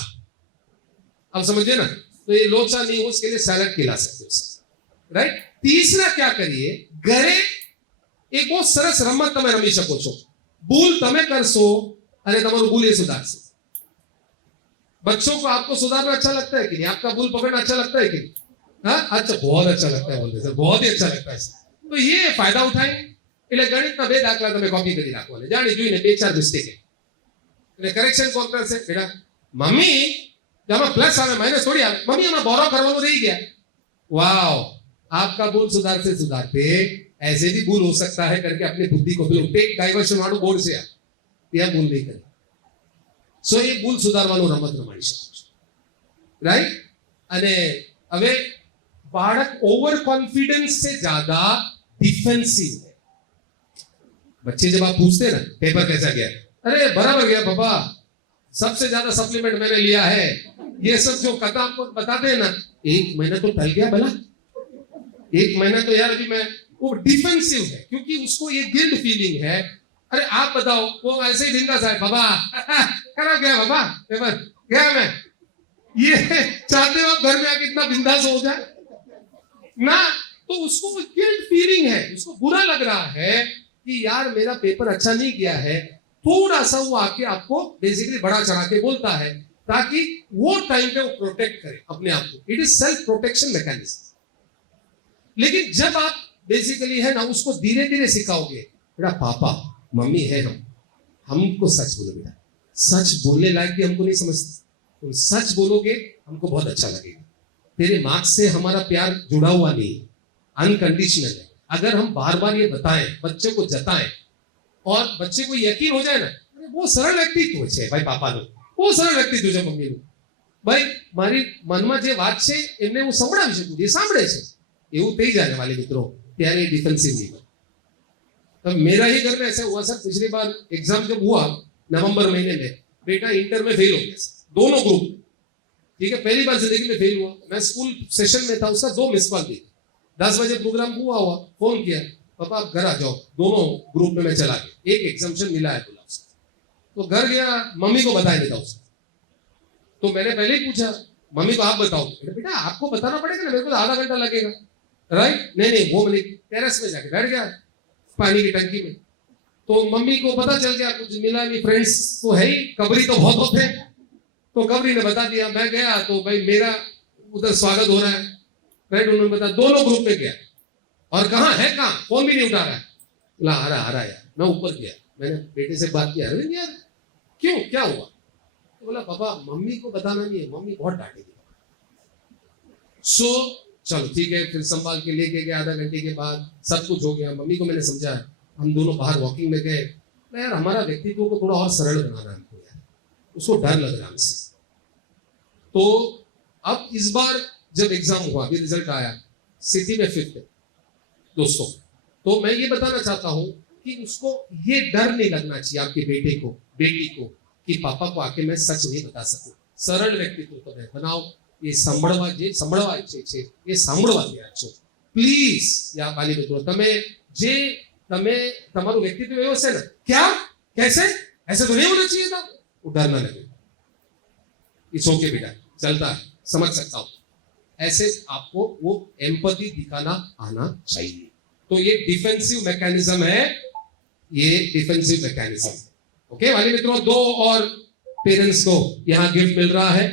अब समझिए ना, तो ये लोचा नहीं हो उसके लिए सैलेड खिला सकते हो, राइट? तीसरा क्या करिए, घरे एक बहुत सरस रमत તમે રમી શકો છો। ભૂલ તમે કરશો અને તમારું ભૂલ એ સુધારશે। बच्चों को आपको सुधारना अच्छा लगता है कि नहीं? आपका भूल पकड़ना अच्छा लगता है कि नहीं? हाँ, अच्छा, बहुत अच्छा लगता है बोलते सर, बहुत ही अच्छा लगता है। तो ये फायदा उठाएं। એટલે ગણિતના બે દાખલા તમે કોપી કરી રાખો અને જાણી જોઈને બે ચાર મિસ્ટેક है એટલે કરેક્શન કોણ કરશે? બેટા મમ્મી આમાં પ્લસ આવે માઈનસ થોડી આવે, મમ્મી આમાં બોરો કરવાનું રહી ગયા। वाओ, आपका भूल सुधारते सुधारते ऐसे भी भूल हो सकता है करके अपनी बुद्धि को बिल्कुल टेक डाइवर्शन वाળું बोर्ड से यह भूल नहीं करे। सो ये भूल सुधारવાનું રમત રમાડી શકો છો, राइट? અને હવે बालक ओवर कॉन्फिडेंस से ज्यादा डिफेंसिव है। बच्चे जब आप पूछते हैं ना पेपर कैसा गया, अरे बराबर गया पापा, सबसे ज्यादा सप्लीमेंट मैंने लिया है, ये सब जो कथा आपको बताते हैं ना, एक महीना तो टल गया भला, एक महीना तो यार अभी मैं, वो डिफेंसिव है क्योंकि उसको ये गिल्ट फीलिंग है। अरे आप बताओ, वो ऐसे ही बिंदास है, बाबा खराब गया बाबा पेपर, गया मैं, ये चाहते हो आप घर में आके इतना बिंदास हो जाए ना? तो उसको गिल्ट फीलिंग है, उसको बुरा लग रहा है कि यार मेरा पेपर अच्छा नहीं गया है। थोड़ा सा वो आके आपको बेसिकली बड़ा चढ़ा के बोलता है ताकि वो टाइम पे वो प्रोटेक्ट करे अपने आप को। It is self protection mechanism. लेकिन जब आप बेसिकली है ना उसको धीरे धीरे सिखाओगे, बेटा पापा मम्मी है, हमको सच बोलो बेटा, सच बोलने लायक भी हमको नहीं समझते, तुम सच बोलोगे हमको बहुत अच्छा लगेगा। तेरे मार्क्स से हमारा प्यार जुड़ा हुआ नहीं, अनकंडीशनल है। अगर हम बार बार ये बताएं, बच्चे को जताएं और बच्चे को यकीन हो जाए ना, वो सरल व्यक्तित्व છે ભાઈ પાપાનું, બહુ સરળ વ્યક્તિત્વ છે મમ્મીનું, ભાઈ મારી મનમાં જે વાત છે એમને હું સંભળાવી શકું, જે સાંભળે છે એવું થઈ જાય વાલી મિત્રો, ત્યારે डिफेंसिव नहीं बने। तो मेरा ही घर में ऐसा हुआ सर, पिछली बार एग्जाम जब हुआ नवंबर महीने में, बेटा इंटर में फेल हो गया दोनों ग्रुप, ठीक है, पहली बार जिंदगी में फेल हुआ। मैं स्कूल सेशन में था, उसका 2 मिस कॉल दी। 10 बजे प्रोग्राम हुआ, फोन किया, पापा आप घर आ जाओ, दोनों ग्रुप में मैं चला गया, एक एग्जामिशन मिला है बोला उसको। तो घर गया, मम्मी को बताया देता उसको। तो मैंने पहले ही पूछा मम्मी को, आप बताओ। बेटा आपको बताना पड़ेगा ना, मेरे को आधा घंटा लगेगा, राइट? नहीं वो मैंने टेरेस में जाके बैठ गया, पानी की टंकी में। तो मम्मी को पता चल गया, कुछ मिला नहीं, फ्रेंड्स तो है ही, कबरी तो बहुत होते हैं, तो कबरी ने बता दिया। मैं गया तो भाई मेरा उधर स्वागत हो रहा है, राइट, उन्होंने बताया, दोनों ग्रुप में गया, और कहाँ है, कहाँ, फोन भी नहीं उठा रहा है। बोला आ रहा यार। मैं ऊपर गया, मैंने बेटे से बात किया, अरे यार क्यों, क्या हुआ? तो बोला पापा मम्मी को बताना नहीं है, मम्मी बहुत डांटेगी। सो चलो ठीक है, फिर संभाल के लेके गया। आधा घंटे के बाद सब कुछ हो गया, मम्मी को मैंने समझाया, हम दोनों बाहर वॉकिंग में गए। यार हमारा व्यक्तित्व को थोड़ा और सरल बनाना है हमको यार, उसको डर लग रहा है हमसे। तो अब इस बार जब एग्जाम हुआ, अभी रिजल्ट आया, सिटी में 5th है दोस्तों, तो मैं ये बताना चाहता हूं कि उसको ये डर नहीं लगना चाहिए, आपके बेटे को, बेटी को, कि पापा को आके मैं सच नहीं बता सकूं। सरल व्यक्तित्व तो बनाओ। ये સાંભળવા છે એ સાંભળવા તૈયાર છો પ્લીઝ। યા બાલી મિત્રો, તમે તમારું વ્યક્તિત્વ એવો છે ને, क्या कैसे ऐसे तो नहीं होना चाहिए था, वो डरना लगे। इट्स ओके बेटा, चलता है, समझ सकता हूं। ऐसे आपको वो एम्पैथी दिखाना आना चाहिए। तो ये डिफेंसिव मैकेनिज्म है, ये डिफेंसिव मैकेनिज्म। ओके वाले मित्रों, 2 और पेरेंट्स को यहाँ गिफ्ट मिल रहा है।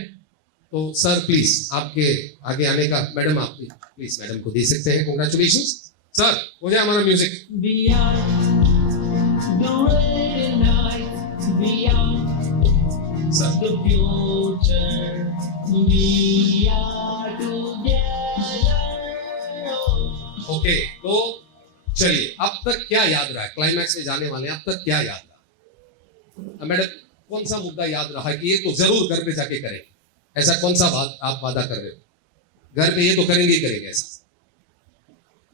तो सर प्लीज आपके आगे आने का, मैडम आप प्लीज मैडम को दे सकते हैं। कांग्रेचुलेशंस सर, हो जाए हमारा म्यूजिक। सर ओके, तो चलिए अब तक क्या याद रहा है, क्लाइमैक्स में जाने वाले हैं, अब तक क्या याद रहा? मैडम कौन सा मुद्दा याद रहा है कि ये तो जरूर घर पे जाके करेंगे? ऐसा कौन सा बात आप वादा कर रहे हो? घर में ये तो करेंगे ही करेंगे ऐसा।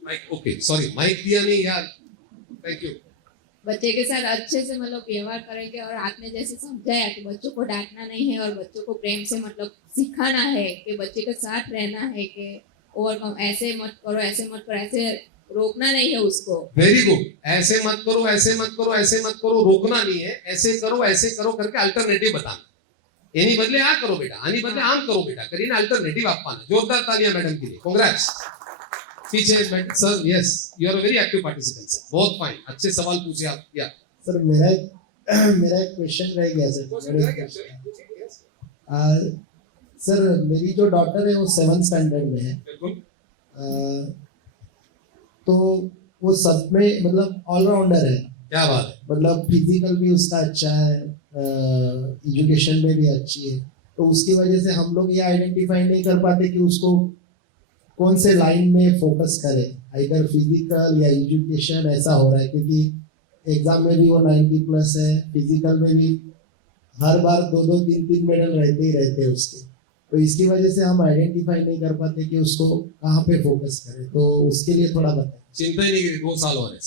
माइक ओके, सॉरी माइक दिया नहीं यार, थैंक यू। बच्चे के साथ अच्छे से मतलब व्यवहार करेंगे, और आपने जैसे समझाया कि बच्चों को डांटना नहीं है, और बच्चों को प्रेम से मतलब सिखाना है कि बच्चे के साथ रहना है, कि और ऐसे मत करो, ऐसे मत करो, ऐसे रोकना नहीं है उसको। वेरी गुड, ऐसे मत करो, ऐसे मत करो, ऐसे मत करो, रोकना नहीं है, ऐसे करो करके अल्टरनेटिव बताना। एनी बदले आ करो बेटा, आनी बदले आम करो बेटा, करिए ना, अल्टरनेटिव आपना। जोरदार तालियां मैडम के लिए, कांग्रेट्स। पीछे sir, yes you are a very active participant sir, बहुत फाइन, अच्छे सवाल पूछे आप। या सर मेरा एक क्वेश्चन रह गया सर। मेरी जो डॉटर है वो 7th स्टैंडर्ड में है, तो वो सब में मतलब ऑलराउंडर है। क्या बात है, मतलब फिजिकल भी उसका अच्छा है, एजुकेशन में भी अच्छी है। तो उसकी वजह से हम लोग ये आइडेंटिफाई नहीं कर पाते कि उसको कौन से लाइन में फोकस करें, इधर फिजिकल या एजुकेशन। ऐसा हो रहा है क्योंकि एग्जाम में भी वो 90+ है, फिजिकल में भी हर बार 2-2, 3-3 मेडल रहते ही रहते हैं उसके। तो इसकी वजह से हम आइडेंटिफाई नहीं कर पाते कि उसको कहाँ पे फोकस करें, तो उसके लिए थोड़ा बताएं। चिंता ही नहीं करिए, 2 साल और है,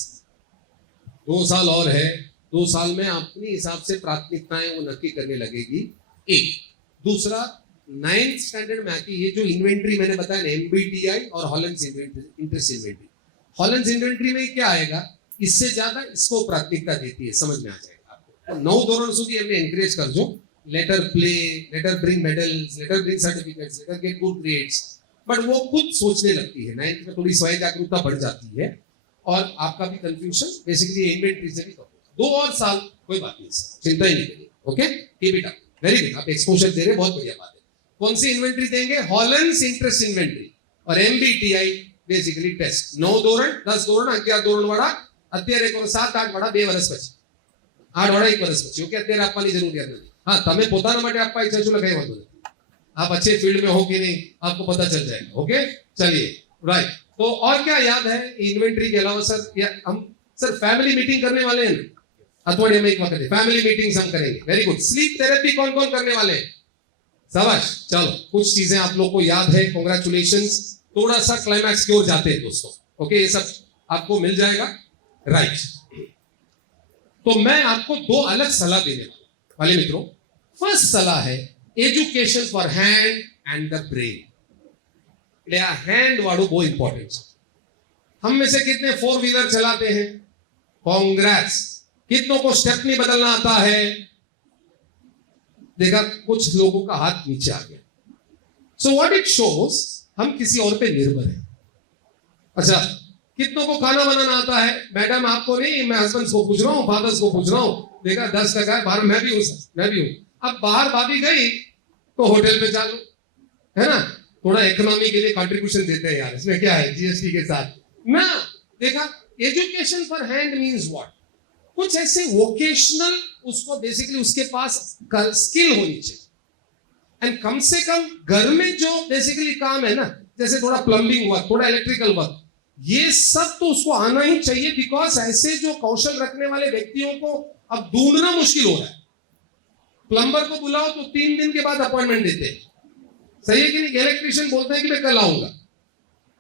2 साल और है। 2 साल में अपने हिसाब से प्राथमिकताएं वो नक्की करने लगेगी। एक दूसरा, 9th स्टैंडर्ड में आके ये जो इन्वेंट्री मैंने बताया ना, MBTI और हॉलैंड्स इंटरेस्ट इन्वेंट्री, हॉलैंड्स इन्वेंट्री में क्या आएगा, इससे ज्यादा इसको प्राथमिकता देती है, समझ में आ जाएगा आपको। 9 ધોરણ સુધી એમને એન્કરેજ કરજો, later play, later bring medals, later bring certificates, later get good grades, but वो खुद सोचने लगती है। 9th में थोड़ी स्वयं जागरूकता बढ़ जाती है, और आपका भी कंफ्यूजन बेसिकली इन्वेंट्री से भी कम। 2 और साल कोई बात नहीं, चिंता ही नहीं करिए। Okay, keep it up, very good, आप एक्सपोजर दे रहे हैं, बहुत बढ़िया बात है। कौन सी इन्वेंट्री देंगे? हॉलैंड्स इंटरेस्ट इन्वेंट्री और MBTI बेसिकली टेस्ट। 9 ધોરણ, 10 ધોરણ, 11 ધોરણ વાળા અત્યારે કરો, 7-8 વાળા 2 વર્ષ પછી, 8 વાળા 1 વર્ષ પછી। ઓકે, અત્યારે આપવાની જરૂરિયાત નથી। हाँ, તમે પોતાના માટે આપવા ઈચ્છો છો, કઈ વાંધો નથી, आप अच्छे फील्ड में हो कि नहीं आपको पता चल जाएगा। ओके, चलिए राइट। तो और क्या याद है इन्वेंट्री के अलावा सर? या हम सर फैमिली मीटिंग करने वाले हैं, अठवाडिये में एक वक्त फैमिली मीटिंग्स हम करेंगे। Very good. स्लीप थेरेपी कौन कौन करने वाले हैं? शाबाश, चलो कुछ चीजें आप लोग को याद है, कांग्रेचुलेशंस। थोड़ा सा क्लाइमैक्स की ओर जाते हैं दोस्तों। ओके, ये सब आपको मिल जाएगा, राइट। तो मैं आपको 2 अलग सलाह देने वाले मित्रों। फर्स्ट सलाह है education for hand and the brain. એટલે આ हैंड વાળું બહુ इंपॉर्टेंट है। हम में से कितने 4 व्हीलर चलाते हैं? कांग्रेस। कितनों को स्टेपनी बदलना आता है? देखा, कुछ लोगों का हाथ नीचे आ गया। सो व्हाट इट शोज, हम किसी और पे निर्भर हैं। अच्छा, कितनों को खाना बनाना आता है? मैडम आपको नहीं, मैं हस्बैंड को पूछ रहा हूँ, फादर्स को पूछ रहा हूँ। देखा 10% है बाहर, मैं भी हूँ सर, मैं भी हूँ। अब बाहर भाभी गई तो होटल पे चालू, है ना, थोड़ा इकोनॉमी के लिए कंट्रीब्यूशन देते हैं यार, इसमें क्या है जीएसटी के साथ ना। देखा, education for hand means what, कुछ ऐसे वोकेशनल, उसको बेसिकली उसके पास स्किल होनी चाहिए। एंड कम से कम घर में जो बेसिकली काम है ना, जैसे थोड़ा प्लम्बिंग वर्क, थोड़ा इलेक्ट्रिकल वर्क, ये सब तो उसको आना ही चाहिए। बिकॉज ऐसे जो कौशल रखने वाले व्यक्तियों को अब ढूंढना मुश्किल हो रहा है। प्लम्बर को बुलाओ तो 3 दिन के बाद अपॉइंटमेंट देते हैं, सही है कि नहीं? इलेक्ट्रिशियन बोलते हैं कि मैं कल आऊंगा।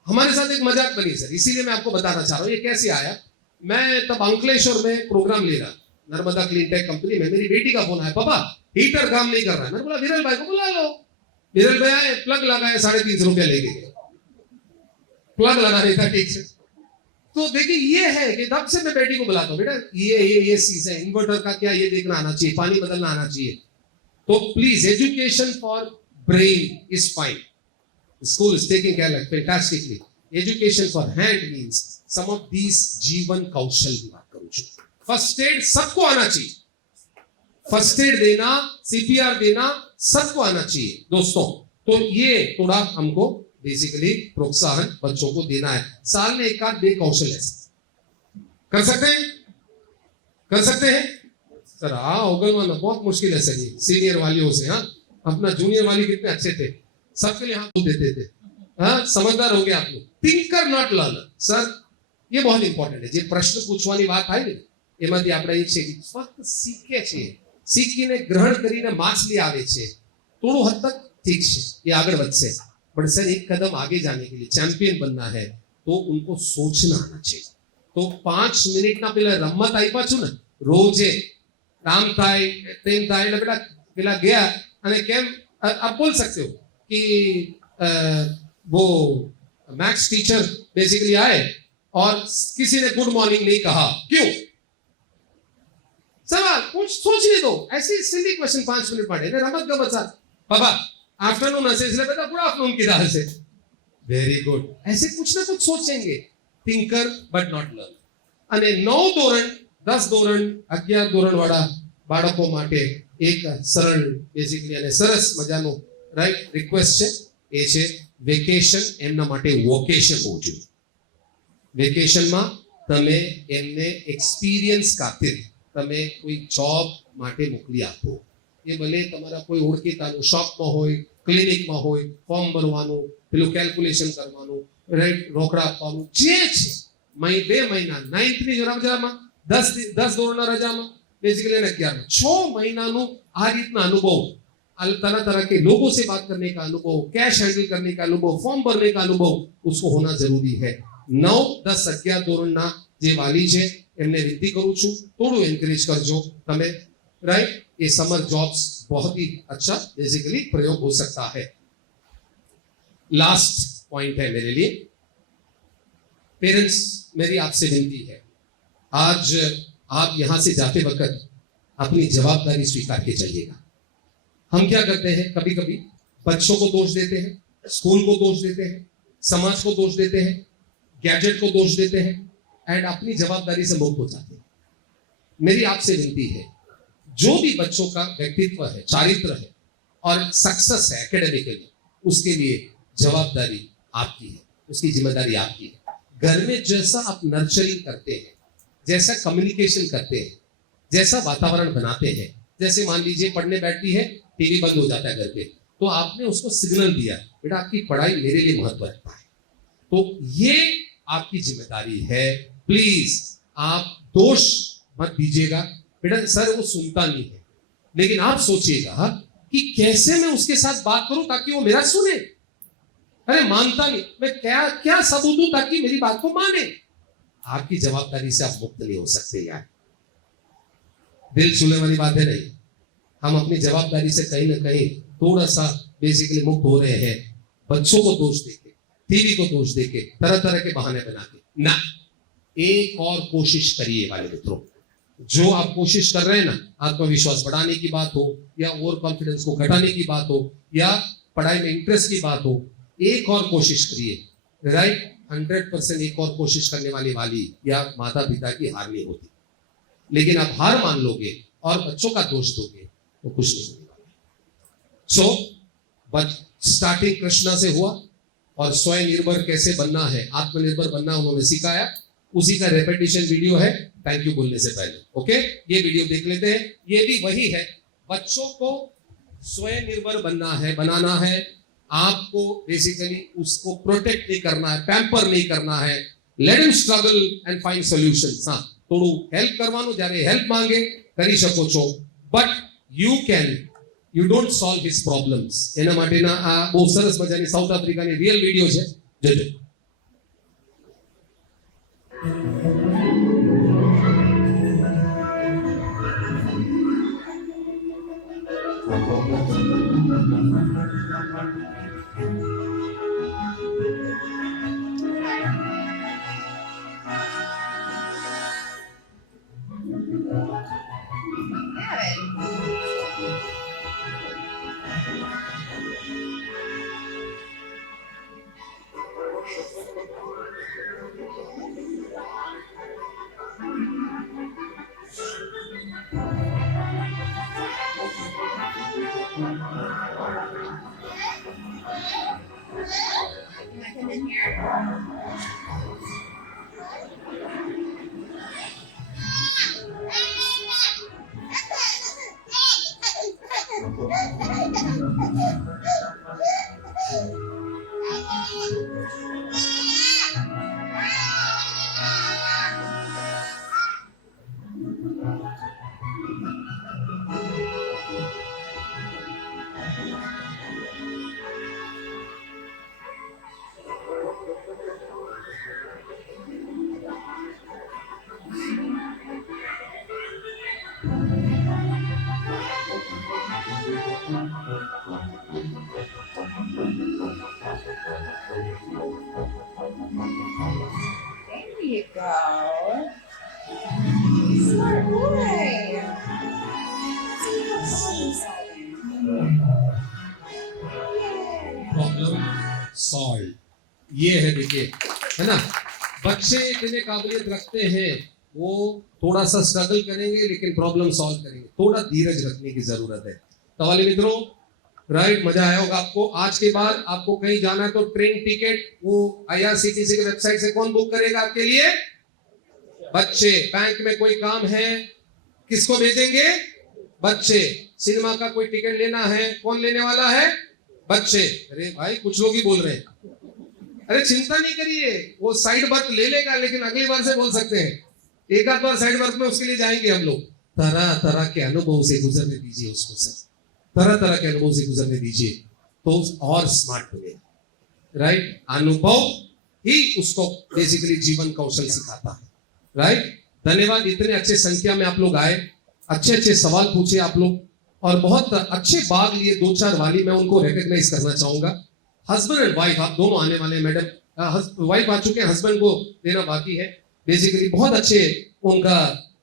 हमारे साथ एक मजाक बनी सर, इसीलिए मैं आपको बताना चाह रहा हूं ये कैसे आया। मैं तब अंकलेश्वर में प्रोग्राम ले रहा, नर्मदा क्लीन टेक कंपनी में। मेरी बेटी का फोन आया, पापा हीटर काम नहीं कर रहा है। मैंने बोला विरल भाई को बुला लो। विरल भाई आए, प्लग लगाए, 350 रुपया लेके गए, प्लग लगा नहीं था ठीक से। तो देखिए ये है कि तब से मैं बेटी को बुलाता हूँ, बेटा ये चीज है, इन्वर्टर का क्या ये देखना आना चाहिए, पानी बदलना आना चाहिए। तो please, education for brain is fine, school is taking care fantastically. Education for hand means some of these जीवन कौशल की बात करूं છું। फर्स्ट एड सबको आना चाहिए, फर्स्ट एड देना, सीपीआर देना सबको आना चाहिए दोस्तों। तो ये थोड़ा हमको बेसिकली प्रोत्साहन बच्चों को देना है। साल में 1-2 कौशल है, कर सकते हैं, कर सकते हैं सर। हाँ होगा ना, बहुत मुश्किल है सर ये सीनियर वालियों से। हाँ, अपना जूनियर वाली कितने अच्छे थे, सबके लिए हाथ देते थे। हाँ, समझदार हो गए आप लोग। थिंकर नॉट लर्नर सर, ये बहुत इंपॉर्टेंट है। જે પ્રશ્ન પૂછવાની વાત આવી ને, એમાંથી આપણે એ છે કે ફક્ત શીખે છે, શીખીને ગ્રહણ કરીને માર્ક્સ લઈ આવે છે, થોડું હદ તક ठीक છે, ये आगे વધશે। पर सर एक कदम आगे जाने के लिए, चैंपियन बनना है, तो उनको सोचना आना चाहिए। तो 5 मिनिट ना પેલા રમત આપ્યા છું ને, રોજે કામ થાય તેમ થાય એટલે પેલા ગયા અને કેમ आप बोल सकते हो कि वो मैथ्स टीचर बेसिकली आए और किसी ने गुड मॉर्निंग नहीं कहा, क्यों? सवाल कुछ सोचने दो, ऐसी सिली क्वेश्चन 5 मिनट पढ़े ने रमत गमत साथ, पापा आफ्टरनून ऐसे इसलिए बेटा गुड आफ्टरनून की दाल से, वेरी गुड, ऐसे कुछ ना कुछ सोचेंगे। Thinker but not learn. અને 9 ધોરણ 10 ધોરણ 11 ધોરણ વાળા બાળકો માટે એક સરળ બેઝિકલી અને સરસ મજાનો રાઈટ રિક્વેસ્ટ છે, એ છે વેકેશન એમના માટે વોકેશન હોવું જોઈએ। વેકેશનમાં તમે એમને એક્સપિરિયન્સ ખાતર તમે કોઈ જોબ માટે મોકલી આપો। એ ભલે તમારા કોઈ ઓળખીતાનું શોપમાં હોય, ક્લિનિકમાં હોય, ફોર્મ ભરવાનું, પેલું કેલ્ક્યુલેશન કરવાનું, રાઈટ રોકડા આપવાનું, જે છે 2 મહિના 9th ની રજામાં 10 ધોરણના રજામાં बेसिकली 11 6 महीनाનું આ રીતના અનુભવ, तरह तरह के लोगों से बात करने का अनुभव, कैश हैंडल करने का अनुभव, फॉर्म भरने का अनुभव, उसको होना जरूरी है। 9, 10, 11 ધોરણના જે વાલી છે એમને વિનંતી કરું છું, થોડું એન્કરેજ કરજો તમે, राइट। ये समर जॉब्स बहुत ही अच्छा बेसिकली प्रयोग हो सकता है। लास्ट पॉइंट है मेरे लिए, पेरेंट्स मेरी आपसे विनती है, आज आप यहां से जाते वक्त अपनी जवाबदारी स्वीकार के चलिएगा। हम क्या करते हैं, कभी कभी बच्चों को दोष देते हैं, स्कूल को दोष देते हैं, समाज को दोष देते हैं, गैजेट को दोष देते हैं, एंड अपनी जवाबदारी से मुक्त हो जाते हैं। मेरी आपसे विनती है, जो भी बच्चों का व्यक्तित्व है, चारित्र है और सक्सेस है एकेडमिकली, उसके लिए जवाबदारी आपकी है, उसकी जिम्मेदारी आपकी है। घर में जैसा आप नर्चरिंग करते हैं, जैसा कम्युनिकेशन करते हैं, जैसा वातावरण बनाते हैं, जैसे मान लीजिए पढ़ने बैठती है, टीवी बंद हो जाता है घर पे, तो आपने उसको सिग्नल दिया, बेटा आपकी पढ़ाई मेरे लिए महत्व रखता है, तो ये आपकी जिम्मेदारी है। प्लीज आप दोष मत दीजिएगा, बेटा सर वो सुनता नहीं है, लेकिन आप सोचिएगा कि कैसे मैं उसके साथ बात करूं ताकि वो मेरा सुने। अरे मानता नहीं, मैं क्या क्या सबूत दूं ताकि मेरी बात को माने। आपकी जवाबदारी से आप मुक्त नहीं हो सकते यार, दिल छूने वाली बात है नहीं। हम अपनी जवाबदारी से कहीं ना कहीं थोड़ा सा बेसिकली मुक्त हो रहे हैं, बच्चों को दोष देके, टीवी को दोष देके, तरह तरह के बहाने बना के ना। एक और कोशिश करिए वाले मित्रों, जो आप कोशिश कर रहे हैं ना, आत्मविश्वास बढ़ाने की बात हो या ओवर कॉन्फिडेंस को घटाने की बात हो या पढ़ाई में इंटरेस्ट की बात हो, एक और कोशिश करिए, राइट। 100% एक और कोशिश करने वाली या माता पिता की हार नहीं होती, लेकिन आप हार मान लोगे और बच्चों का दोष दोगे तो कुछ नहीं होने वाला। सो स्टार्टिंग कृष्णा से हुआ और स्वयं कैसे बनना है, आत्मनिर्भर बनना उन्होंने सिखाया, उसी का रेपिटेशन वीडियो है थैंक यू बोलने से पहले। ओके, ये वीडियो देख लेते हैं। ये भी वही है, बच्चों को स्वयं निर्भर बनाना है। आपको बेसिकली उसको प्रोटेक्ट नहीं करना है, पैम्पर नहीं करना है। Let him struggle and find solutions. हाँ, થોડું હેલ્પ કરવાનું, જ્યારે હેલ્પ માંગે કરી શકો છો, but you don't solve his problems. એના માટેના આ બહુ સરસ મજાની સાઉથ આફ્રિકાની રિયલ વિડીયો છે, જોજો। There you go. Smart boy. Problem solve, ये है। देखिए, है ना, बच्चे इतने काबिलियत रखते हैं, वो थोड़ा सा स्ट्रगल करेंगे लेकिन प्रॉब्लम सॉल्व करेंगे। थोड़ा धीरज रखने की जरूरत है। तो वाले मित्रों, राइट, मजा आया होगा आपको। आज के बाद आपको कहीं जाना है तो ट्रेन टिकट वो IRCTC की वेबसाइट से कौन बुक करेगा आपके लिए? बच्चे। बैंक में कोई काम है, किसको भेजेंगे? बच्चे। सिनेमा का कोई टिकट लेना है, कौन लेने वाला है? बच्चे। अरे भाई, कुछ लोग ही बोल रहे हैं। अरे चिंता नहीं करिए, वो साइड बर्थ ले लेगा, लेकिन अगली बार से बोल सकते हैं। एक आध बार साइड बर्थ में उसके लिए जाएंगे हम लोग। तरह तरह के अनुभव से गुजरने दीजिए उसको सर, तरह तरह के अनुभव से गुजरने दीजिए तो और स्मार्ट बनेगा। राइट, अनुभव ही उसको बेसिकली जीवन कौशल सिखाता है। राइट, धन्यवाद। इतने अच्छे संख्या में आप लोग आए, अच्छे अच्छे सवाल पूछे आप लोग और बहुत अच्छे भाग लिए। 2-4 वाली मैं उनको रिकॉग्नाइज करना चाहूंगा। हस्बैंड एंड वाइफ आप दोनों आने वाले हैं। मैडम वाइफ आ चुके हैं, हस्बैंड को देना बाकी है। बेसिकली बहुत अच्छे उनका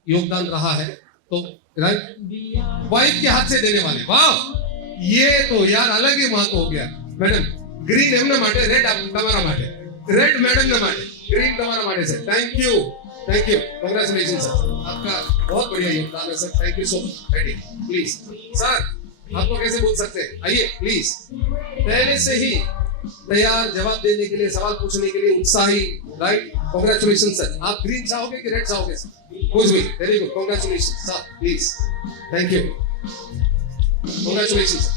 योगदान रहा है। तो राइट, वाइफ के हाथ से देने वाले, वाह, ये तो यार अलग ही महत्व हो गया। मैडम ग्रीन एमना माटे, रेड તમારા માટે, रेड मैडम ना माटे, ग्रीन તમારા માટે sir. Thank you, congratulation sir, आपका बहुत बढ़िया योगदान है sir. Thank you so much. Ready please sir, आपको कैसे बोल सकते हैं? आइए प्लीज। पहले से ही तैयार, जवाब देने के लिए, सवाल पूछने के लिए उत्साही। Right, congratulation sir. आप ग्रीन चाहोगे कि रेड चाहोगे सर? कुछ भी, very good, congratulation sir, please, thank you, congratulation sir.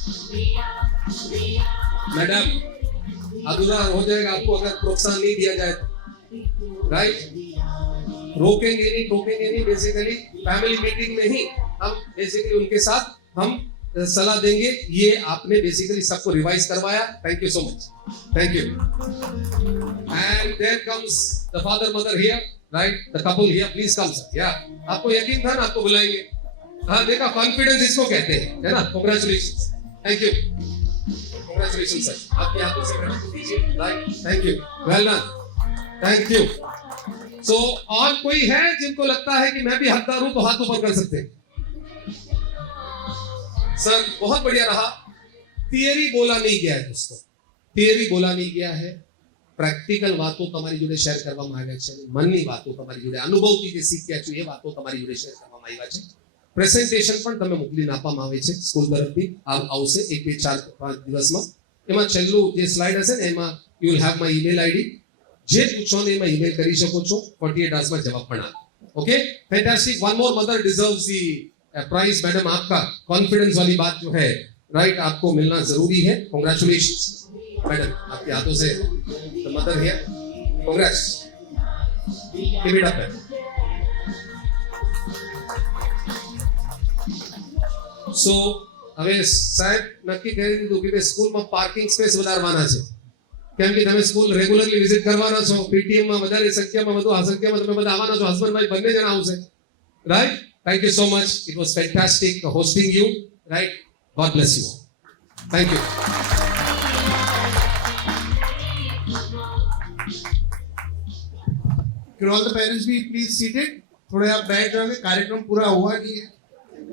Madam अधूरा हो जाएगा आपको अगर प्रोत्साहन नहीं दिया जाए तो। राइट, रोकेंगे नहीं, टोकेंगे नहीं। बेसिकली फैमिली मीटिंग में ही हम बेसिकली उनके साथ हम सलाह देंगे। ये आपने बेसिकली सबको रिवाइज करवाया। Thank you so much, thank you. And there comes the father mother here, right, the couple here, please come sir. या आपको यकीन था ना आपको बुलाएंगे? हाँ, देखा, कॉन्फिडेंस इसको कहते हैं, है ना। Congratulation, thank you, congratulation sir. आपके हाथों से ग्रहण कीजिए। Right, thank you, well done, thank you. So और कोई है जिनको लगता है कि मैं भी हकदार हूं तो हाथ ऊपर कर सकते हैं? सर बहुत बढ़िया रहा। थियरी बोला नहीं गया है दोस्तों, थियरी बोला नहीं गया है। પ્રેક્ટિકલ વાતો તમારી જોડે શેર કરવામાં આવ્યા છે, મનની વાતો તમારી જોડે, અનુભવથી જે શીખ્યા છો એ વાતો તમારી જોડે શેર કરવામાં આવ્યા છે. પ્રેઝન્ટેશન પણ તમે મોકલીને આપવામાં આવે છે સ્કૂલ તરફથી, આવશે 1, 2, 4, 5 દિવસમાં. એમાં છેલ્લું જે સ્લાઇડ હશે ને એમાં you will have my email ID. જે પૂછો ને એમાં ઈમેલ કરી શકો છો, 48 આવર્સમાં જવાબ પણ આપો. Okay, fantastic. One more mother deserves the prize. Madam आपका कॉन्फिडेंस वाली बात जो है, राइट, आपको मिलना जरूरी है. कांग्रेचुलेशंस मैडम, आपके हाथों से the mother here. Congrats, keep it up. So હવે સાહેબ નક્કી કરી દીધું કે સ્કૂલમાં પાર્કિંગ સ્પેસ વધારવાના છે, કેમ કે તમે સ્કૂલ રેગ્યુલરલી વિઝિટ કરવાના છો. પીટીએમ માં વધારે સંખ્યામાં, વધુ આ સંખ્યામાં તમે બધા આવવાના છો. હસબન્ડ વાઈફ બંને જણા આવશે, right. Thank you so much. It was fantastic hosting you, right. God bless you. Thank you. Could all the parents be please seated? थोड़े आप बैठ जाओगे, कार्यक्रम पूरा हुआ नहीं है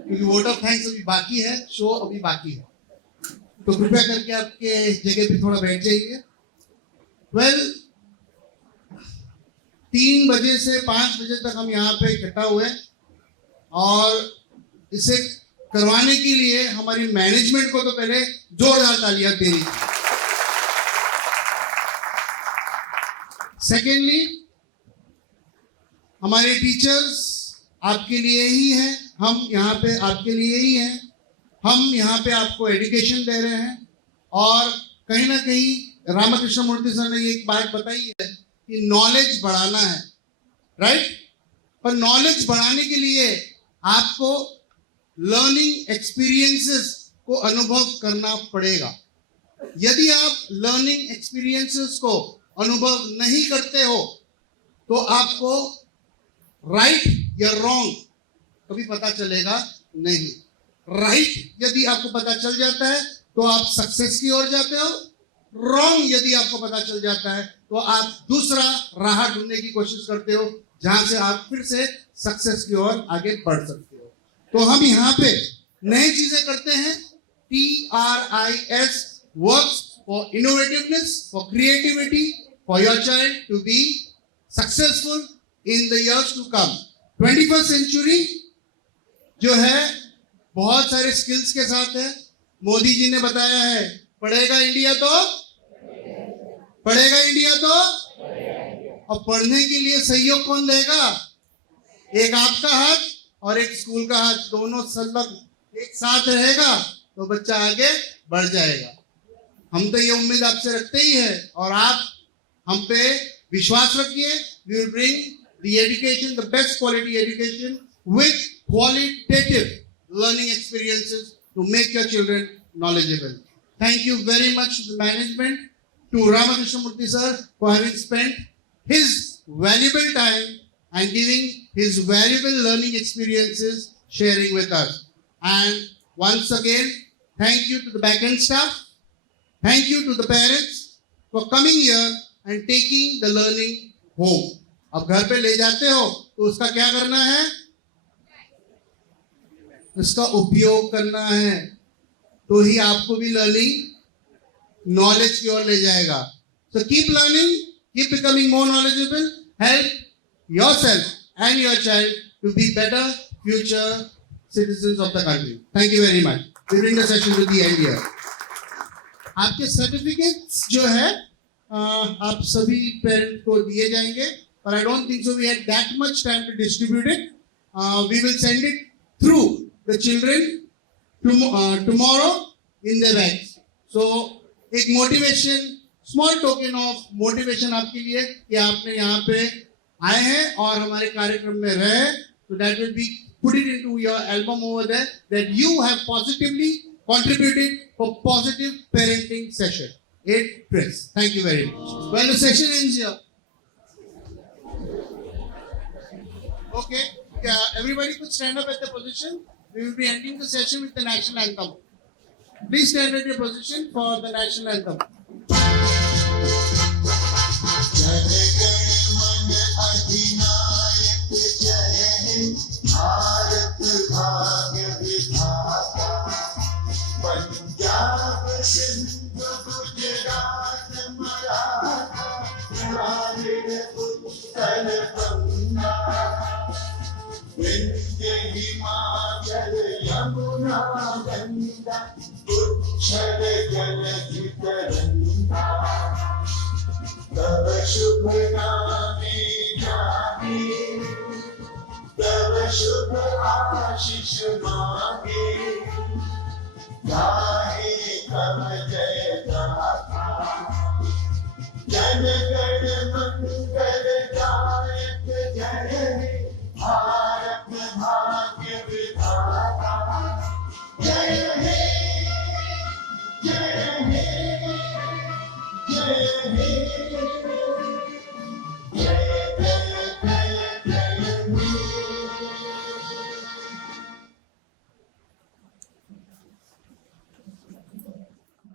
क्योंकि वोट ऑफ थैंक्स अभी बाकी है, शो अभी बाकी है, तो कृपया करके आपके जगह पे थोड़ा बैठ जाइए. 3 बजे से 5 बजे तक हम यहाँ पे इकट्ठा हुए और इसे करवाने के लिए हमारी मैनेजमेंट को तो पहले जोरदार तालियां देनी. सेकेंडली, हमारे टीचर्स आपके लिए ही हैं, हम यहाँ पे आपके लिए ही हैं. हम यहाँ पे आपको एजुकेशन दे रहे हैं और कहीं ना कहीं रामकृष्ण मूर्ति सर ने एक बात बताई है कि नॉलेज बढ़ाना है, राइट. पर नॉलेज बढ़ाने के लिए आपको लर्निंग एक्सपीरियंसेस को अनुभव करना पड़ेगा. यदि आप लर्निंग एक्सपीरियंसेस को अनुभव नहीं करते हो तो आपको राइट या रॉन्ग कभी पता चलेगा नहीं. राइट यदि आपको पता चल जाता है तो आप सक्सेस की ओर जाते हो. रॉन्ग यदि आपको पता चल जाता है तो आप दूसरा राह ढूंढने की कोशिश करते हो जहां से आप फिर से सक्सेस की ओर आगे बढ़ सकते हो. तो हम यहाँ पे नई चीजें करते हैं. TRIS works for innovativeness, for creativity, for your child to be successful in the years to come. 21st century जो है बहुत सारे स्किल्स के साथ है. मोदी जी ने बताया है, पढ़ेगा इंडिया तो और पढ़ने के लिए सहयोग कौन देगा? एक आपका हाथ और एक स्कूल का हाथ, दोनों संलग्न एक साथ रहेगा तो बच्चा आगे बढ़ जाएगा. हम तो ये उम्मीद आपसे रखते ही है और आप हम पे विश्वास रखिए. We will bring the education, the best quality education with qualitative learning experiences to make your children knowledgeable. Thank you very much to the management, to Ramakrishna Murthy sir for having spent his valuable time and giving his valuable learning experiences, sharing with us. And once again, thank you to the backend staff. Thank you to the parents for coming here and taking the learning home. अब घर पे ले जाते हो तो उसका क्या करना है? उसका उपयोग करना है, तो ही आपको भी लर्निंग नॉलेज की ओर ले जाएगा. So keep learning, keep becoming more knowledgeable, help yourself and your child to be better future citizens of the country. Thank you very much. We bring the session to the end here. आपके certificates जो है आप सभी parent को दिए जाएंगे, but I don't think so we had that much time to distribute it. We will send it through the children tomorrow in their bags. So एक motivation, small token of motivation आपके लिए कि आपने यहाँ पे आए हैं और हमारे कार्यक्रम में रहे. So that will be put it into your album over there that you have positively contributed for positive parenting session. 8 press. Thank you very much. Well, the session ends here. Okay, everybody could stand up at the position. We will be ending the session with the national anthem. Please stand at your position for the national anthem. Bharat भाग्य विधाता, पंजाब सिंध गुजरात मराठा, हिमाचल यमुना गंगा उच्छल जलधि तरंगा तव शुभ नामे जागे तव शुभ आशीष मांगे